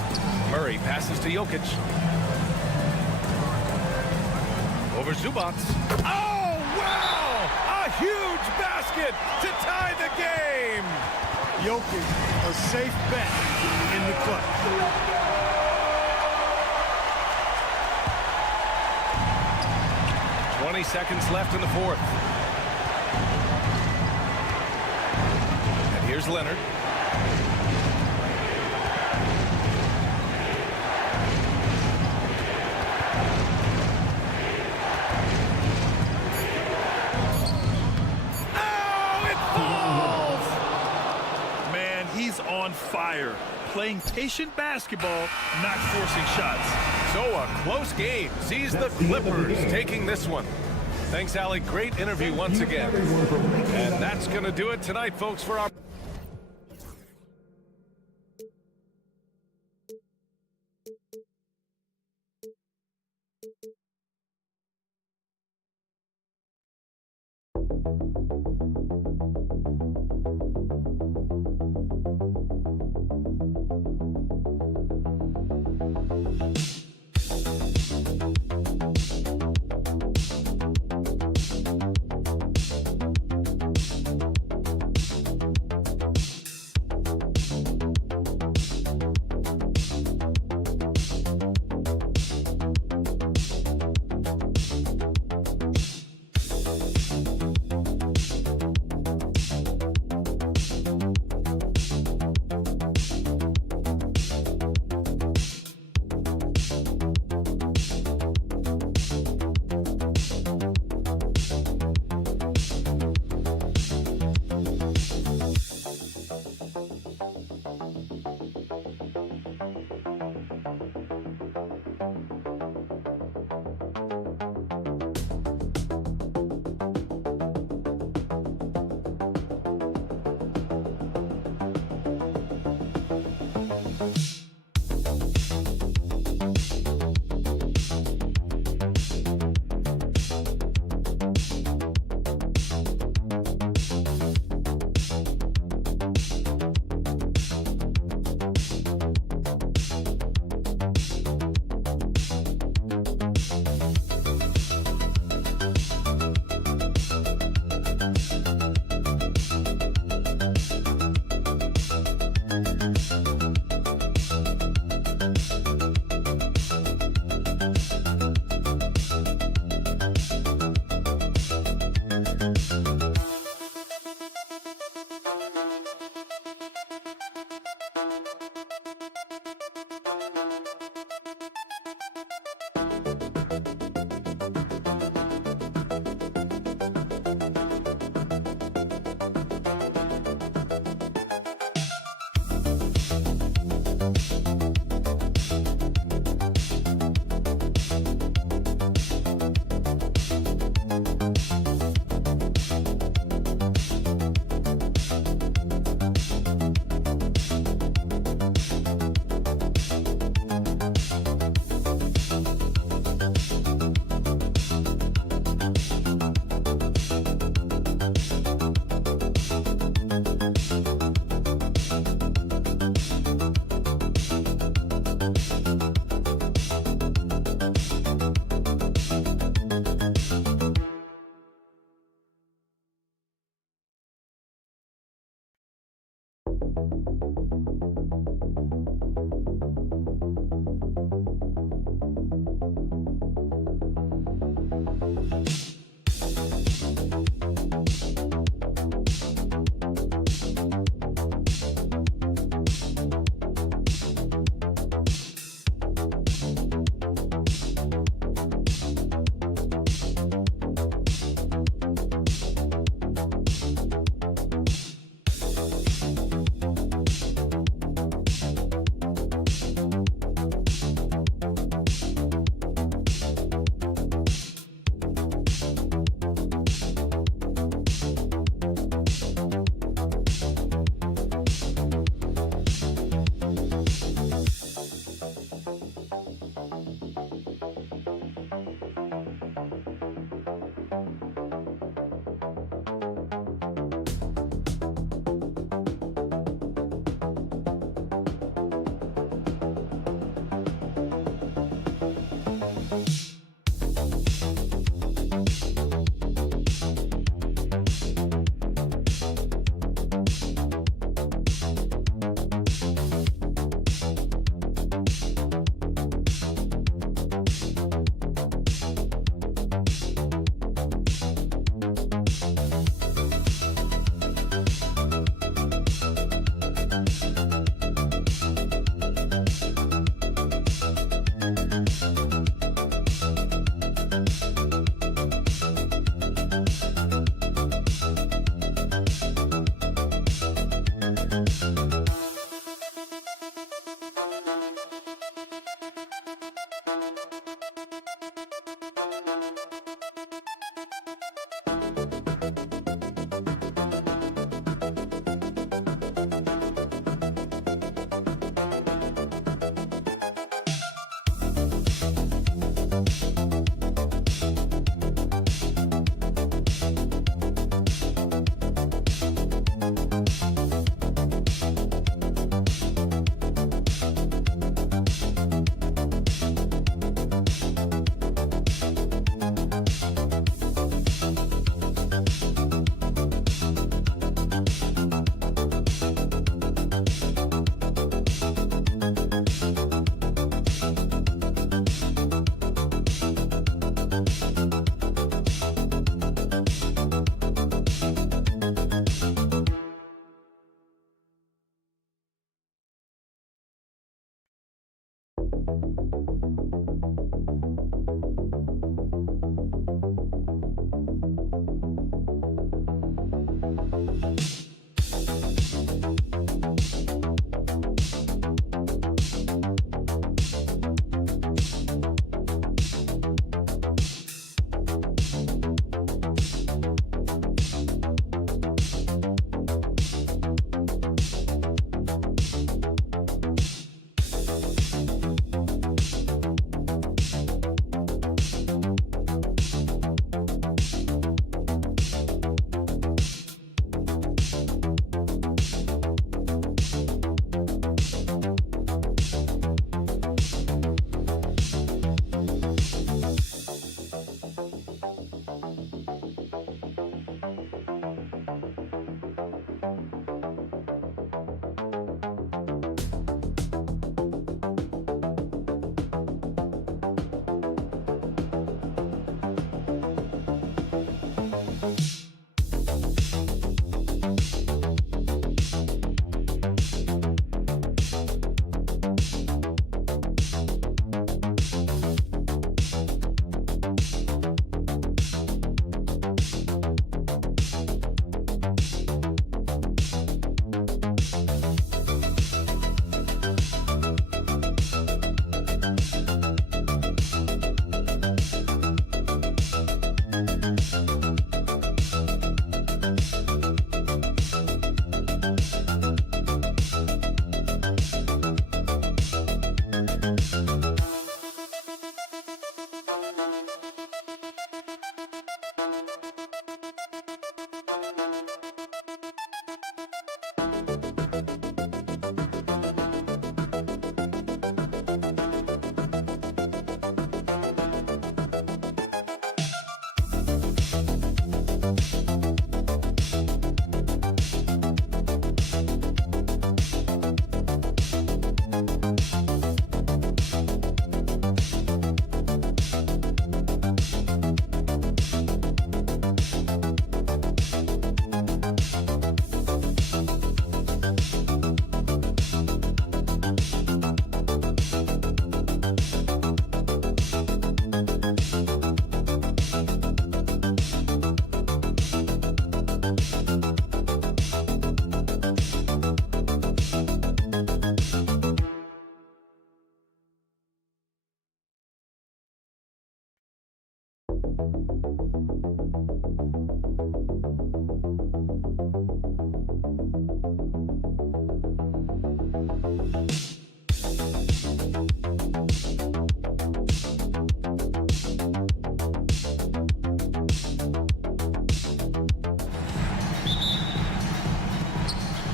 Murray passes to Jokic. Over Zubac. Oh, wow! A huge basket to tie the game! Jokic, a safe bet in the clutch. Seconds left in the fourth. And here's Leonard. Oh, it falls! Man, he's on fire. Playing patient basketball, not forcing shots. So a close game sees the Clippers taking this one. Thanks, Allie. Great interview once again. And that's going to do it tonight, folks, for our...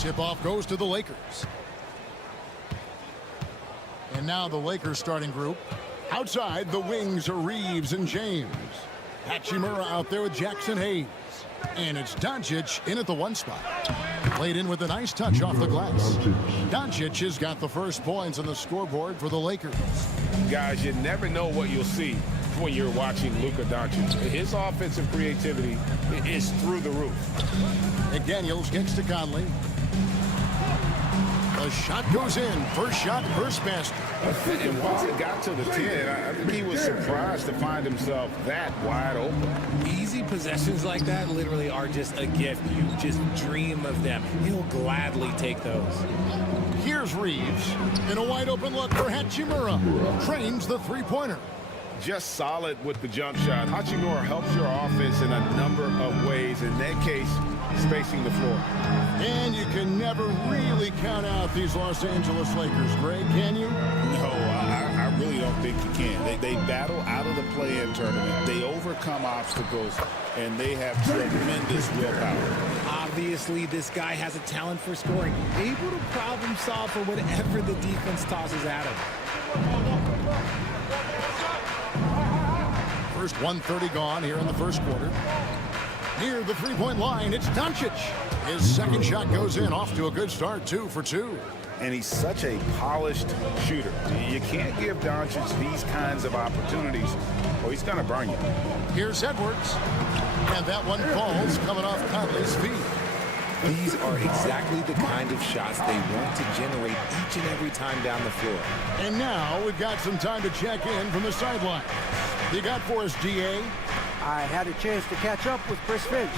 Tip-off goes to the Lakers. And now the Lakers starting group. Outside, the wings are Reeves and James. Hachimura out there with Jackson Hayes. And it's Doncic in at the 1 spot. Played in with a nice touch off the glass. Doncic has got the first points on the scoreboard for the Lakers. Guys, you never know what you'll see when you're watching Luka Doncic. His offensive creativity is through the roof. McDaniels gets to Conley. The shot goes in. First shot, first basket. And once it got to the 10, I think he was surprised to find himself that wide open. Easy possessions like that literally are just a gift. You just dream of them. He'll gladly take those. Here's Reeves in a wide open look for Hachimura. Trains the three-pointer. Just solid with the jump shot. Hachimura helps your offense in a number of ways. In that case, spacing the floor. And you can never really count out these Los Angeles Lakers, Greg, can you? No, I really don't think you can. They battle out of the play-in tournament. They overcome obstacles, and they have tremendous willpower. Obviously, this guy has a talent for scoring. Able to problem solve for whatever the defense tosses at him. First 1:30 gone here in the first quarter. Near the three-point line, it's Doncic. His second shot goes in, off to a good start, 2 for 2. And he's such a polished shooter. You can't give Doncic these kinds of opportunities, or he's going to burn you. Here's Edwards. And that one falls coming off Conley's feet. These are exactly the kind of shots they want to generate each and every time down the floor. And now we've got some time to check in from the sideline. You got for us, GA? I had a chance to catch up with Chris Finch.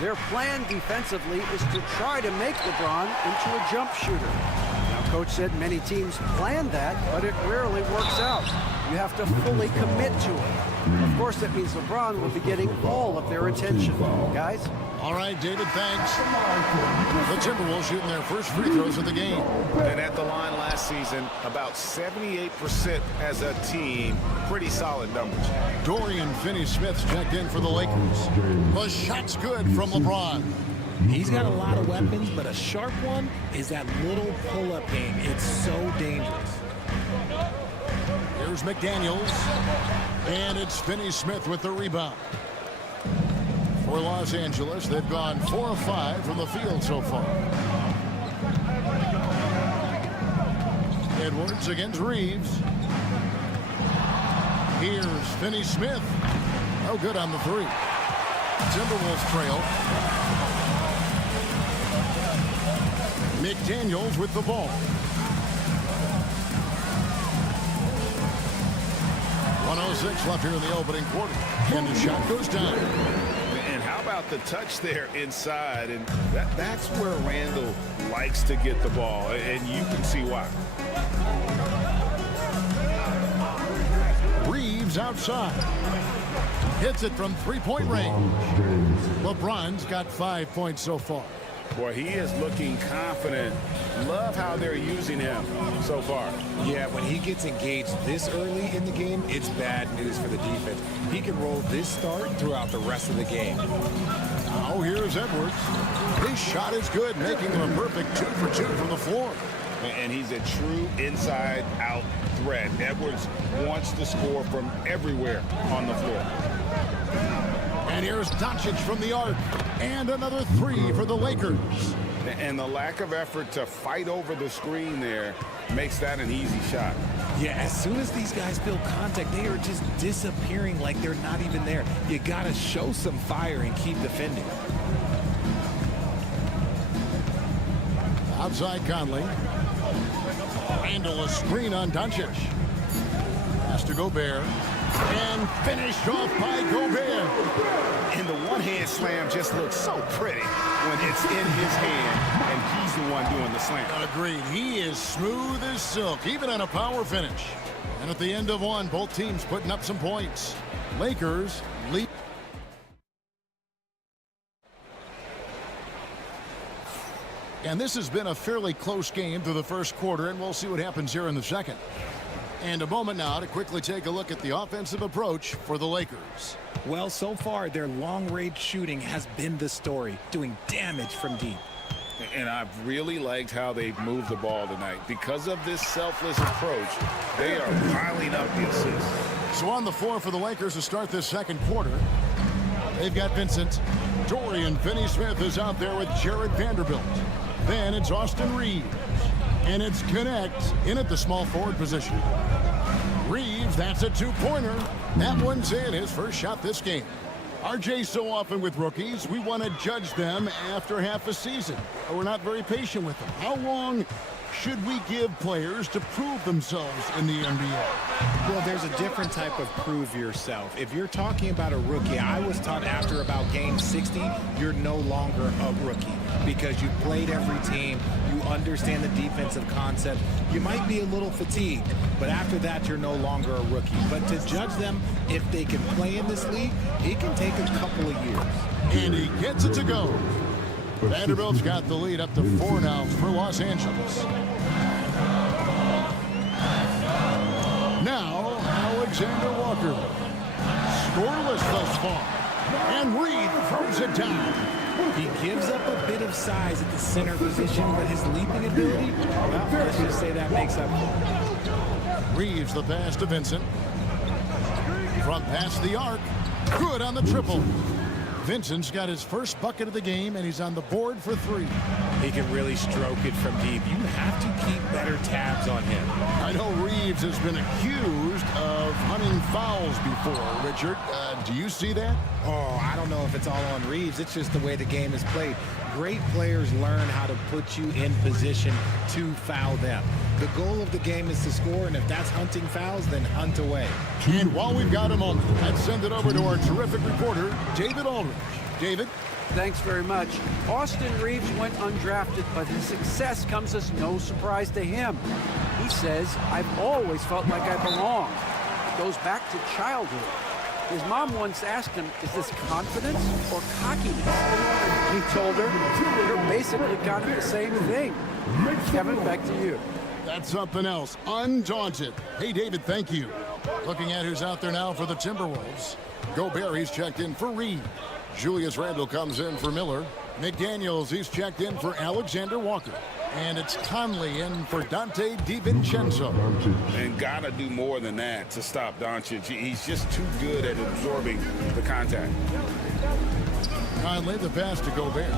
Their plan defensively is to try to make LeBron into a jump shooter. Now, Coach said many teams plan that, but it rarely works out. You have to fully commit to it. Of course, that means LeBron will be getting all of their attention. Guys? All right, David, thanks. The Timberwolves shooting their first free throws of the game. And at the line last season, about 78% as a team. Pretty solid numbers. Dorian Finney-Smith's checked in for the Lakers. The shot's good from LeBron. He's got a lot of weapons, but a sharp one is that little pull-up game. It's so dangerous. Here's McDaniels. And it's Finney-Smith with the rebound. For Los Angeles, they've gone 4 of 5 from the field so far. Edwards against Reeves. Here's Finney-Smith. No good on the 3. Timberwolves trail. McDaniels with the ball. 1:06 left here in the opening quarter. And the shot goes down. And how about the touch there inside? And that's where Randall likes to get the ball, and you can see why. Reeves outside. Hits it from three-point range. LeBron's got 5 points so far. Boy, he is looking confident. Love how they're using him so far. Yeah, when he gets engaged this early in the game, it's bad news for the defense. He can roll this start throughout the rest of the game. Now here's Edwards. His shot is good, making him a perfect 2 for 2 from the floor. And he's a true inside-out threat. Edwards wants to score from everywhere on the floor. And here's Doncic from the arc. And another 3 for the Lakers. And the lack of effort to fight over the screen there makes that an easy shot. Yeah, as soon as these guys feel contact, they are just disappearing like they're not even there. You got to show some fire and keep defending. Outside Conley. Handle a screen on Doncic. Pass to Gobert. And finished off by Gobert. And the one-hand slam just looks so pretty when it's in his hand and he's the one doing the slam. Agreed. He is smooth as silk, even on a power finish. And at the end of one, both teams putting up some points. Lakers lead. And this has been a fairly close game through the first quarter, and we'll see what happens here in the second. And a moment now to quickly take a look at the offensive approach for the Lakers. Well, so far, their long-range shooting has been the story, doing damage from deep. And I've really liked how they've moved the ball tonight. Because of this selfless approach, they are piling up the assists. So on the floor for the Lakers to start this second quarter, they've got Vincent. Dorian Finney-Smith is out there with Jared Vanderbilt. Then it's Austin Reeves. And it's Connect in at the small forward position. Reeves, that's a two-pointer. That one's in, his first shot this game. RJ, so often with rookies, we want to judge them after half a season. We're not very patient with them. How long should we give players to prove themselves in the NBA? Well, there's a different type of prove yourself. If you're talking about a rookie, I was taught after about game 60, you're no longer a rookie because you played every team, you understand the defensive concept. You might be a little fatigued, but after that, you're no longer a rookie. But to judge them, if they can play in this league, it can take a couple of years. And he gets it to go. Vanderbilt's got the lead up to 4 now for Los Angeles. Now, Alexander Walker. Scoreless thus far. And Reed throws it down. He gives up a bit of size at the center position, but his leaping ability, well, let's just say that makes up for it. Reeves the pass to Vincent. From past the arc. Good on the triple. Vincent's got his first bucket of the game, and he's on the board for 3. He can really stroke it from deep. You have to keep better tabs on him. I know Reeves has been accused of hunting fouls before. Richard, do you see that? Oh, I don't know if it's all on Reeves. It's just the way the game is played. Great players learn how to put you in position to foul them. The goal of the game is to score, and if that's hunting fouls, then hunt away. And while we've got a moment, let's send it over to our terrific reporter, David Aldridge. David? Thanks very much. Austin Reeves went undrafted, but his success comes as no surprise to him. He says, I've always felt like I belong. It goes back to childhood. His mom once asked him, is this confidence or cockiness? He told her, you're basically kind of the same thing. Kevin, back to you. That's something else. Undaunted. Hey, David, thank you. Looking at who's out there now for the Timberwolves. Gobert, he's checked in for Reed. Julius Randle comes in for Miller. McDaniels, he's checked in for Alexander Walker. And it's Conley in for Dante DiVincenzo. And gotta do more than that to stop Doncic. He's just too good at absorbing the contact. Conley, the pass to Gobert.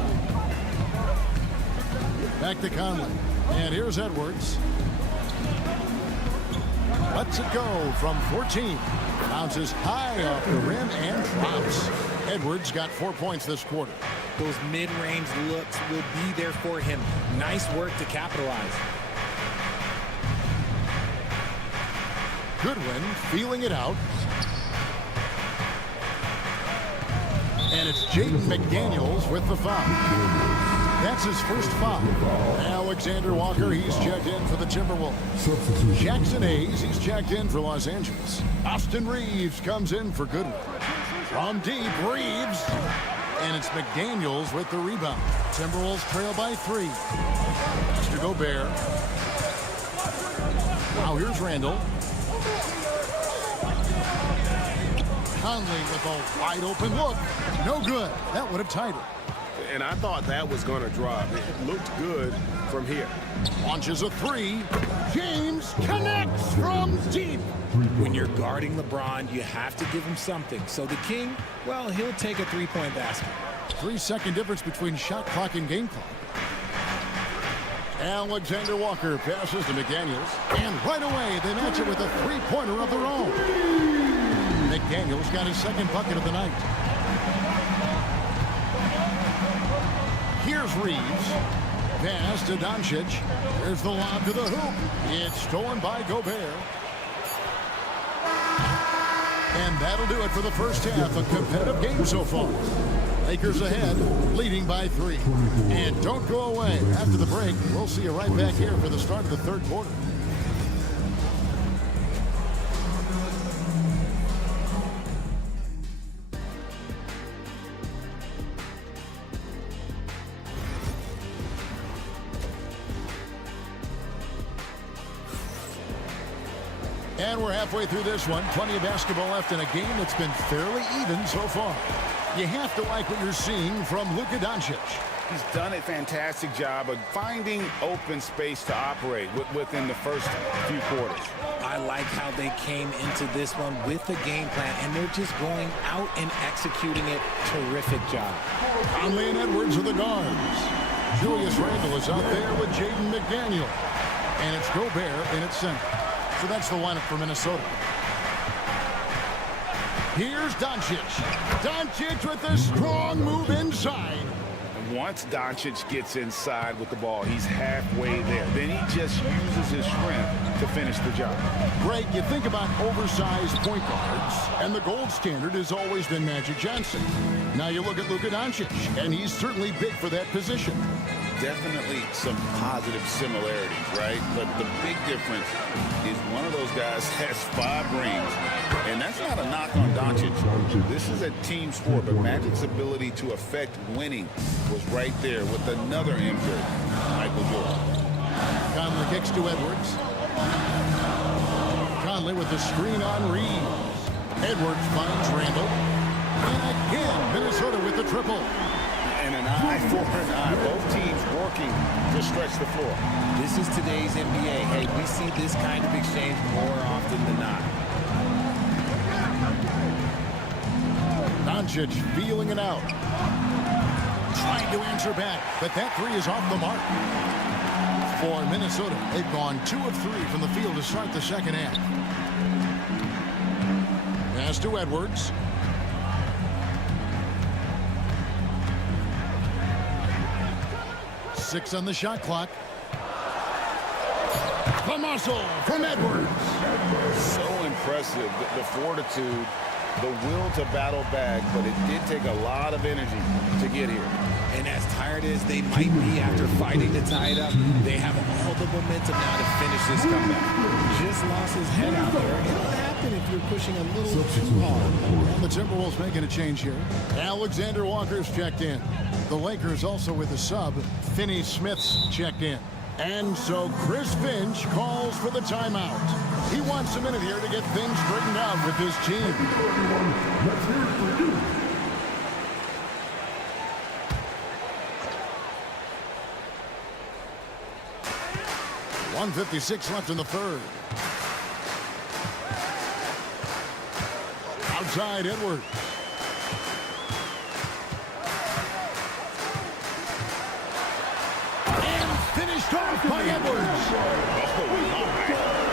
Back to Conley. And here's Edwards. Lets it go from 14. Bounces high off the rim and drops. Edwards got 4 points this quarter. Those mid-range looks will be there for him. Nice work to capitalize. Goodwin feeling it out. And it's Jaden McDaniels with the foul. That's his first foul. Alexander Walker, he's checked in for the Timberwolves. Jackson Hayes, he's checked in for Los Angeles. Austin Reeves comes in for Goodwin. From deep, Reeves. And it's McDaniels with the rebound. Timberwolves trail by 3. That's to Gobert. Now here's Randle. Conley with a wide open look. No good. That would have tied it. And I thought that was going to drop. It looked good from here. Launches a 3. James connects from deep. When you're guarding LeBron, you have to give him something. So the King, well, he'll take a three-point basket. 3-second difference between shot clock and game clock. Alexander Walker passes to McDaniels. And right away, they match it with a three-pointer of their own. McDaniels got his second bucket of the night. Here's Reeves. Pass to Doncic. There's the lob to the hoop. It's stolen by Gobert. And that'll do it for the first half. A competitive game so far. Lakers ahead, leading by 3. And don't go away. After the break, we'll see you right back here for the start of the third quarter. And we're halfway through this one. Plenty of basketball left in a game that's been fairly even so far. You have to like what you're seeing from Luka Doncic. He's done a fantastic job of finding open space to operate within the first few quarters. I like how they came into this one with a game plan, and they're just going out and executing it. Terrific job. Conley and Edwards are the guards. Julius Randle is out there with Jaden McDaniel. And it's Gobert in its center. So that's the lineup for Minnesota. Here's Doncic. Doncic with a strong move inside. Once Doncic gets inside with the ball, he's halfway there. Then he just uses his strength to finish the job. Greg, you think about oversized point guards, and the gold standard has always been Magic Johnson. Now you look at Luka Doncic, and he's certainly big for that position. Definitely some positive similarities, right? But the big difference is one of those guys has 5 rings, and that's not a knock on Doncic. This is a team sport, but Magic's ability to affect winning was right there with another injured Michael Jordan. Conley kicks to Edwards. Conley with the screen on Reeves. Edwards finds Randle. And again, Minnesota with the triple. And an eye for an eye. Both teams working to stretch the floor. This is today's NBA. Hey, we see this kind of exchange more often than not. Doncic feeling it out. trying to answer back, but that three is off the mark. For Minnesota, they've gone 2 of 3 from the field to start the second half. Pass to Edwards. Six on the shot clock. The muscle from Edwards. So impressive, the fortitude, the will to battle back, but it did take a lot of energy to get here. And as tired as they might be after fighting to tie it up, they have all the momentum now to finish this comeback. Just lost his head out there. It'll happen if you're pushing a little too hard. And the Timberwolves making a change here. Alexander Walker's checked in. The Lakers also with a sub. Finney Smith's checked in. And so Chris Finch calls for the timeout. He wants a minute here to get things straightened out with his team. Let's hear it for you. .156 left in the third. Outside Edwards. And finished off by Edwards. Oh, my.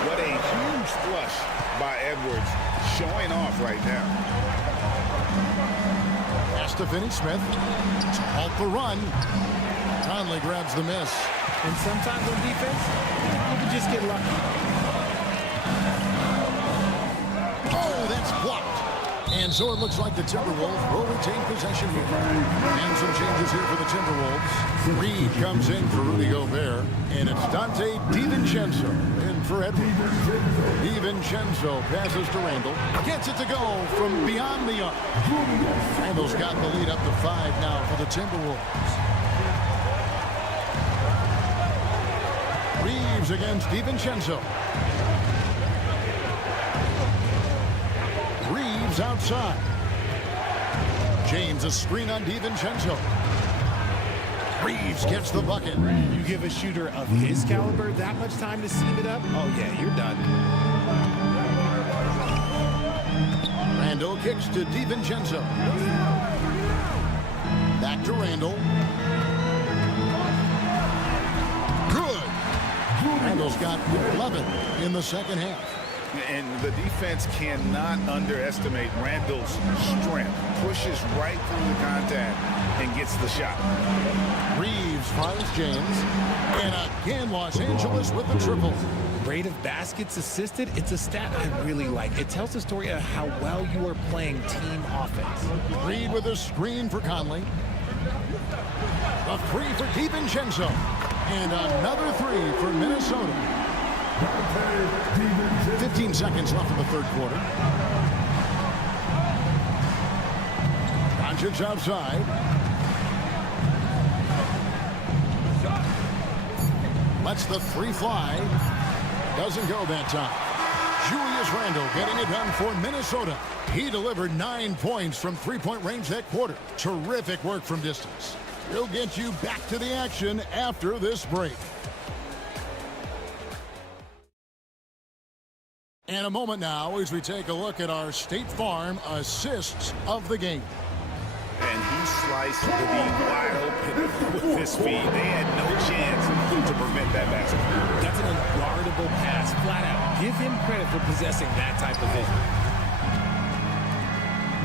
What a huge flush by Edwards, showing off right now. Pass to Finney Smith. To halt the run. Conley grabs the miss. And sometimes on defense, you can just get lucky. Oh, that's blocked. And so it looks like the Timberwolves will retain possession here. And some changes here for the Timberwolves. Reed comes in for Rudy Gobert. And it's Dante DiVincenzo in for Edwards. DiVincenzo passes to Randall. Gets it to go from beyond the arc. Randall's got the lead up to 5 now for the Timberwolves. Reeves against DiVincenzo. Reeves outside. James a screen on DiVincenzo. Reeves gets the bucket. You give a shooter of his caliber that much time to seam it up, oh yeah, you're done. Randall kicks to DiVincenzo. Back to Randall. Randall's got 11 in the second half. And the defense cannot underestimate Randall's strength. Pushes right through the contact and gets the shot. Reeves finds James. And again, Los Angeles with the triple. Rate of baskets assisted, it's a stat I really like. It tells the story of how well you are playing team offense. Reed with a screen for Conley. A three for DiVincenzo. And another three for Minnesota. 15 seconds left in the third quarter. Doncic outside. Lets the three fly. Doesn't go that time. Julius Randle getting it done for Minnesota. He delivered 9 points from three-point range that quarter. Terrific work from distance. We'll get you back to the action after this break. And a moment now as we take a look at our State Farm assists of the game. And he sliced the D wide open with his feet. They had no chance to prevent that basket. That's an unguardable pass, flat out. Give him credit for possessing that type of vision.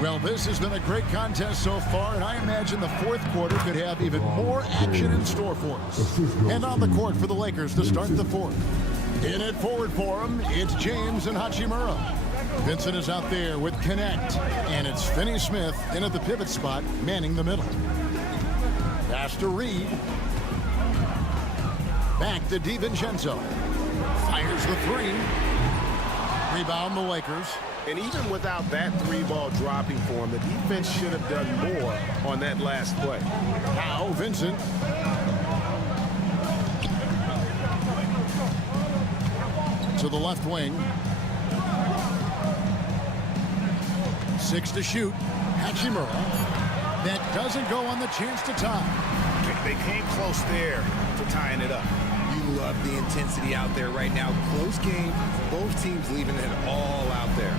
Well, this has been a great contest so far, and I imagine the fourth quarter could have even more action in store for us. And on the court for the Lakers to start the fourth. In at forward for him, it's James and Hachimura. Vincent is out there with Connect, and it's Finney Smith in at the pivot spot, manning the middle. Pass to Reed. Back to DiVincenzo. Fires the three. Rebound the Lakers. And even without that three ball dropping for him, the defense should have done more on that last play. Now Vincent. To the left wing. 6 to shoot. Hachimura. That doesn't go on the chance to tie. They came close there to tying it up. You love the intensity out there right now. Close game. Both teams leaving it all out there.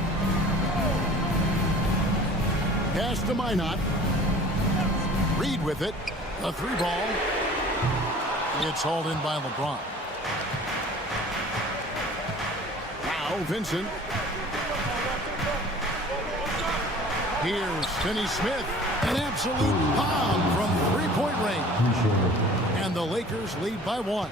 Pass to Minot. Reed with it. A 3 ball. It's hauled in by LeBron. Now Vincent. Here's Finney Smith. An absolute bomb from three-point range. And the Lakers lead by 1.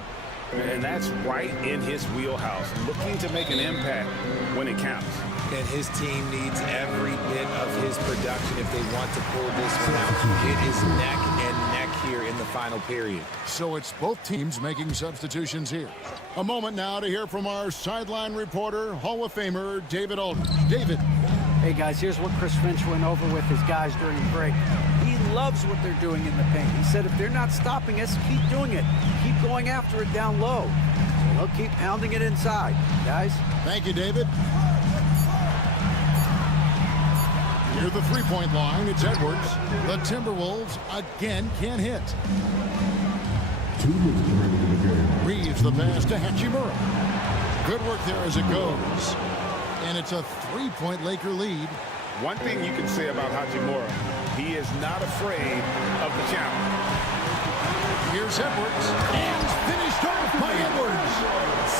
And that's right in his wheelhouse, looking to make an impact when it counts. And his team needs every bit of his production if they want to pull this one out. It is neck and neck here in the final period. So it's both teams making substitutions here. A moment now to hear from our sideline reporter, Hall of Famer David Aldridge. David. Hey, guys, here's what Chris Finch went over with his guys during the break. He loves what they're doing in the paint. He said if they're not stopping us, keep doing it. Keep going after it down low. So they'll keep pounding it inside, guys. Thank you, David. Near the three-point line, it's Edwards. The Timberwolves again can't hit. Reeves the pass to Hachimura. Good work there as it goes. And it's a three-point Laker lead. One thing you can say about Hachimura, he is not afraid of the challenge. Here's Edwards. And finished off by Edwards.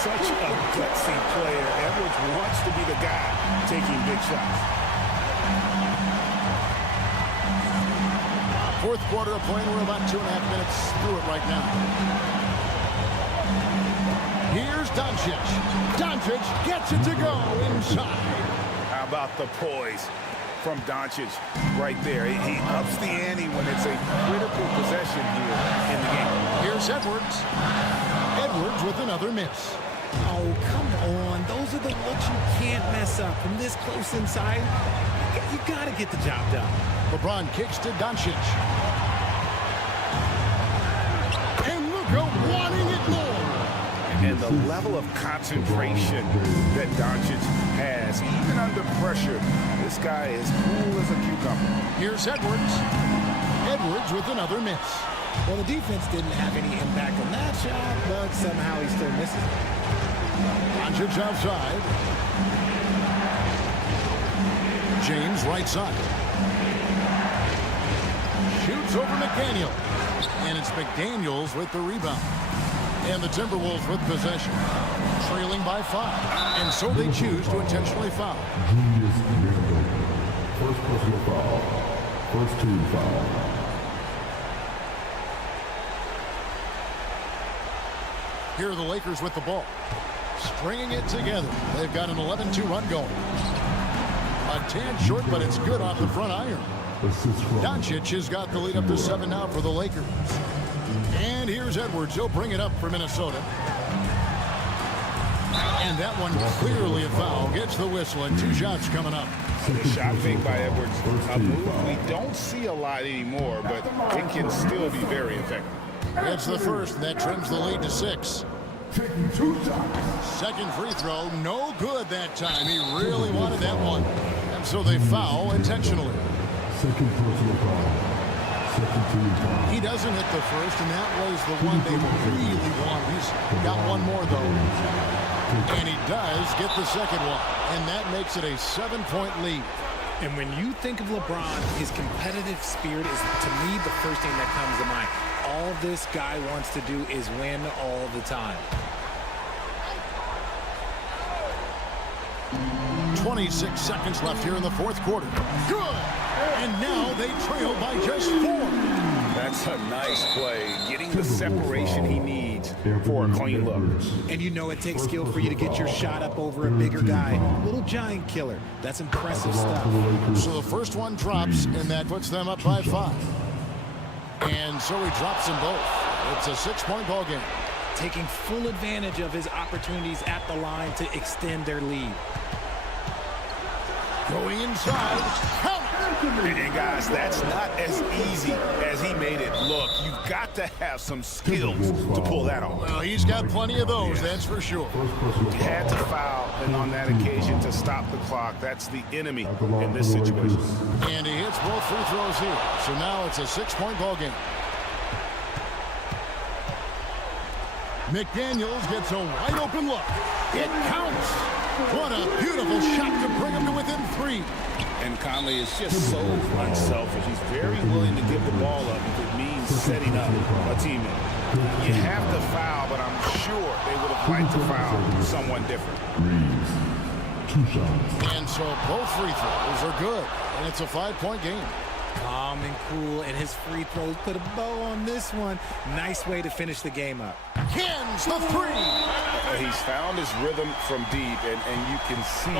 Such a gutsy player. Edwards wants to be the guy taking big shots. Fourth quarter of play. We're about 2.5 minutes through it right now. Here's Doncic. Doncic gets it to go inside. How about the poise from Doncic right there? He ups the ante when it's a critical possession here in the game. Here's Edwards. Edwards with another miss. Oh, come on. Those are the looks you can't mess up. From this close inside, you got to get the job done. LeBron kicks to Doncic. And Luka wanting it more. And the level of concentration that Doncic has, even under pressure, this guy is cool as a cucumber. Here's Edwards. Edwards with another miss. Well, the defense didn't have any impact on that shot, but somehow he still misses it. Doncic outside. James right side. Shoots over McDaniel. And it's McDaniels with the rebound. And the Timberwolves with possession. Trailing by 5. And so they choose to intentionally foul. Julius Randle. First personal foul. First team foul. Here are the Lakers with the ball. Stringing it together. They've got an 11-2 run going. A tad short, but it's good off the front iron. Doncic has got the lead up to 7 now for the Lakers. And here's Edwards. He'll bring it up for Minnesota. And that one clearly a foul. Gets the whistle and 2 shots coming up. The shot fake by Edwards. A move we don't see a lot anymore, but it can still be very effective. That's the first, and that trims the lead to 6. Taking 2 shots. Second free throw, no good that time. He really wanted that one. And so they foul intentionally. Second personal foul. Second team foul. He doesn't hit the first, and that was the one they really wanted. He's got one more, though. And he does get the second one. And that makes it a 7-point lead. And when you think of LeBron, his competitive spirit is, to me, the first thing that comes to mind. All this guy wants to do is win all the time. 26 seconds left here in the fourth quarter. Good! And now they trail by just 4. That's a nice play. Getting the separation he needs for a clean look. And you know it takes skill for you to get your shot up over a bigger guy. Little giant killer. That's impressive stuff. So the first one drops, and that puts them up by 5. And so he drops them both. It's a 6-point ball game. Taking full advantage of his opportunities at the line to extend their lead. Going inside. And guys, that's not as easy as he made it look. You've got to have some skills to pull that off. Well, he's got plenty of those, that's for sure. He had to foul, and on that occasion to stop the clock. That's the enemy in this situation. And he hits both free throws here. So now it's a 6-point ball game. McDaniels gets a wide open look. It counts. What a beautiful shot to bring him to within 3. And And Conley is just so unselfish. He's very willing to give the ball up if it means setting up a teammate. You have to foul, but I'm sure they would have liked to foul someone different. And so both free throws are good, and it's a 5-point game. Calm and cool, and his free throws put a bow on this one. Nice way to finish the game up. Hins the three. He's found his rhythm from deep, and you can see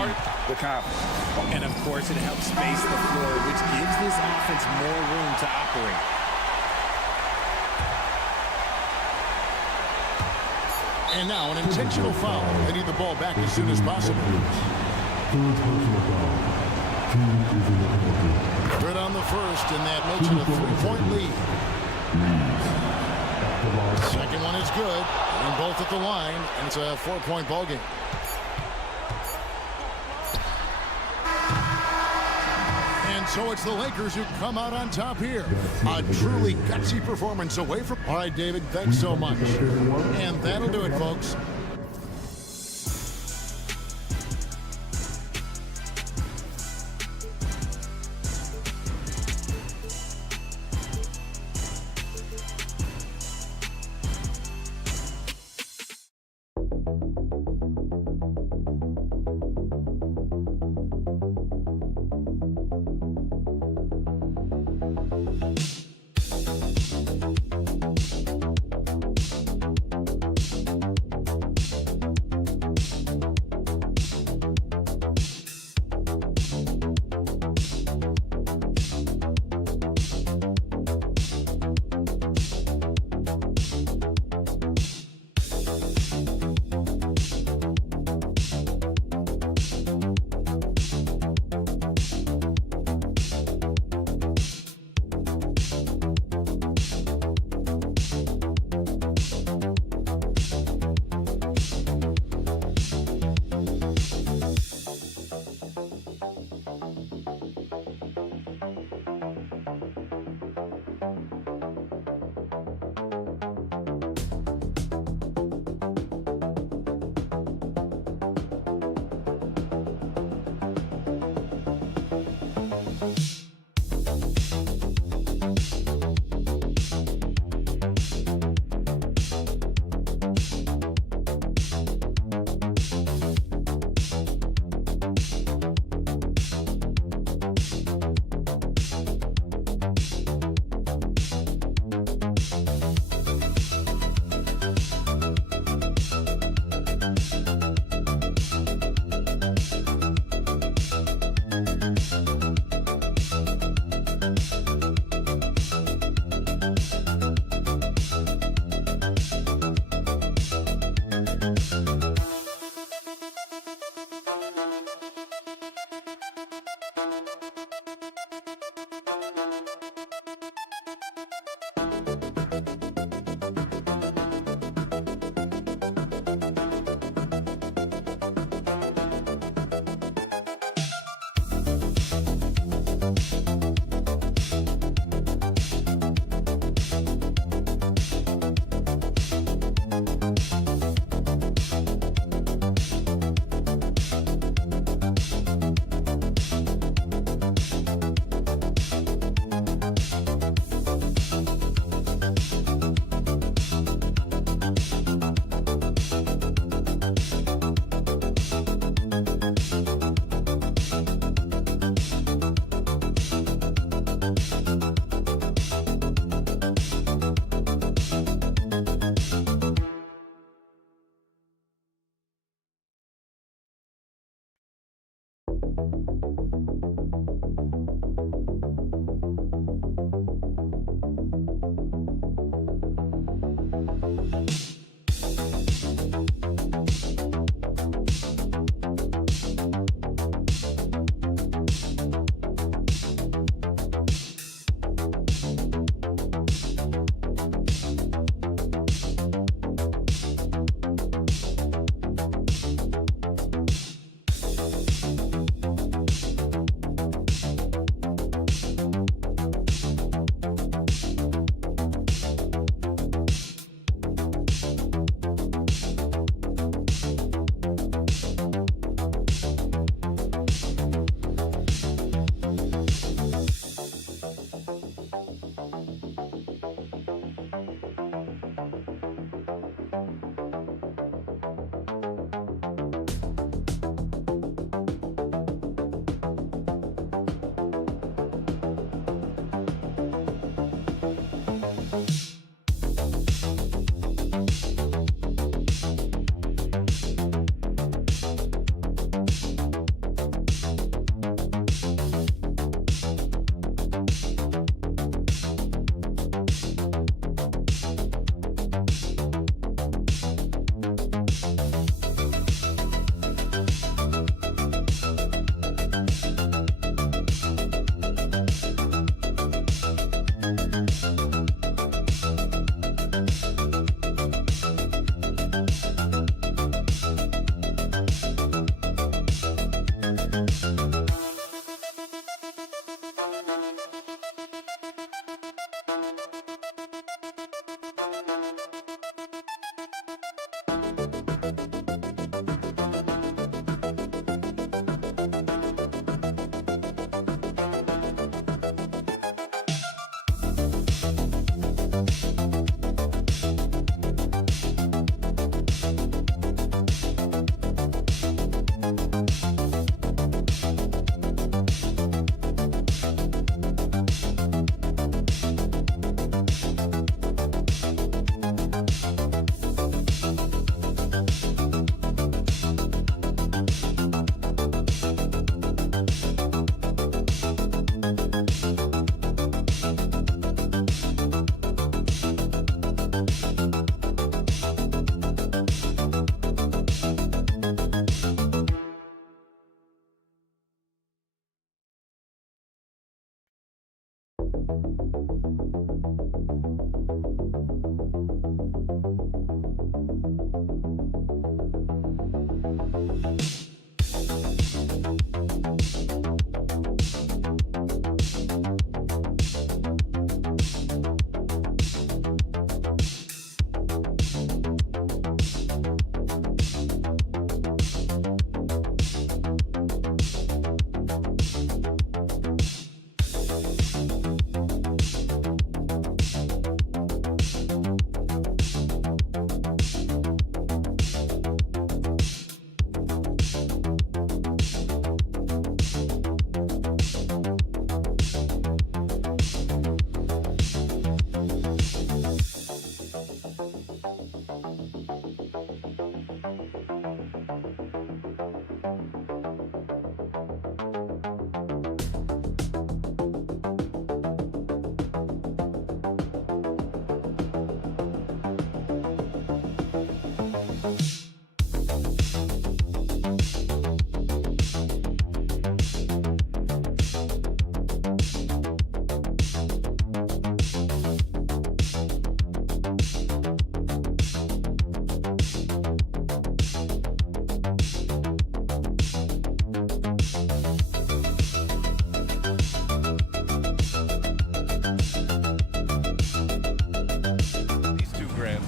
the confidence. And, of course, it helps space the floor, which gives this offense more room to operate. And now an intentional foul. They need the ball back as soon as possible. Good on the first, and that makes it a 3-point lead. Second one is good, and both at the line, and it's a 4-point ball game. And so it's the Lakers who come out on top here. A truly gutsy performance away from... All right, David, thanks so much. And that'll do it, folks.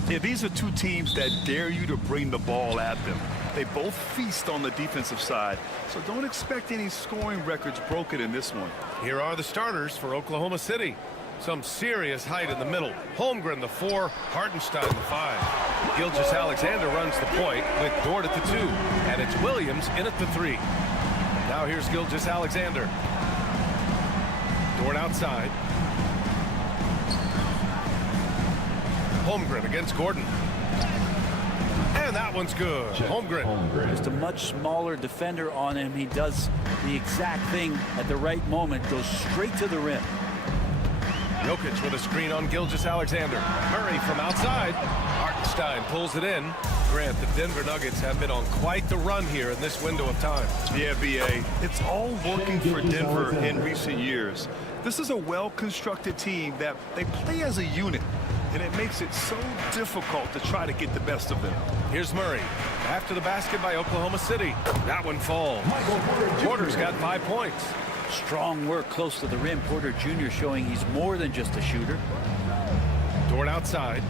Yeah, these are two teams that dare you to bring the ball at them. They both feast on the defensive side, so don't expect any scoring records broken in this one. Here are the starters for Oklahoma City. Some serious height in the middle. Holmgren, the 4, Hartenstein, the 5. Gilgeous-Alexander runs the point with Dort at the 2, and it's Williams in at the 3. Now here's Gilgeous-Alexander. Dort outside. Holmgren against Gordon. And that one's good. Holmgren. Just a much smaller defender on him. He does the exact thing at the right moment. Goes straight to the rim. Jokic with a screen on Gilgeous-Alexander. Murray from outside. Hartenstein pulls it in. Grant, the Denver Nuggets have been on quite the run here in this window of time. Yeah, B.A., it's all working for Denver in recent years. This is a well-constructed team that they play as a unit, and it makes it so difficult to try to get the best of them. Here's Murray. After the basket by Oklahoma City. That one falls. Porter's got 5 points. Strong work close to the rim. Porter Jr. showing he's more than just a shooter. Dort outside.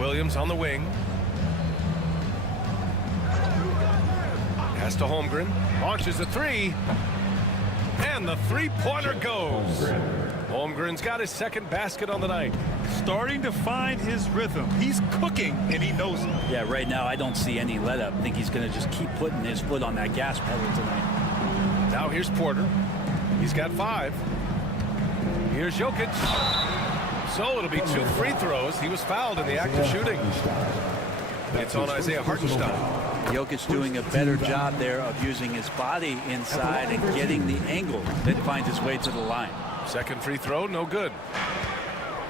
Williams on the wing. Pass to Holmgren. Launches a 3. And the three-pointer goes. Holmgren's got his second basket on the night. Starting to find his rhythm. He's cooking, and he knows it. Yeah, right now I don't see any let-up. I think he's going to just keep putting his foot on that gas pedal tonight. Now here's Porter. He's got 5. Here's Jokic. So it'll be 2 free throws. He was fouled in the act of shooting. It's on Isaiah Hartenstein. Jokic doing a better job there of using his body inside and getting the angle that finds his way to the line. Second free throw, no good.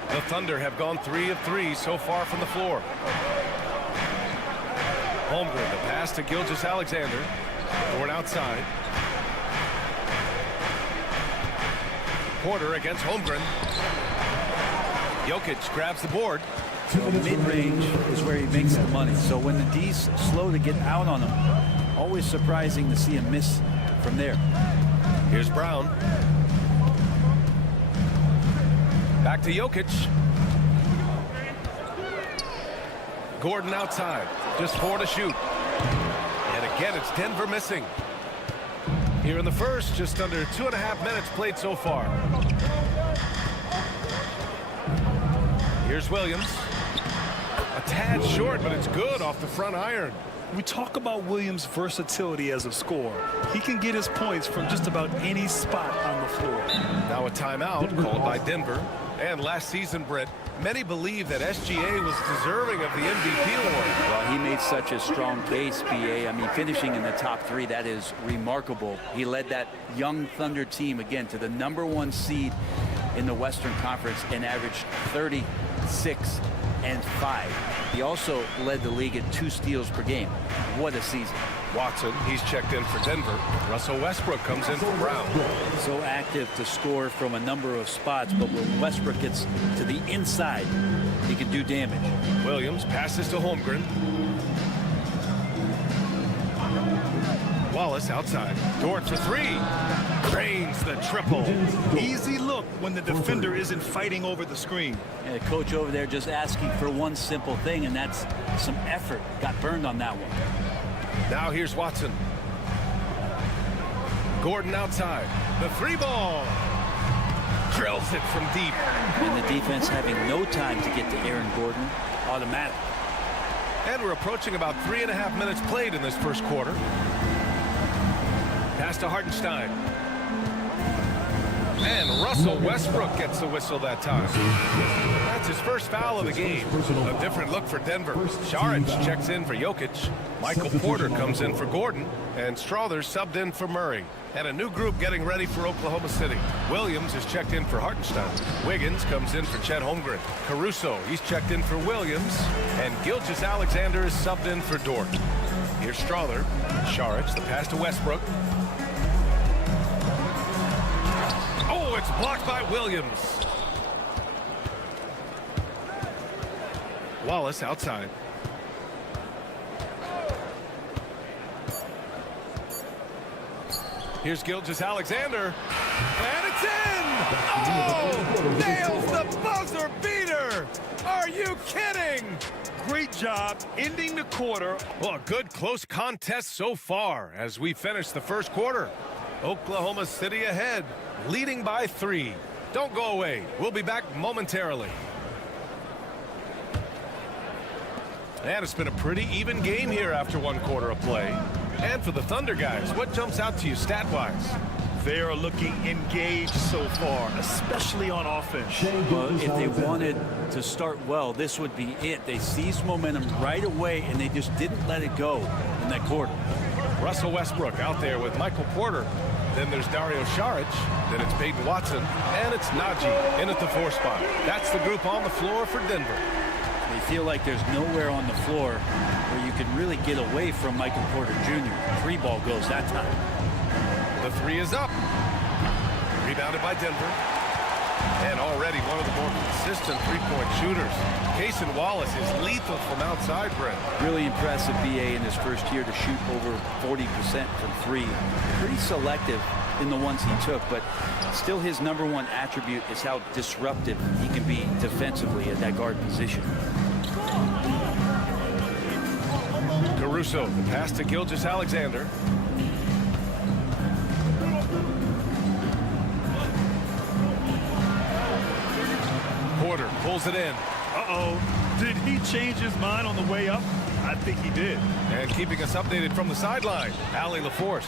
The Thunder have gone 3 of 3 so far from the floor. Holmgren, the pass to Gilgeous-Alexander. Dort outside. Porter against Holmgren. Jokic grabs the board. Mid-range is where he makes the money. So when the D's slow to get out on him, always surprising to see him miss from there. Here's Brown. Back to Jokic. Gordon outside. Just 4 to shoot. And again, it's Denver missing. Here in the first, just under 2.5 minutes played so far. Here's Williams. A tad short, but it's good off the front iron. We talk about Williams' versatility as a scorer. He can get his points from just about any spot on the floor. Now a timeout called by Denver. And last season, Brett, many believe that SGA was deserving of the MVP award. Well, he made such a strong case, BA. I mean, finishing in the top 3, that is remarkable. He led that young Thunder team, again, to the #1 seed in the Western Conference and averaged 36 and 5. He also led the league at 2 steals per game. What a season. Watson, he's checked in for Denver. Russell Westbrook comes in for Brown. So active to score from a number of spots, but when Westbrook gets to the inside, he can do damage. Williams passes to Holmgren. Wallace outside. Dort for three. Drains the triple. Easy look when the defender isn't fighting over the screen. And the coach over there just asking for one simple thing, and that's some effort. Got burned on that one. Now here's Watson. Gordon outside. The three ball. Drills it from deep. And the defense having no time to get to Aaron Gordon. Automatic. And we're approaching about 3.5 minutes played in this first quarter. Pass to Hartenstein. And Russell Westbrook gets the whistle that time. That's his first foul of the game. A different look for Denver. Šarić checks in for Jokic. Michael Porter comes in for Gordon. And Strother subbed in for Murray. And a new group getting ready for Oklahoma City. Williams is checked in for Hartenstein. Wiggins comes in for Chet Holmgren. Caruso, he's checked in for Williams. And Gilgeous-Alexander is subbed in for Dort. Here's Strother. Šarić, the pass to Westbrook. Oh, it's blocked by Williams. Wallace outside. Here's Gilgeous-Alexander. And it's in! Oh! Nails the buzzer beater! Are you kidding? Great job ending the quarter. Well, a good close contest so far as we finish the first quarter. Oklahoma City ahead, leading by 3. Don't go away. We'll be back momentarily. And it's been a pretty even game here after one quarter of play. And for the Thunder guys, what jumps out to you stat-wise? They are looking engaged so far, especially on offense. Well, if they wanted to start well, this would be it. They seized momentum right away, and they just didn't let it go in that quarter. Russell Westbrook out there with Michael Porter. Then there's Dario Šarić. Then it's Peyton Watson. And it's Najee in at the 4 spot. That's the group on the floor for Denver. They feel like there's nowhere on the floor where you can really get away from Michael Porter Jr. 3 ball goes that time. The 3 is up. Rebounded by Denver. And already one of the more consistent three-point shooters. Cason Wallace is lethal from outside, Brent. Really impressive BA in his first year to shoot over 40% from 3. Pretty selective in the ones he took, but still his #1 attribute is how disruptive he can be defensively at that guard position. Caruso, the pass to Gilgeous-Alexander. Porter pulls it in. Uh-oh. Did he change his mind on the way up? I think he did. And keeping us updated from the sideline, Allie LaForce.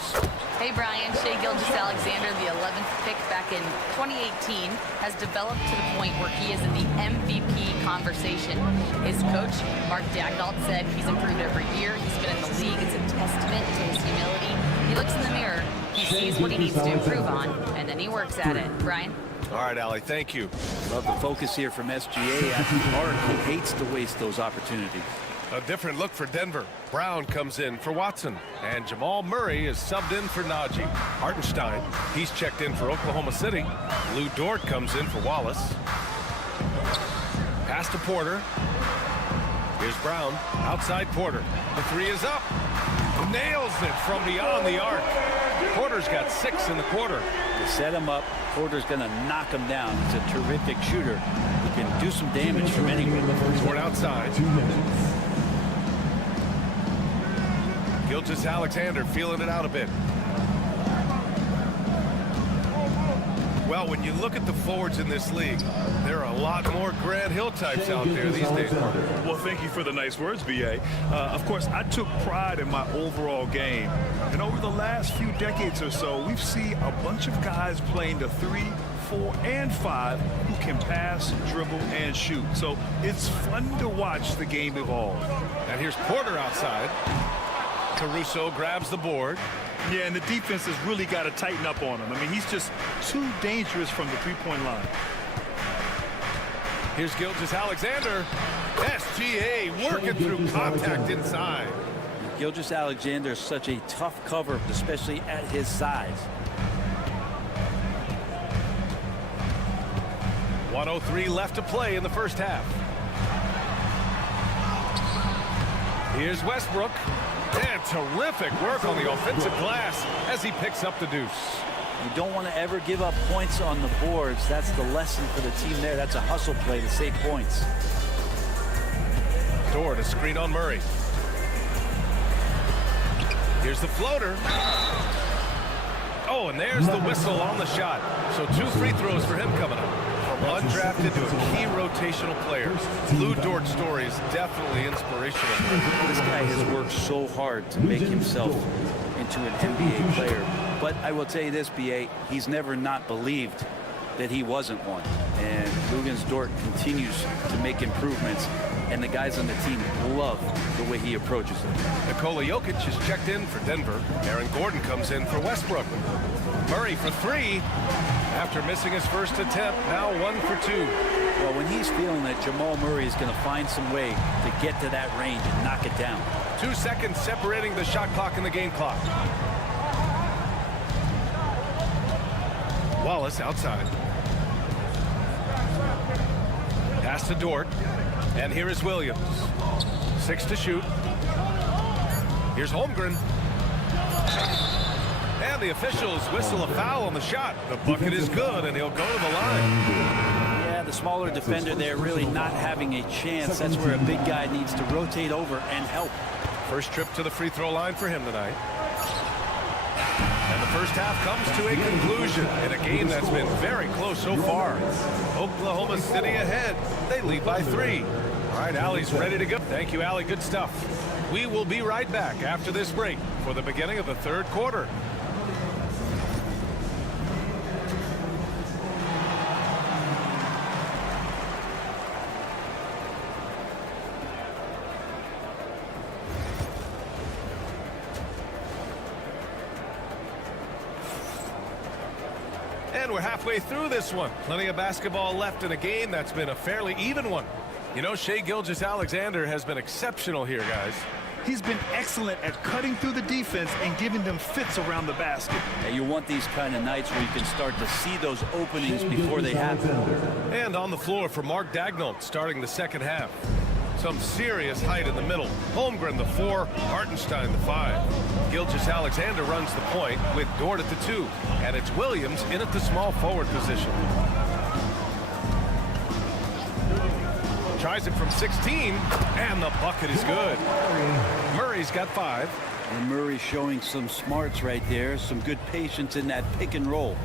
Hey, Brian. Shai Gilgeous-Alexander, the 11th pick back in 2018, has developed to the point where he is in the MVP conversation. His coach, Mark Daigneault, said he's improved every year. He's been in the league. It's a testament to his humility. He looks in the mirror, he sees what he needs to improve on, and then he works at it. Brian? All right, Allie, thank you. Love the focus here from SGA after Mark, who hates to waste those opportunities. A different look for Denver. Brown comes in for Watson. And Jamal Murray is subbed in for Najee. Hartenstein, he's checked in for Oklahoma City. Lou Dort comes in for Wallace. Pass to Porter. Here's Brown. Outside Porter. The 3 is up. Nails it from beyond the arc. Porter's got 6 in the quarter. To set him up, Porter's going to knock him down. He's a terrific shooter. He can do some damage from anywhere. Dort outside. Gilgeous-Alexander feeling it out a bit. Well, when you look at the forwards in this league, there are a lot more Grant Hill types out there these days. Well, thank you for the nice words, B.A. Of course, I took pride in my overall game. And over the last few decades or so, we've seen a bunch of guys playing the 3, 4, and 5 who can pass, dribble, and shoot. So it's fun to watch the game evolve. And here's Porter outside. Caruso grabs the board. Yeah, and the defense has really got to tighten up on him. I mean, he's just too dangerous from the three-point line. Here's Gilgeous-Alexander. SGA working through contact inside. Gilgeous-Alexander is such a tough cover, especially at his size. 1:03 left to play in the first half. Here's Westbrook. And terrific work on the offensive glass as he picks up the deuce. You don't want to ever give up points on the boards. That's the lesson for the team there. That's a hustle play to save points. Dort to screen on Murray. Here's the floater. Oh, and there's the whistle on the shot. So 2 free throws for him coming up. From undrafted to a key rotational player. Lou Dort's story is definitely inspirational. This guy has worked so hard to make himself into an NBA player. But I will tell you this, B.A., he's never not believed that he wasn't one. And Luguentz Dort continues to make improvements. And the guys on the team love the way he approaches it. Nikola Jokic is checked in for Denver. Aaron Gordon comes in for Westbrook. Murray for 3. After missing his first attempt, now 1 for 2. Well, when he's feeling that Jamal Murray is going to find some way to get to that range and knock it down. 2 seconds separating the shot clock and the game clock. Wallace outside. Pass to Dort. And here is Williams. 6 to shoot. Here's Holmgren. And the officials whistle a foul on the shot. The bucket is good, and he'll go to the line. Yeah, the smaller defender there really not having a chance. That's where a big guy needs to rotate over and help. First trip to the free throw line for him tonight. And the first half comes to a conclusion in a game that's been very close so far. Oklahoma City ahead. They lead by 3. All right, Allie's ready to go. Thank you, Allie. Good stuff. We will be right back after this break for the beginning of the third quarter. And we're halfway through this one. Plenty of basketball left in a game that's been a fairly even one. You know, Shai Gilgeous-Alexander has been exceptional here, guys. He's been excellent at cutting through the defense and giving them fits around the basket. And you want these kind of nights where you can start to see those openings before they happen. And on the floor for Mark Daigneault starting the second half. Some serious height in the middle. Holmgren the 4, Hartenstein the 5. Gilgeous-Alexander runs the point with Dort at the 2. And it's Williams in at the small forward position. Tries it from 16, and the bucket is good. Murray's got 5. And Murray showing some smarts right there, some good patience in that pick and roll.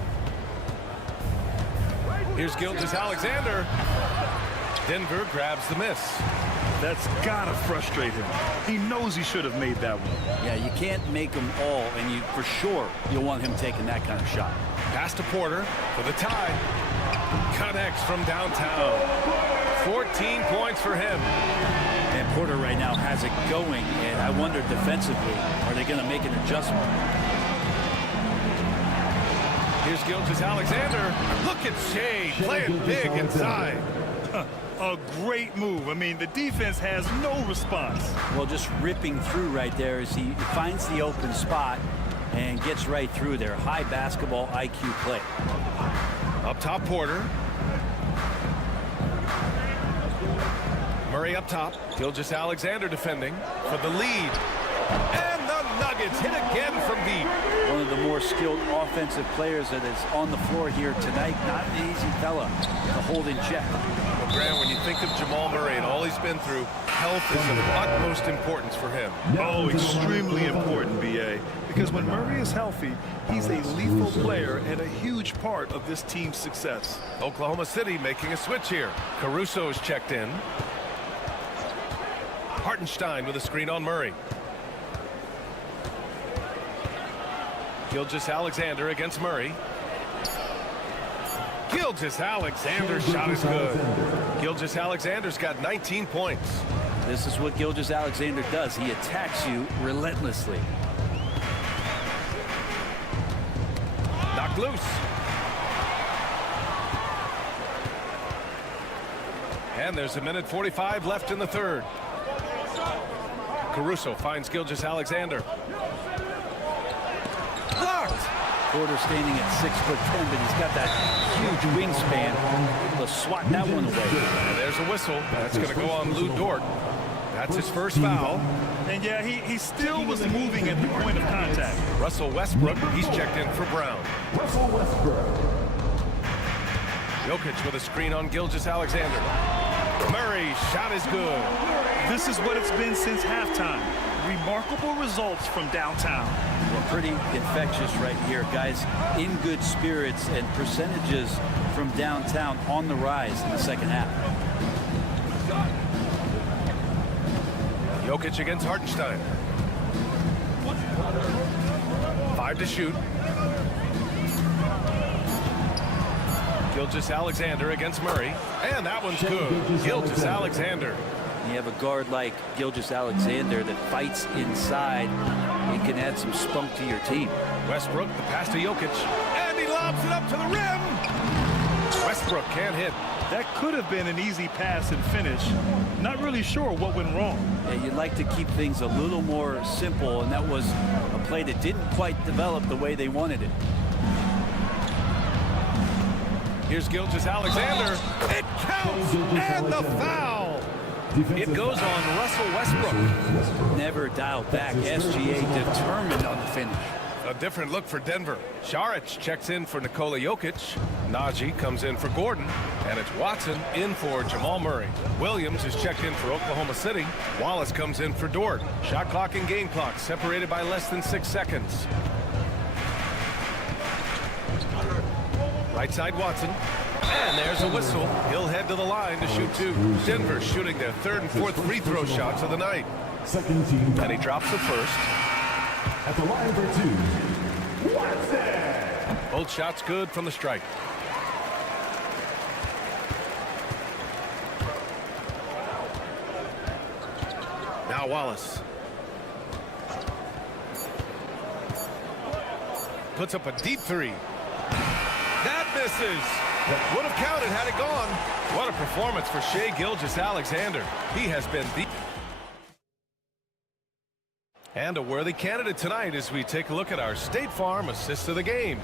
Here's Gilgeous-Alexander. Denver grabs the miss. That's gotta frustrate him. He knows he should have made that one. Yeah, you can't make them all, and you for sure you'll want him taking that kind of shot. Pass to Porter for the tie. Connects from downtown. 14 points for him. And Porter right now has it going, and I wonder defensively, are they going to make an adjustment? Here's Gilgeous-Alexander. Look at Shai playing big inside. A great move. I mean, the defense has no response. Well, just ripping through right there as he finds the open spot and gets right through there. High basketball IQ play. Up top, Porter. Murray up top. Gilgeous-Alexander defending for the lead. And the Nuggets hit again from deep. One of the more skilled offensive players that is on the floor here tonight. Not an easy fella to hold in check. Well, Grant, when you think of Jamal Murray and all he's been through, health is of utmost importance for him. Oh, extremely important, B.A. Because when Murray is healthy, he's a lethal player and a huge part of this team's success. Oklahoma City making a switch here. Caruso is checked in. Hartenstein with a screen on Murray. Gilgeous-Alexander against Murray. Gilgeous-Alexander's shot is good. Gilgeous-Alexander's got 19 points. This is what Gilgeous-Alexander does. He attacks you relentlessly. Knocked loose. And there's 1:45 left in the third. Caruso finds Gilgeous-Alexander. Blocked! Porter standing at 6'10", but he's got that huge wingspan. Able to swat that one away. And there's a whistle. That's going to go on Lou Dort. That's his first foul. And yeah, he still was moving at the point of contact. Russell Westbrook, he's checked in for Brown. Russell Westbrook. Jokic with a screen on Gilgeous-Alexander. Murray, shot is good. This is what it's been since halftime. Remarkable results from downtown. Well, pretty infectious right here. Guys in good spirits, and percentages from downtown on the rise in the second half. Jokic against Hartenstein. 5 to shoot. Gilgeous-Alexander against Murray. And that one's good. Gilgeous-Alexander. You have a guard like Gilgeous-Alexander that fights inside. It can add some spunk to your team. Westbrook, the pass to Jokic. And he lobs it up to the rim. Westbrook can't hit. That could have been an easy pass and finish. Not really sure what went wrong. Yeah, you'd like to keep things a little more simple, and that was a play that didn't quite develop the way they wanted it. Here's Gilgeous-Alexander. It counts, and the foul. It goes on Russell Westbrook. Never dialed back. SGA determined on the finish. A different look for Denver. Saric checks in for Nikola Jokic. Najee comes in for Gordon. And it's Watson in for Jamal Murray. Williams is checked in for Oklahoma City. Wallace comes in for Dort. Shot clock and game clock separated by less than 6 seconds. Right side Watson. And there's a whistle. He'll head to the line to shoot 2. Denver shooting their 3rd and 4th free throw shots of the night. Second team. And he drops the first. At the line for 2. Watson. Both shots good from the strike. Now Wallace. Puts up a deep 3. That misses. Would have counted had it gone. What a performance for Shai Gilgeous-Alexander. He has been the... And a worthy candidate tonight as we take a look at our State Farm assist of the game.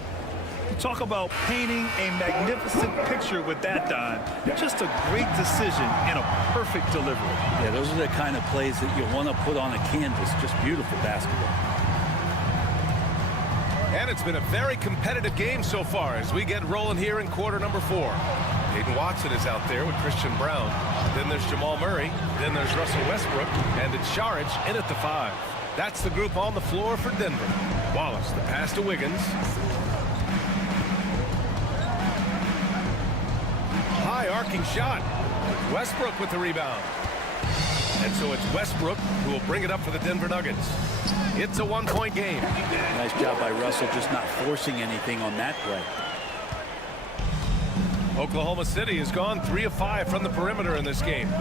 Talk about painting a magnificent picture with that, Don. Just a great decision and a perfect delivery. Yeah, those are the kind of plays that you want to put on a canvas. Just beautiful basketball. And it's been a very competitive game so far as we get rolling here in quarter number 4. Hayden Watson is out there with Christian Brown. Then there's Jamal Murray. Then there's Russell Westbrook. And it's Saric in at the 5. That's the group on the floor for Denver. Wallace, the pass to Wiggins. High arcing shot. Westbrook with the rebound. And so it's Westbrook who will bring it up for the Denver Nuggets. It's a 1-point game. Nice job by Russell just not forcing anything on that play. Oklahoma City has gone 3 of 5 from the perimeter in this game.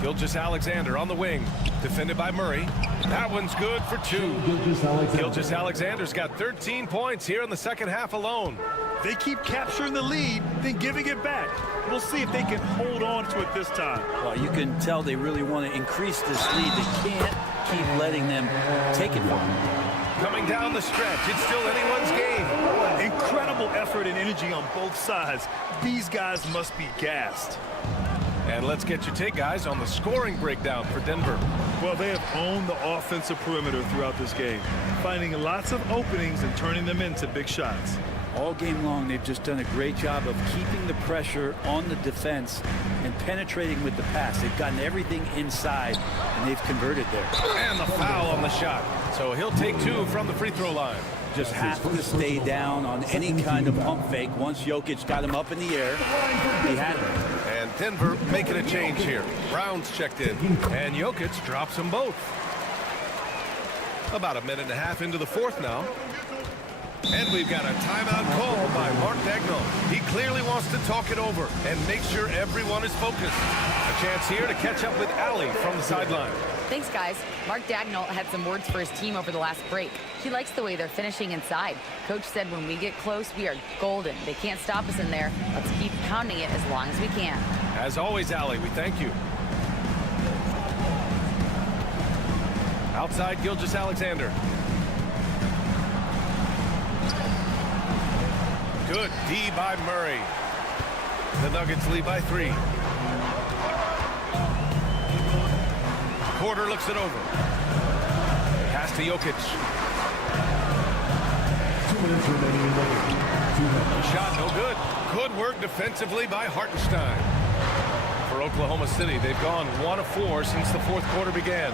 Gilgeous-Alexander on the wing, defended by Murray. That one's good for 2. Gilgeous-Alexander's got 13 points here in the second half alone. They keep capturing the lead, then giving it back. We'll see if they can hold on to it this time. Well, you can tell they really want to increase this lead. They can't keep letting them take it from them. Coming down the stretch, it's still anyone's game. Incredible effort and energy on both sides. These guys must be gassed. And let's get your take, guys, on the scoring breakdown for Denver. Well, they have owned the offensive perimeter throughout this game, finding lots of openings and turning them into big shots. All game long, they've just done a great job of keeping the pressure on the defense and penetrating with the pass. They've gotten everything inside, and they've converted there. And the foul on the shot. So he'll take 2 from the free throw line. Just have to stay down on any kind of pump fake. Once Jokic got him up in the air, he had him. And Denver making a change here. Brown's checked in, and Jokic drops them both. About 1.5 minutes into the 4th now. And we've got a timeout call by Mark Dagnall. He clearly wants to talk it over and make sure everyone is focused. A chance here to catch up with Allie from the sideline. Thanks, guys. Mark Dagnall had some words for his team over the last break. He likes the way they're finishing inside. Coach said when we get close, we are golden. They can't stop us in there. Let's keep pounding it as long as we can. As always, Allie, we thank you. Outside Gilgeous-Alexander. Good D by Murray. The Nuggets lead by 3. Porter looks it over. Pass to Jokic. 2 minutes remaining in the game. Shot no good. Good work defensively by Hartenstein. For Oklahoma City, they've gone 1 of 4 since the fourth quarter began.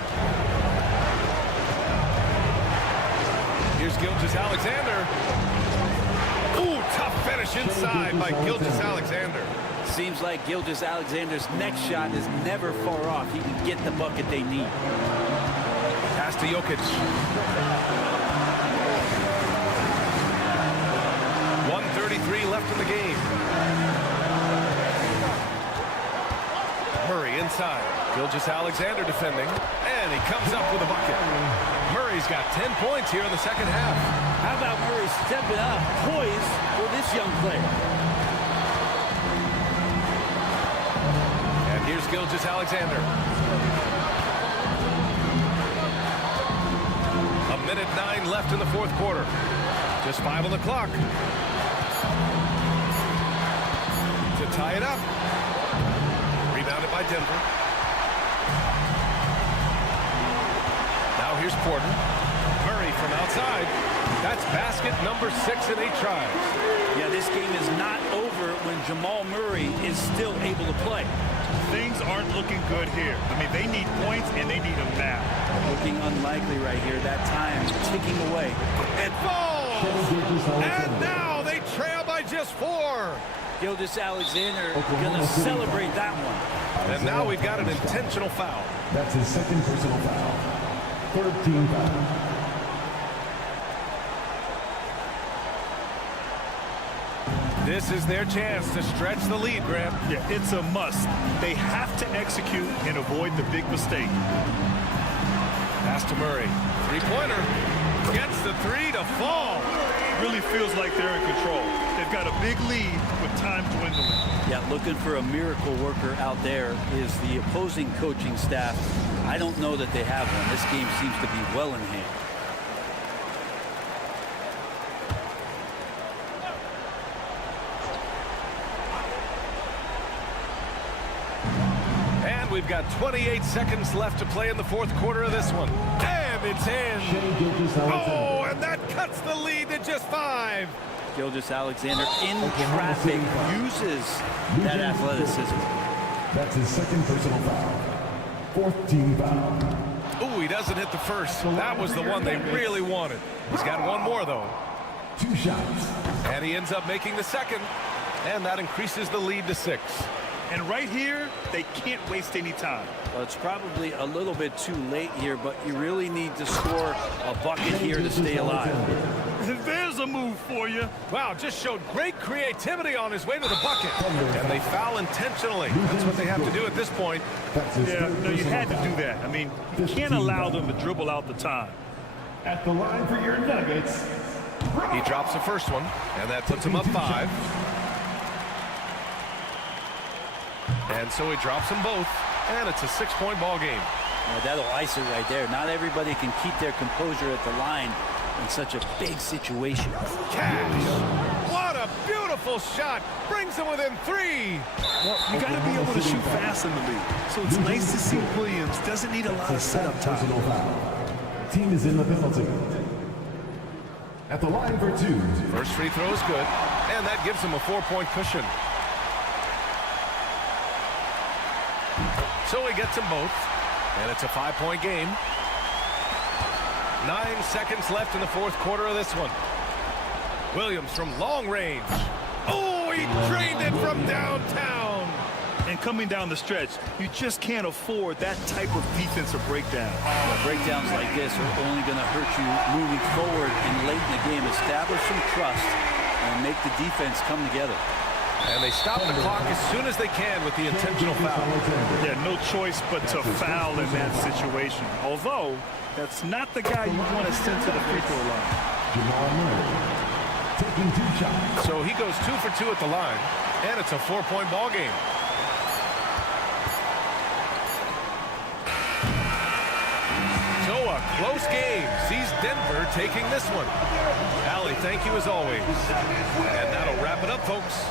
Here's Gilgeous-Alexander. Ooh, tough finish inside by Gilgeous-Alexander. Seems like Gilgeous-Alexander's next shot is never far off. He can get the bucket they need. Pass to Jokic. 1:33 left in the game. Murray inside. Gilgeous-Alexander defending. And he comes up with a bucket. Murray's got 10 points here in the second half. How about Murray stepping up, poised for this young player? And here's Gilgeous-Alexander. 1:09 left in the fourth quarter. Just 5 on the clock. To tie it up. Rebounded by Denver. Now here's Porter. Murray from outside. That's basket number 6 in 8 tries. Yeah, this game is not over when Jamal Murray is still able to play. Things aren't looking good here. I mean, they need points, and they need them now. Looking unlikely right here. That time ticking away. It falls! And now they trail by just 4. Gilgeous-Alexander going to celebrate that one. And now we've got an intentional foul. That's his second personal foul. 13 foul. This is their chance to stretch the lead, Graham. Yeah, it's a must. They have to execute and avoid the big mistake. Pass to Murray. Three-pointer. Gets the 3 to fall. Really feels like they're in control. They've got a big lead with time dwindling. Yeah, looking for a miracle worker out there is the opposing coaching staff. I don't know that they have one. This game seems to be well in hand. And we've got 28 seconds left to play in the fourth quarter of this one. And it's in. Oh, and that cuts the lead to just 5. Gilgeous-Alexander in traffic uses that athleticism. That's his second personal foul. 14 foul. Ooh, he doesn't hit the first. That was the one they really wanted. He's got one more, though. 2 shots. And he ends up making the second. And that increases the lead to 6. And right here, they can't waste any time. Well, it's probably a little bit too late here, but you really need to score a bucket here to stay alive. There's a move for you. Wow, just showed great creativity on his way to the bucket. And they foul intentionally. That's what they have to do at this point. Yeah, no, you had to do that. I mean, you can't allow them to dribble out the time. At the line for your Nuggets. He drops the first one, and that puts him up 5. And so he drops them both, and it's a 6-point ball game. Yeah, that'll ice it right there. Not everybody can keep their composure at the line in such a big situation. Cash! What a beautiful shot! Brings them within 3. Well, you got to be able to shoot fast in the league. So it's nice to see Williams doesn't need a lot of setup time. Team is in the penalty. At the line for 2. First free throw is good, and that gives him a 4-point cushion. So he gets them both, and it's a 5-point game. 9 seconds left in the fourth quarter of this one. Williams from long range. Oh, he drained it from downtown. And coming down the stretch, you just can't afford that type of defensive breakdown. Well, breakdowns like this are only going to hurt you moving forward and late in the game. Establish some trust and make the defense come together. And they stop the clock as soon as they can with the intentional foul. Yeah, no choice but to foul in that situation. Although, that's not the guy you want to send to the free throw line. Jamal Murray taking 2 shots. So he goes 2 for 2 at the line, and it's a 4-point ball game. So a A close game sees Denver taking this one. Allie, thank you as always. And that'll wrap it up, folks.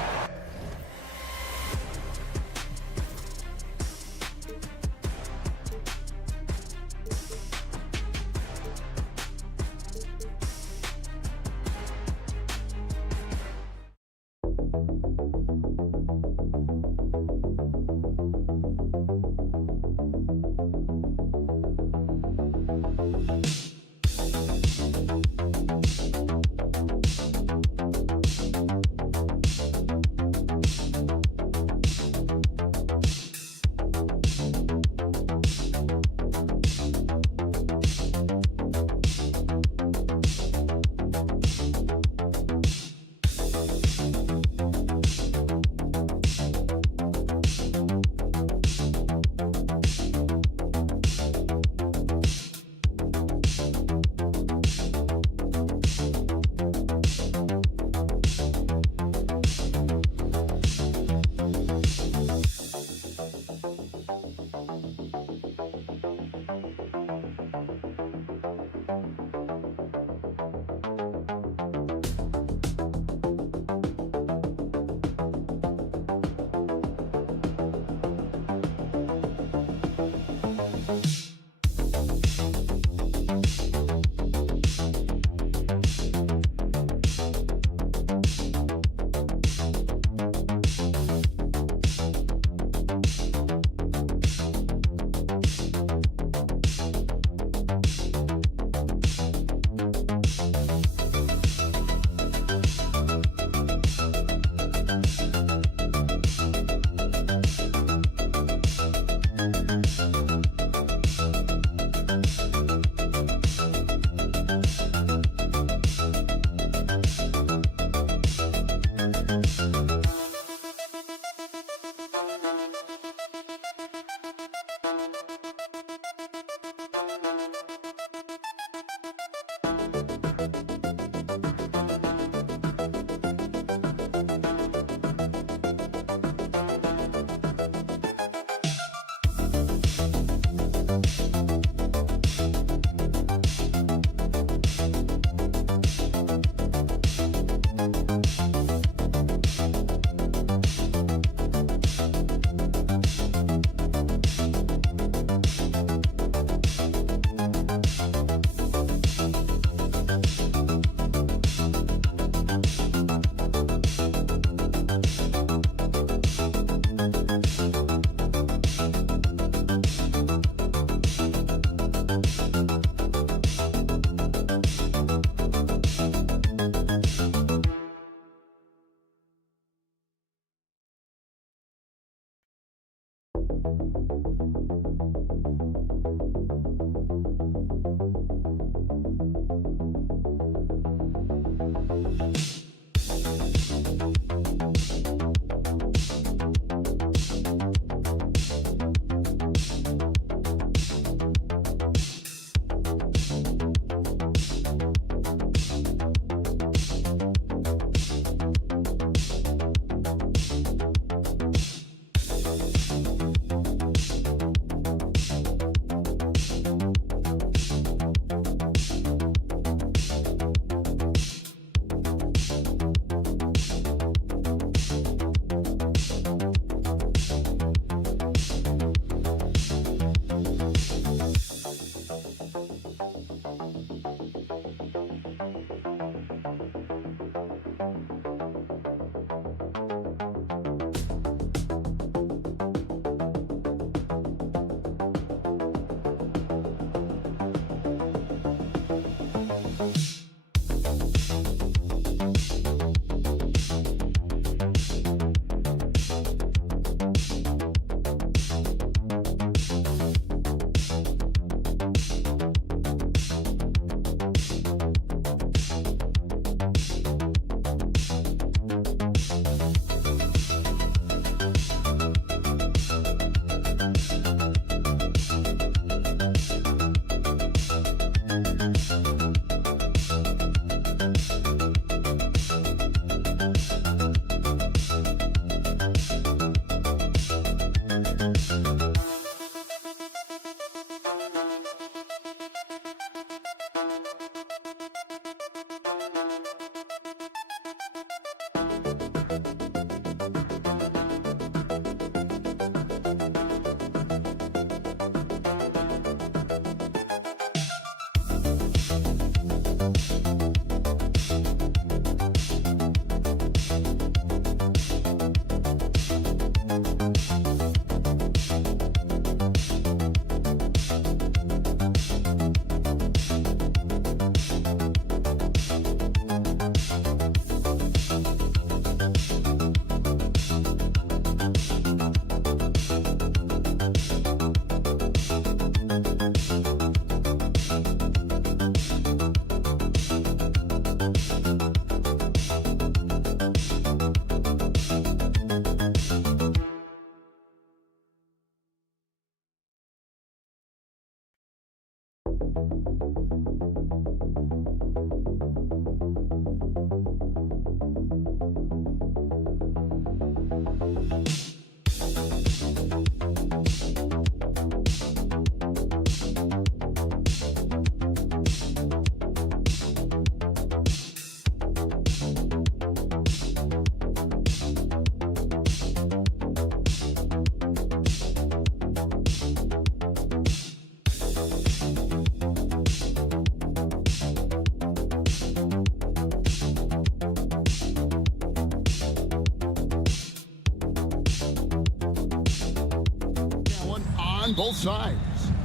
on both sides.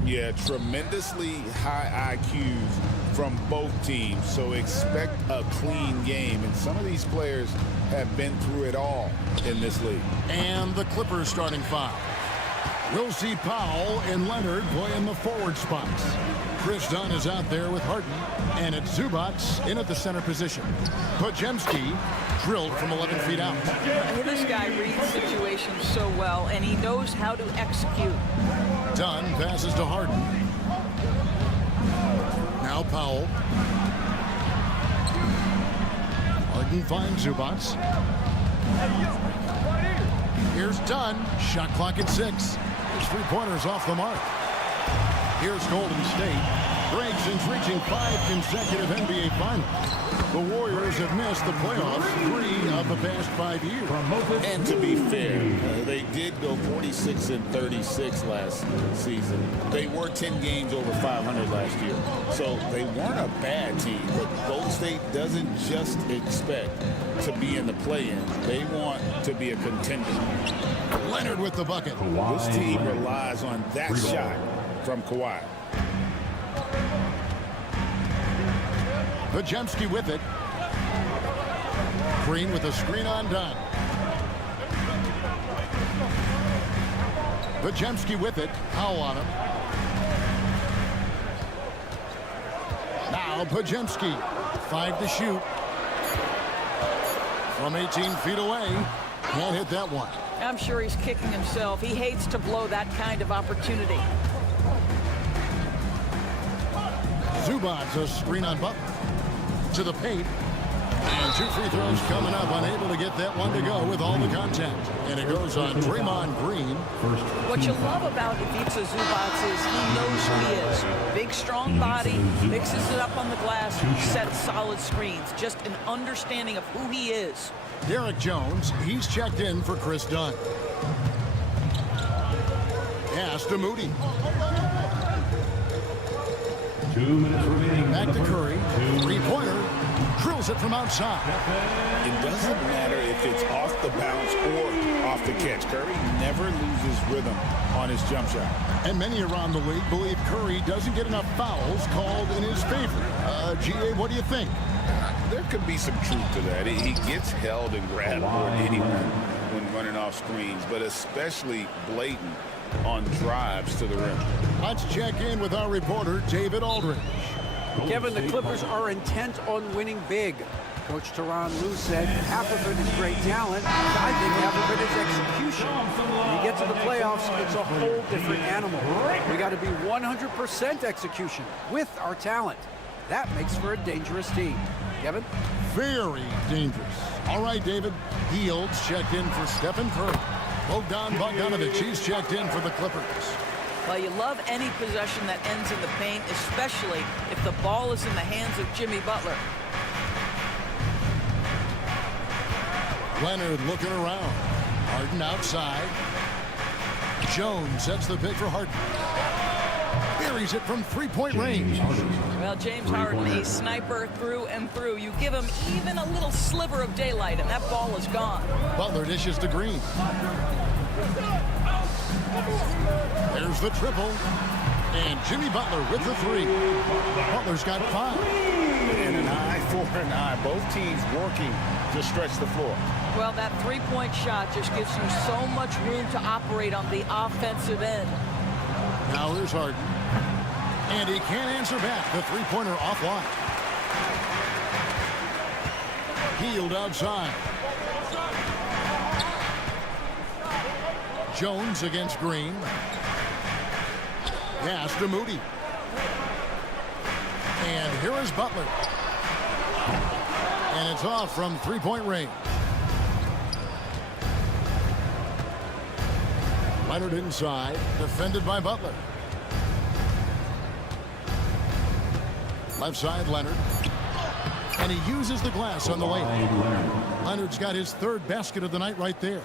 Yeah, tremendously high IQs from both teams, so expect a clean game. And some of these players have been through it all in this league. And the Clippers starting five. We'll see Powell and Leonard play in the forward spots. Chris Dunn is out there with Harden, and it's Zubats in at the center position. Podziemski drilled from 11 feet out. This guy reads situations so well, and he knows how to execute. Dunn passes to Harden. Now Powell. Harden finds Zubats. Here's Dunn. Shot clock at 6. His three-pointers off the mark. Here's Golden State. Breaks since reaching 5 consecutive NBA Finals. The Warriors have missed the playoffs 3 of the past 5 years. And to be fair, they did go 46-36 last season. They were 10 games over 500 last year. So they weren't a bad team, but Golden State doesn't just expect to be in the play-in. They want to be a contender. Leonard with the bucket. This team relies on that shot from Kawhi. Podziemski with it. Green with a screen on Dunn. Podziemski with it. Powell on him. Now Podziemski. 5 to shoot. From 18 feet away. Can't hit that one. I'm sure he's kicking himself. He hates to blow that kind of opportunity. Zubats a screen on Butler. To the paint. And 2 free throws coming up. Unable to get that one to go with all the contact. And it goes on Draymond Green. What you love about Ivica Zubats is he knows who he is. Big, strong body, mixes it up on the glass, sets solid screens. Just an understanding of who he is. Derek Jones, he's checked in for Chris Dunn. Pass to Moody. 2 minutes remaining. Back to Curry. Three-pointer. Drills it from outside. It doesn't matter if it's off the bounce or off the catch. Curry never loses rhythm on his jump shot. And many around the league believe Curry doesn't get enough fouls called in his favor. GA, what do you think? There could be some truth to that. He gets held and grabbed more than anyone when running off screens, but especially blatant on drives to the rim. Let's check in with our reporter, David Aldridge. Kevin, the Clippers are intent on winning big. Coach Tyronn Lue said half of it is great talent. I think half of it is execution. When you get to the playoffs, it's a whole different animal. We got to be 100% execution with our talent. That makes for a dangerous team. Kevin? Very dangerous. All right, David. Fields checked in for Stephen Curry. Bogdan Bogdanovic, he's checked in for the Clippers. Well, you love any possession that ends in the paint, especially if the ball is in the hands of Jimmy Butler. Leonard looking around. Harden outside. Jones sets the pick for Harden. Buries it from three-point range. Well, James Harden, a sniper through and through. You give him even a little sliver of daylight, and that ball is gone. Butler dishes to Green. There's the triple. And Jimmy Butler with the 3. Butler's got 5. And an eye for an eye. Both teams working to stretch the floor. Well, that three-point shot just gives you so much room to operate on the offensive end. Now here's Harden. And he can't answer back. The three-pointer offline. Healed outside. Jones against Green. Pass to Moody. And here is Butler. And it's off from three-point range. Leonard inside, defended by Butler. Left side, Leonard. And he uses the glass on the way. Leonard's got his 3rd basket of the night right there.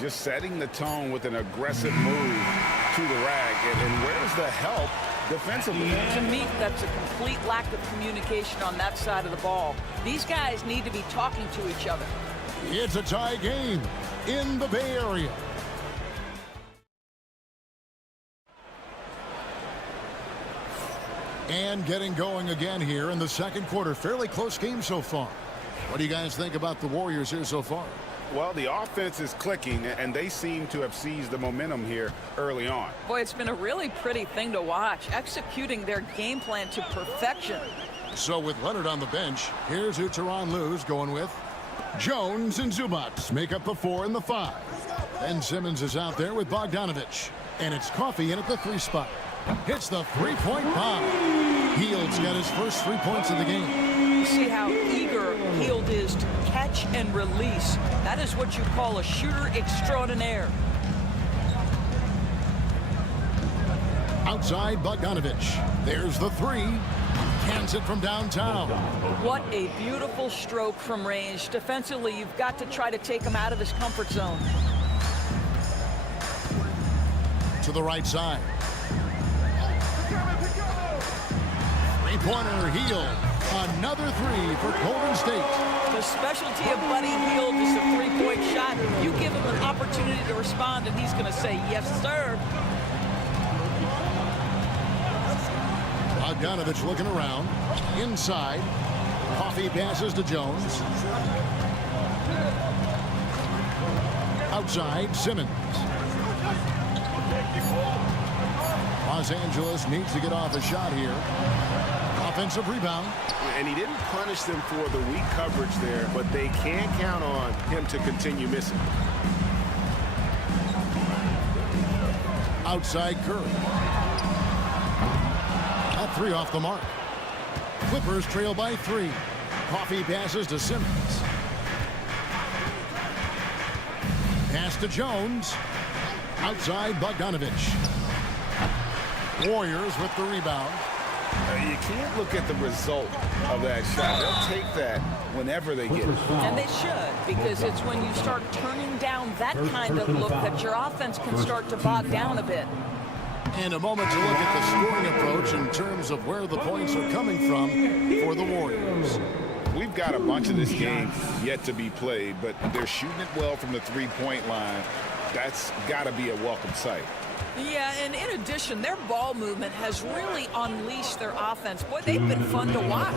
Just setting the tone with an aggressive move to the rack. And where's the help defensively? To me, that's a complete lack of communication on that side of the ball. These guys need to be talking to each other. It's a tie game in the Bay Area. And getting going again here in the second quarter. Fairly close game so far. What do you guys think about the Warriors here so far? Well, the offense is clicking, and they seem to have seized the momentum here early on. Boy, it's been a really pretty thing to watch, executing their game plan to perfection. So with Leonard on the bench, here's who Tyronn Lue's going with. Jones and Zubac make up the 4 and the 5. Ben Simmons is out there with Bogdanovich. And it's Coffey in at the 3 spot. Hits the 3-point bomb. Hield's got his first 3 points of the game. You see how eager Hield is to catch and release. That is what you call a shooter extraordinaire. Outside Bogdanovich. There's the 3. Cans it from downtown. What a beautiful stroke from range. Defensively, you've got to try to take him out of his comfort zone. To the right side. Three-pointer Hield. Another 3 for Golden State. The specialty of Buddy Hield is the 3-point shot. You give him an opportunity to respond, and he's going to say, yes, sir. Bogdanovich looking around. Inside. Coffey passes to Jones. Outside, Simmons. Los Angeles needs to get off a shot here. Offensive rebound. And he didn't punish them for the weak coverage there, but they can count on him to continue missing. Outside Curry. That 3 off the mark. Clippers trail by 3. Coffey passes to Simmons. Pass to Jones. Outside Bogdanovich. Warriors with the rebound. You can't look at the result of that shot. They'll take that whenever they get it. And they should, because it's when you start turning down that kind of look that your offense can start to bog down a bit. And a moment to look at the scoring approach in terms of where the points are coming from for the Warriors. We've got a bunch of this game yet to be played, but they're shooting it well from the 3-point line. That's got to be a welcome sight. Yeah, and in addition, their ball movement has really unleashed their offense. Boy, they've been fun to watch.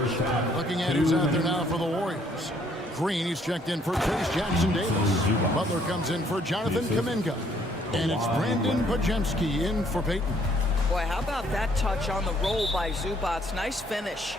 Looking at who's out there now for the Warriors. Green, he's checked in for Trace Jackson-Davis. Butler comes in for Jonathan Kuminga. And it's Brandon Podziemski in for Peyton. Boy, how about that touch on the roll by Zubac? Nice finish.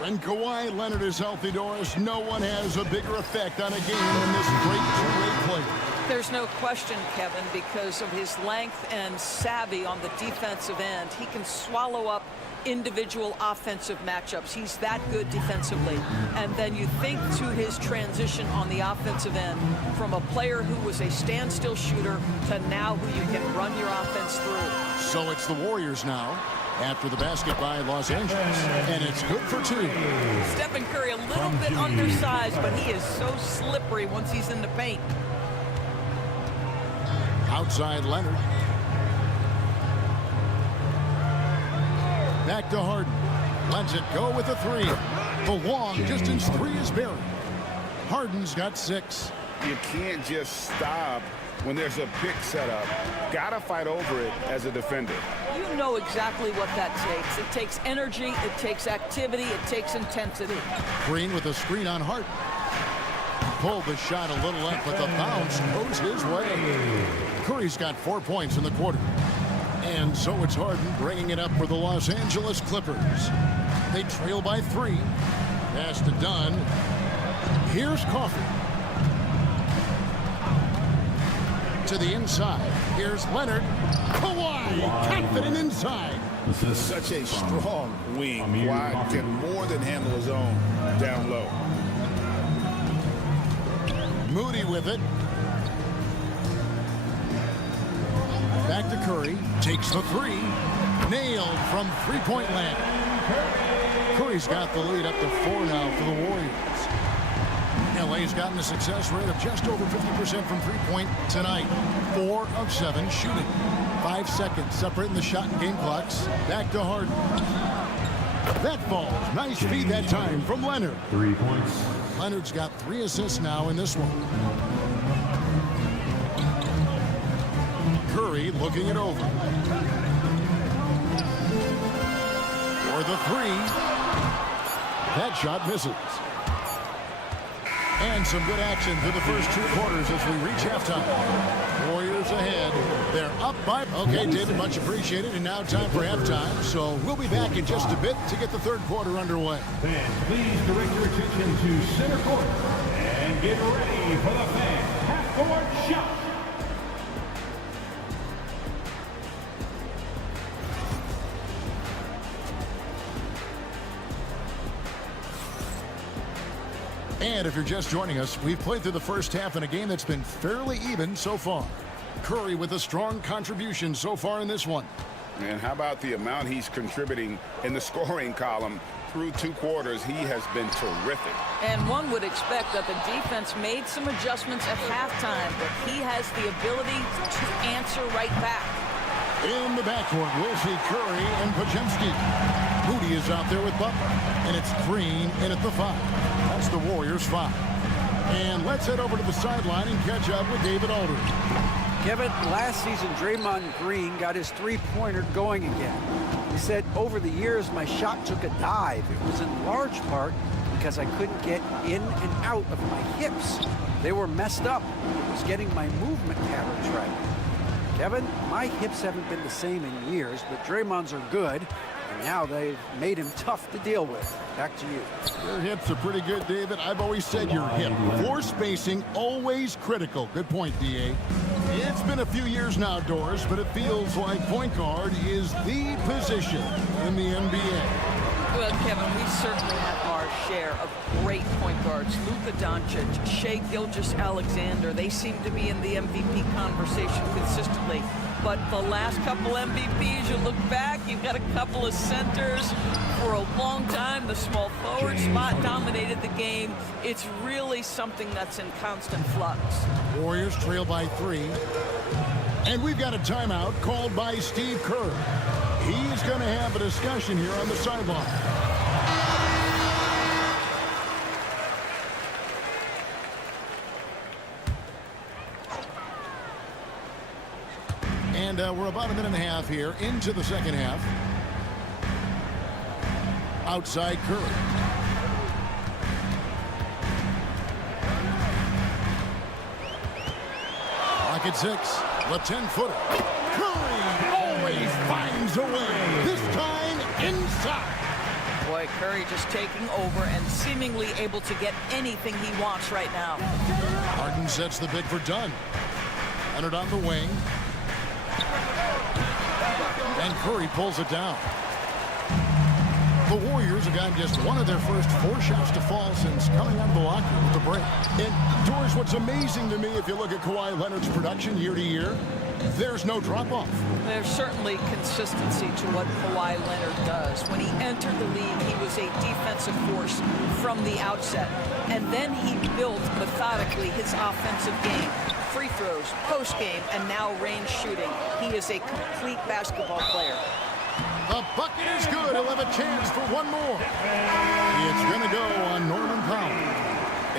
When Kawhi Leonard is healthy, Doris, no one has a bigger effect on a game than this great two-way player. There's no question, Kevin, because of his length and savvy on the defensive end. He can swallow up individual offensive matchups. He's that good defensively. And then you think to his transition on the offensive end from a player who was a standstill shooter to now who you can run your offense through. So it's the Warriors now after the basket by Los Angeles. And it's good for 2. Stephen Curry a little bit undersized, but he is so slippery once he's in the paint. Outside Leonard. Back to Harden. Lets it go with a 3. The long distance 3 is buried. Harden's got 6. You can't just stop when there's a pick set up. Gotta fight over it as a defender. You know exactly what that takes. It takes energy, it takes activity, it takes intensity. Green with a screen on Harden. Pulled the shot a little left, but the bounce goes his way. Curry's got 4 points in the quarter. And so it's Harden bringing it up for the Los Angeles Clippers. They trail by 3. Pass to Dunn. Here's Coffey. To the inside. Here's Leonard. Kawhi, confident inside. Such a strong wing. Kawhi can more than handle his own down low. Moody with it. Back to Curry. Takes the 3. Nailed from 3-point land. Curry's got the lead up to 4 now for the Warriors. LA's gotten a success rate of just over 50% from 3-point tonight. 4 of 7 shooting. 5 seconds separating the shot and game clocks. Back to Harden. That falls. Nice feed that time from Leonard. 3 points. Leonard's got 3 assists now in this one. Curry looking it over. for the three. That shot misses. And some good action through the first 2 quarters as we reach halftime. Warriors ahead. They're up by... Okay, David, much appreciated. And now time for halftime. So we'll be back in just a bit to get the third quarter underway. Fans, please direct your attention to center court and get ready for the fan half-court shot. And if you're just joining us, we've played through the first half in a game that's been fairly even so far. Curry with a strong contribution so far in this one. And how about the amount he's contributing in the scoring column? Through 2 quarters, he has been terrific. And one would expect that the defense made some adjustments at halftime, but he has the ability to answer right back. In the backcourt, we'll see Curry and Podziemski. Moody is out there with Butler, and it's Green in at the 5. That's the Warriors' 5. And let's head over to the sideline and catch up with David Aldridge. Kevin, last season, Draymond Green got his three-pointer going again. He said, over the years, my shot took a dive. It was in large part because I couldn't get in and out of my hips. They were messed up. It was getting my movement patterns right. Kevin, my hips haven't been the same in years, but Draymond's are good. And now they've made him tough to deal with. Back to you. Your hips are pretty good, David. I've always said your hip. Floor spacing, always critical. Good point, D.A. It's been a few years now, Doris, but it feels like point guard is the position in the NBA. Well, Kevin, we certainly have our share of great point guards. Luka Doncic, Shai Gilgeous-Alexander, they seem to be in the MVP conversation consistently. But the last couple MVPs, you look back, you've got a couple of centers. For a long time, the small forward spot dominated the game. It's really something that's in constant flux. Warriors trail by 3. And we've got a timeout called by Steve Kerr. He's going to have a discussion here on the sideline. And we're about a minute and a half here into the second half. Outside Curry. Lock at 6. The 10-footer. Curry always finds a way. This time inside. Boy, Curry just taking over and seemingly able to get anything he wants right now. Harden sets the big for Dunn. Leonard on the wing. And Curry pulls it down. The Warriors have gotten just one of their first 4 shots to fall since coming out of the locker room with the break. And, Doris, what's amazing to me, if you look at Kawhi Leonard's production year to year, there's no drop-off. There's certainly consistency to what Kawhi Leonard does. When he entered the league, he was a defensive force from the outset. And then he built methodically his offensive game. Free throws, post-game, and now range shooting. He is a complete basketball player. The bucket is good. He'll have a chance for one more. It's going to go on Norman Powell.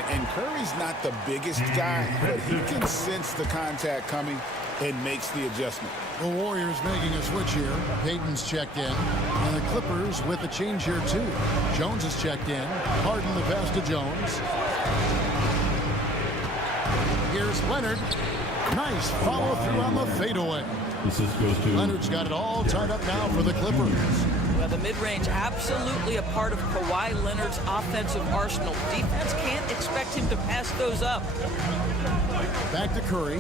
And Curry's not the biggest guy, but he can sense the contact coming and makes the adjustment. The Warriors making a switch here. Payton's checked in. And the Clippers with a change here, too. Jones is checked in. Harden the pass to Jones. Here's Leonard. Nice follow-through on the fadeaway. Leonard's got it all tied up now for the Clippers. Well, the mid-range absolutely a part of Kawhi Leonard's offensive arsenal. Defense can't expect him to pass those up. Back to Curry.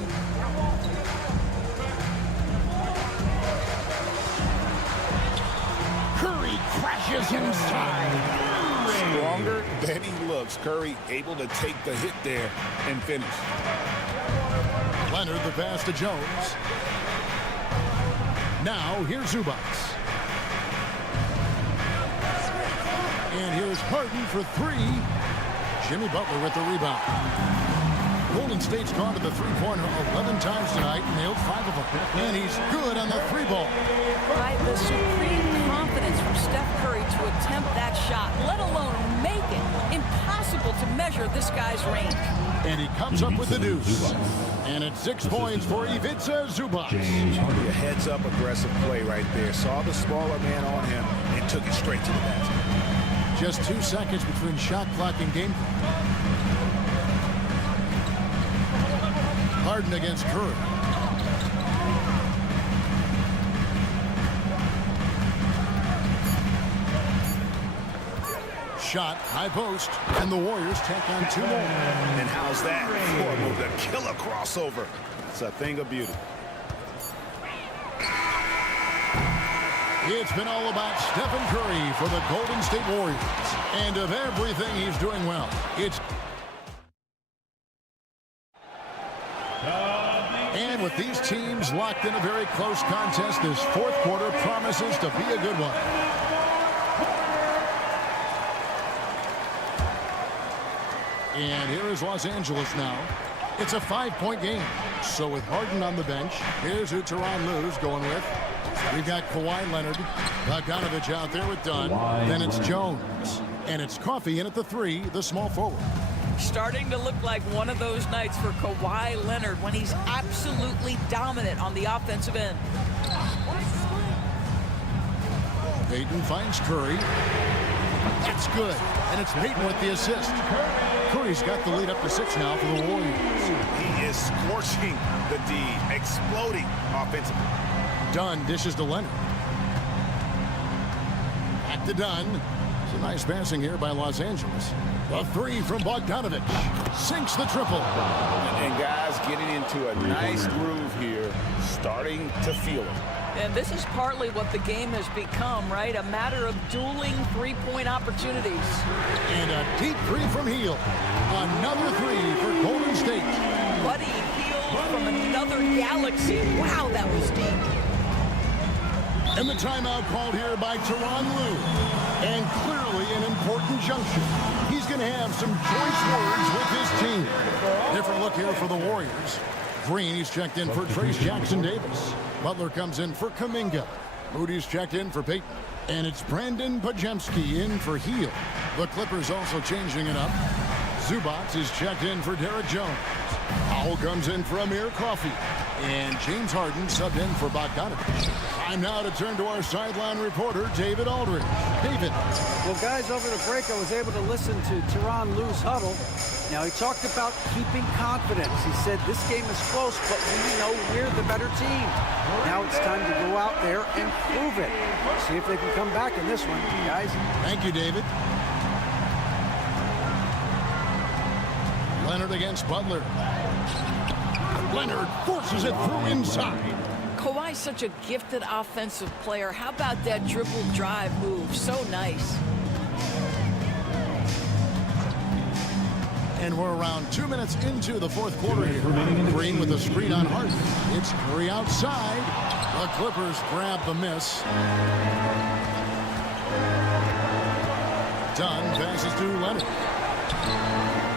Curry crashes inside. Stronger than he looks. Curry able to take the hit there and finish. Leonard the pass to Jones. Now here's Zubac. And here's Harden for 3. Jimmy Butler with the rebound. Golden State's gone to the three-pointer 11 times tonight, nailed 5 of them. And he's good on the 3-ball. Right, the supreme confidence from Steph Curry to attempt that shot, let alone make it. Impossible to measure this guy's range. And he comes up with the deuce. And it's 6 points for Ivica Zubac. A heads-up aggressive play right there. Saw the smaller man on him and took it straight to the basket. Just 2 seconds between shot clock and game clock. Harden against Curry. Shot, high post, and the Warriors tack on 2 more. And how's that? Floor move, the killer crossover. It's a thing of beauty. It's been all about Stephen Curry for the Golden State Warriors. And of everything he's doing well, it's... And with these teams locked in a very close contest, this 4th quarter promises to be a good one. And here is Los Angeles now. It's a 5-point game. So with Harden on the bench, here's who Tyronn Lue's going with. We've got Kawhi Leonard, Bogdanovich out there with Dunn. Then it's Jones. And it's Coffey in at the 3, the small forward. Starting to look like one of those nights for Kawhi Leonard when he's absolutely dominant on the offensive end. Payton finds Curry. That's good. And it's Payton with the assist. Curry's got the lead up to 6 now for the Warriors. He is scorching the D, exploding offensively. Dunn dishes to Leonard. Back to Dunn. It's a nice passing here by Los Angeles. The 3 from Bogdanovich. Sinks the triple. And guys getting into a nice groove here, starting to feel it. And this is partly what the game has become, right? A matter of dueling 3-point opportunities. And a deep 3 from Hield. Another 3 for Golden State. Buddy Hield from another galaxy. Wow, that was deep. And the timeout called here by Tyronn Lue. And clearly an important junction. He's going to have some choice words with his team. Different look here for the Warriors. Green, he's checked in for Trace Jackson-Davis. Butler comes in for Kuminga. Moody's checked in for Payton. And it's Brandon Podziemski in for Hield. The Clippers also changing it up. Zubac is checked in for Derek Jones. Powell comes in for Amir Coffey. And James Harden subbed in for Bogdanovich. Time now to turn to our sideline reporter, David Aldridge. David. Well, guys, over the break, I was able to listen to Tyronn Lue's huddle. Now, he talked about keeping confidence. He said this game is close, but we know we're the better team. Now it's time to go out there and prove it. See if they can come back in this one, guys. Thank you, David. Leonard against Butler. Leonard forces it through inside. Kawhi's such a gifted offensive player. How about that dribble drive move? So nice. And we're around 2 minutes into the 4th quarter here. Green with a screen on Harden. It's Curry outside. The Clippers grab the miss. Dunn passes to Leonard.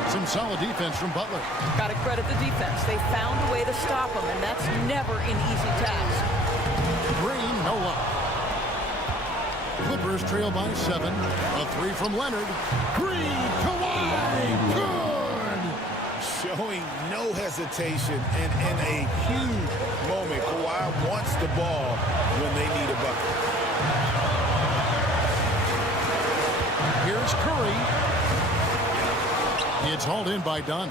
Some solid defense from Butler. Got to credit the defense. They found a way to stop him, and that's never an easy task. Green, no luck. Clippers trail by 7. A 3 from Leonard. Green, Kawhi, good! Showing no hesitation and in a huge moment. Kawhi wants the ball when they need a bucket. Here's Curry. It's hauled in by Dunn.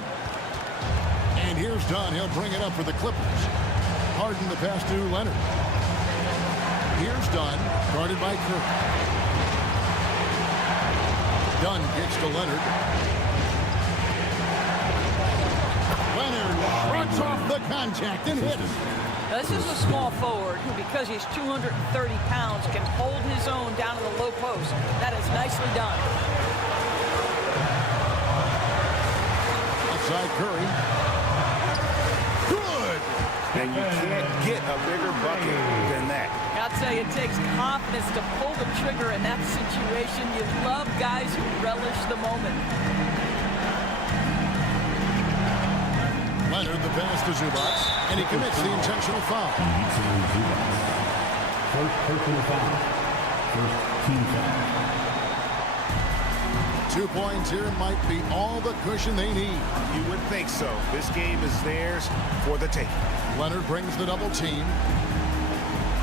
And here's Dunn. He'll bring it up for the Clippers. Harden the pass to Leonard. Here's Dunn, guarded by Curry. Dunn kicks to Leonard. Leonard shrugs off the contact and hits. Now, this is a small forward who, because he's 230 pounds, can hold his own down in the low post. That is nicely done. Outside Curry. Good! And you can't get a bigger bucket than that. I'll tell you, it takes confidence to pull the trigger in that situation. You love guys who relish the moment. Leonard the pass to Zubac, and he commits the intentional foul. First personal foul. First team foul. 2 points here might be all the cushion they need. You would think so. This game is theirs for the taking. Leonard brings the double team.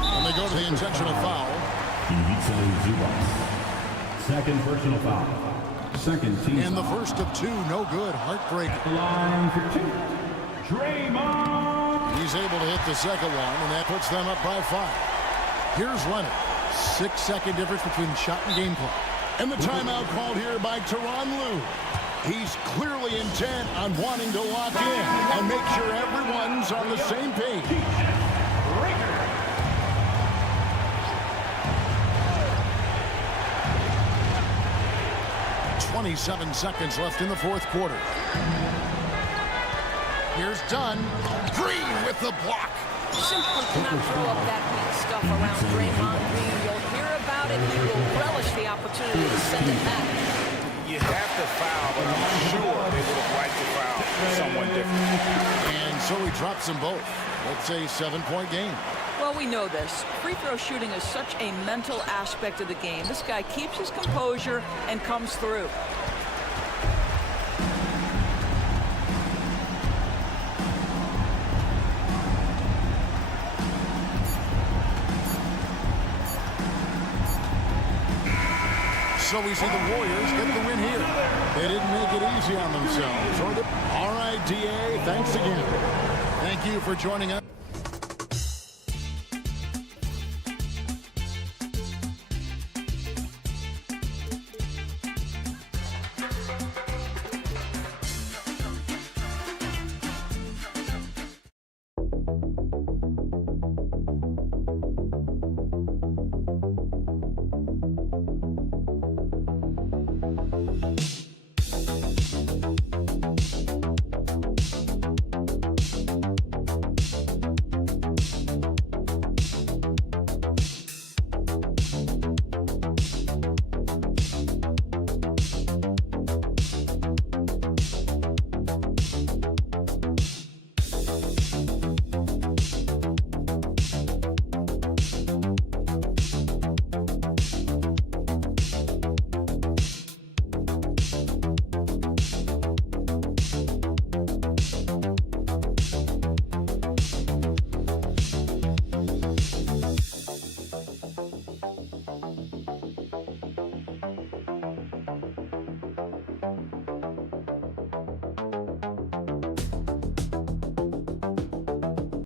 And they go to the intentional foul. Second personal foul. Second team. And the first of two, no good. Heartbreaker. Line for 2. Draymond. He's able to hit the second one, and that puts them up by 5. Here's Leonard. 6-second difference between shot and game clock. And the timeout called here by Tyronn Lue. He's clearly intent on wanting to lock in and make sure everyone's on the same page. 27 seconds left in the fourth quarter. Here's Dunn. Green with the block. Simply cannot throw up that weak stuff around Draymond Green. You'll hear about it. He will relish the opportunity to send it back. You have to foul, but I'm sure they would have liked to foul someone different. And so he drops them both. That's a 7-point game. Well, we know this. Free throw shooting is such a mental aspect of the game. This guy keeps his composure and comes through. So we see the Warriors get the win here. They didn't make it easy on themselves. All right, DA, thanks again. Thank you for joining us.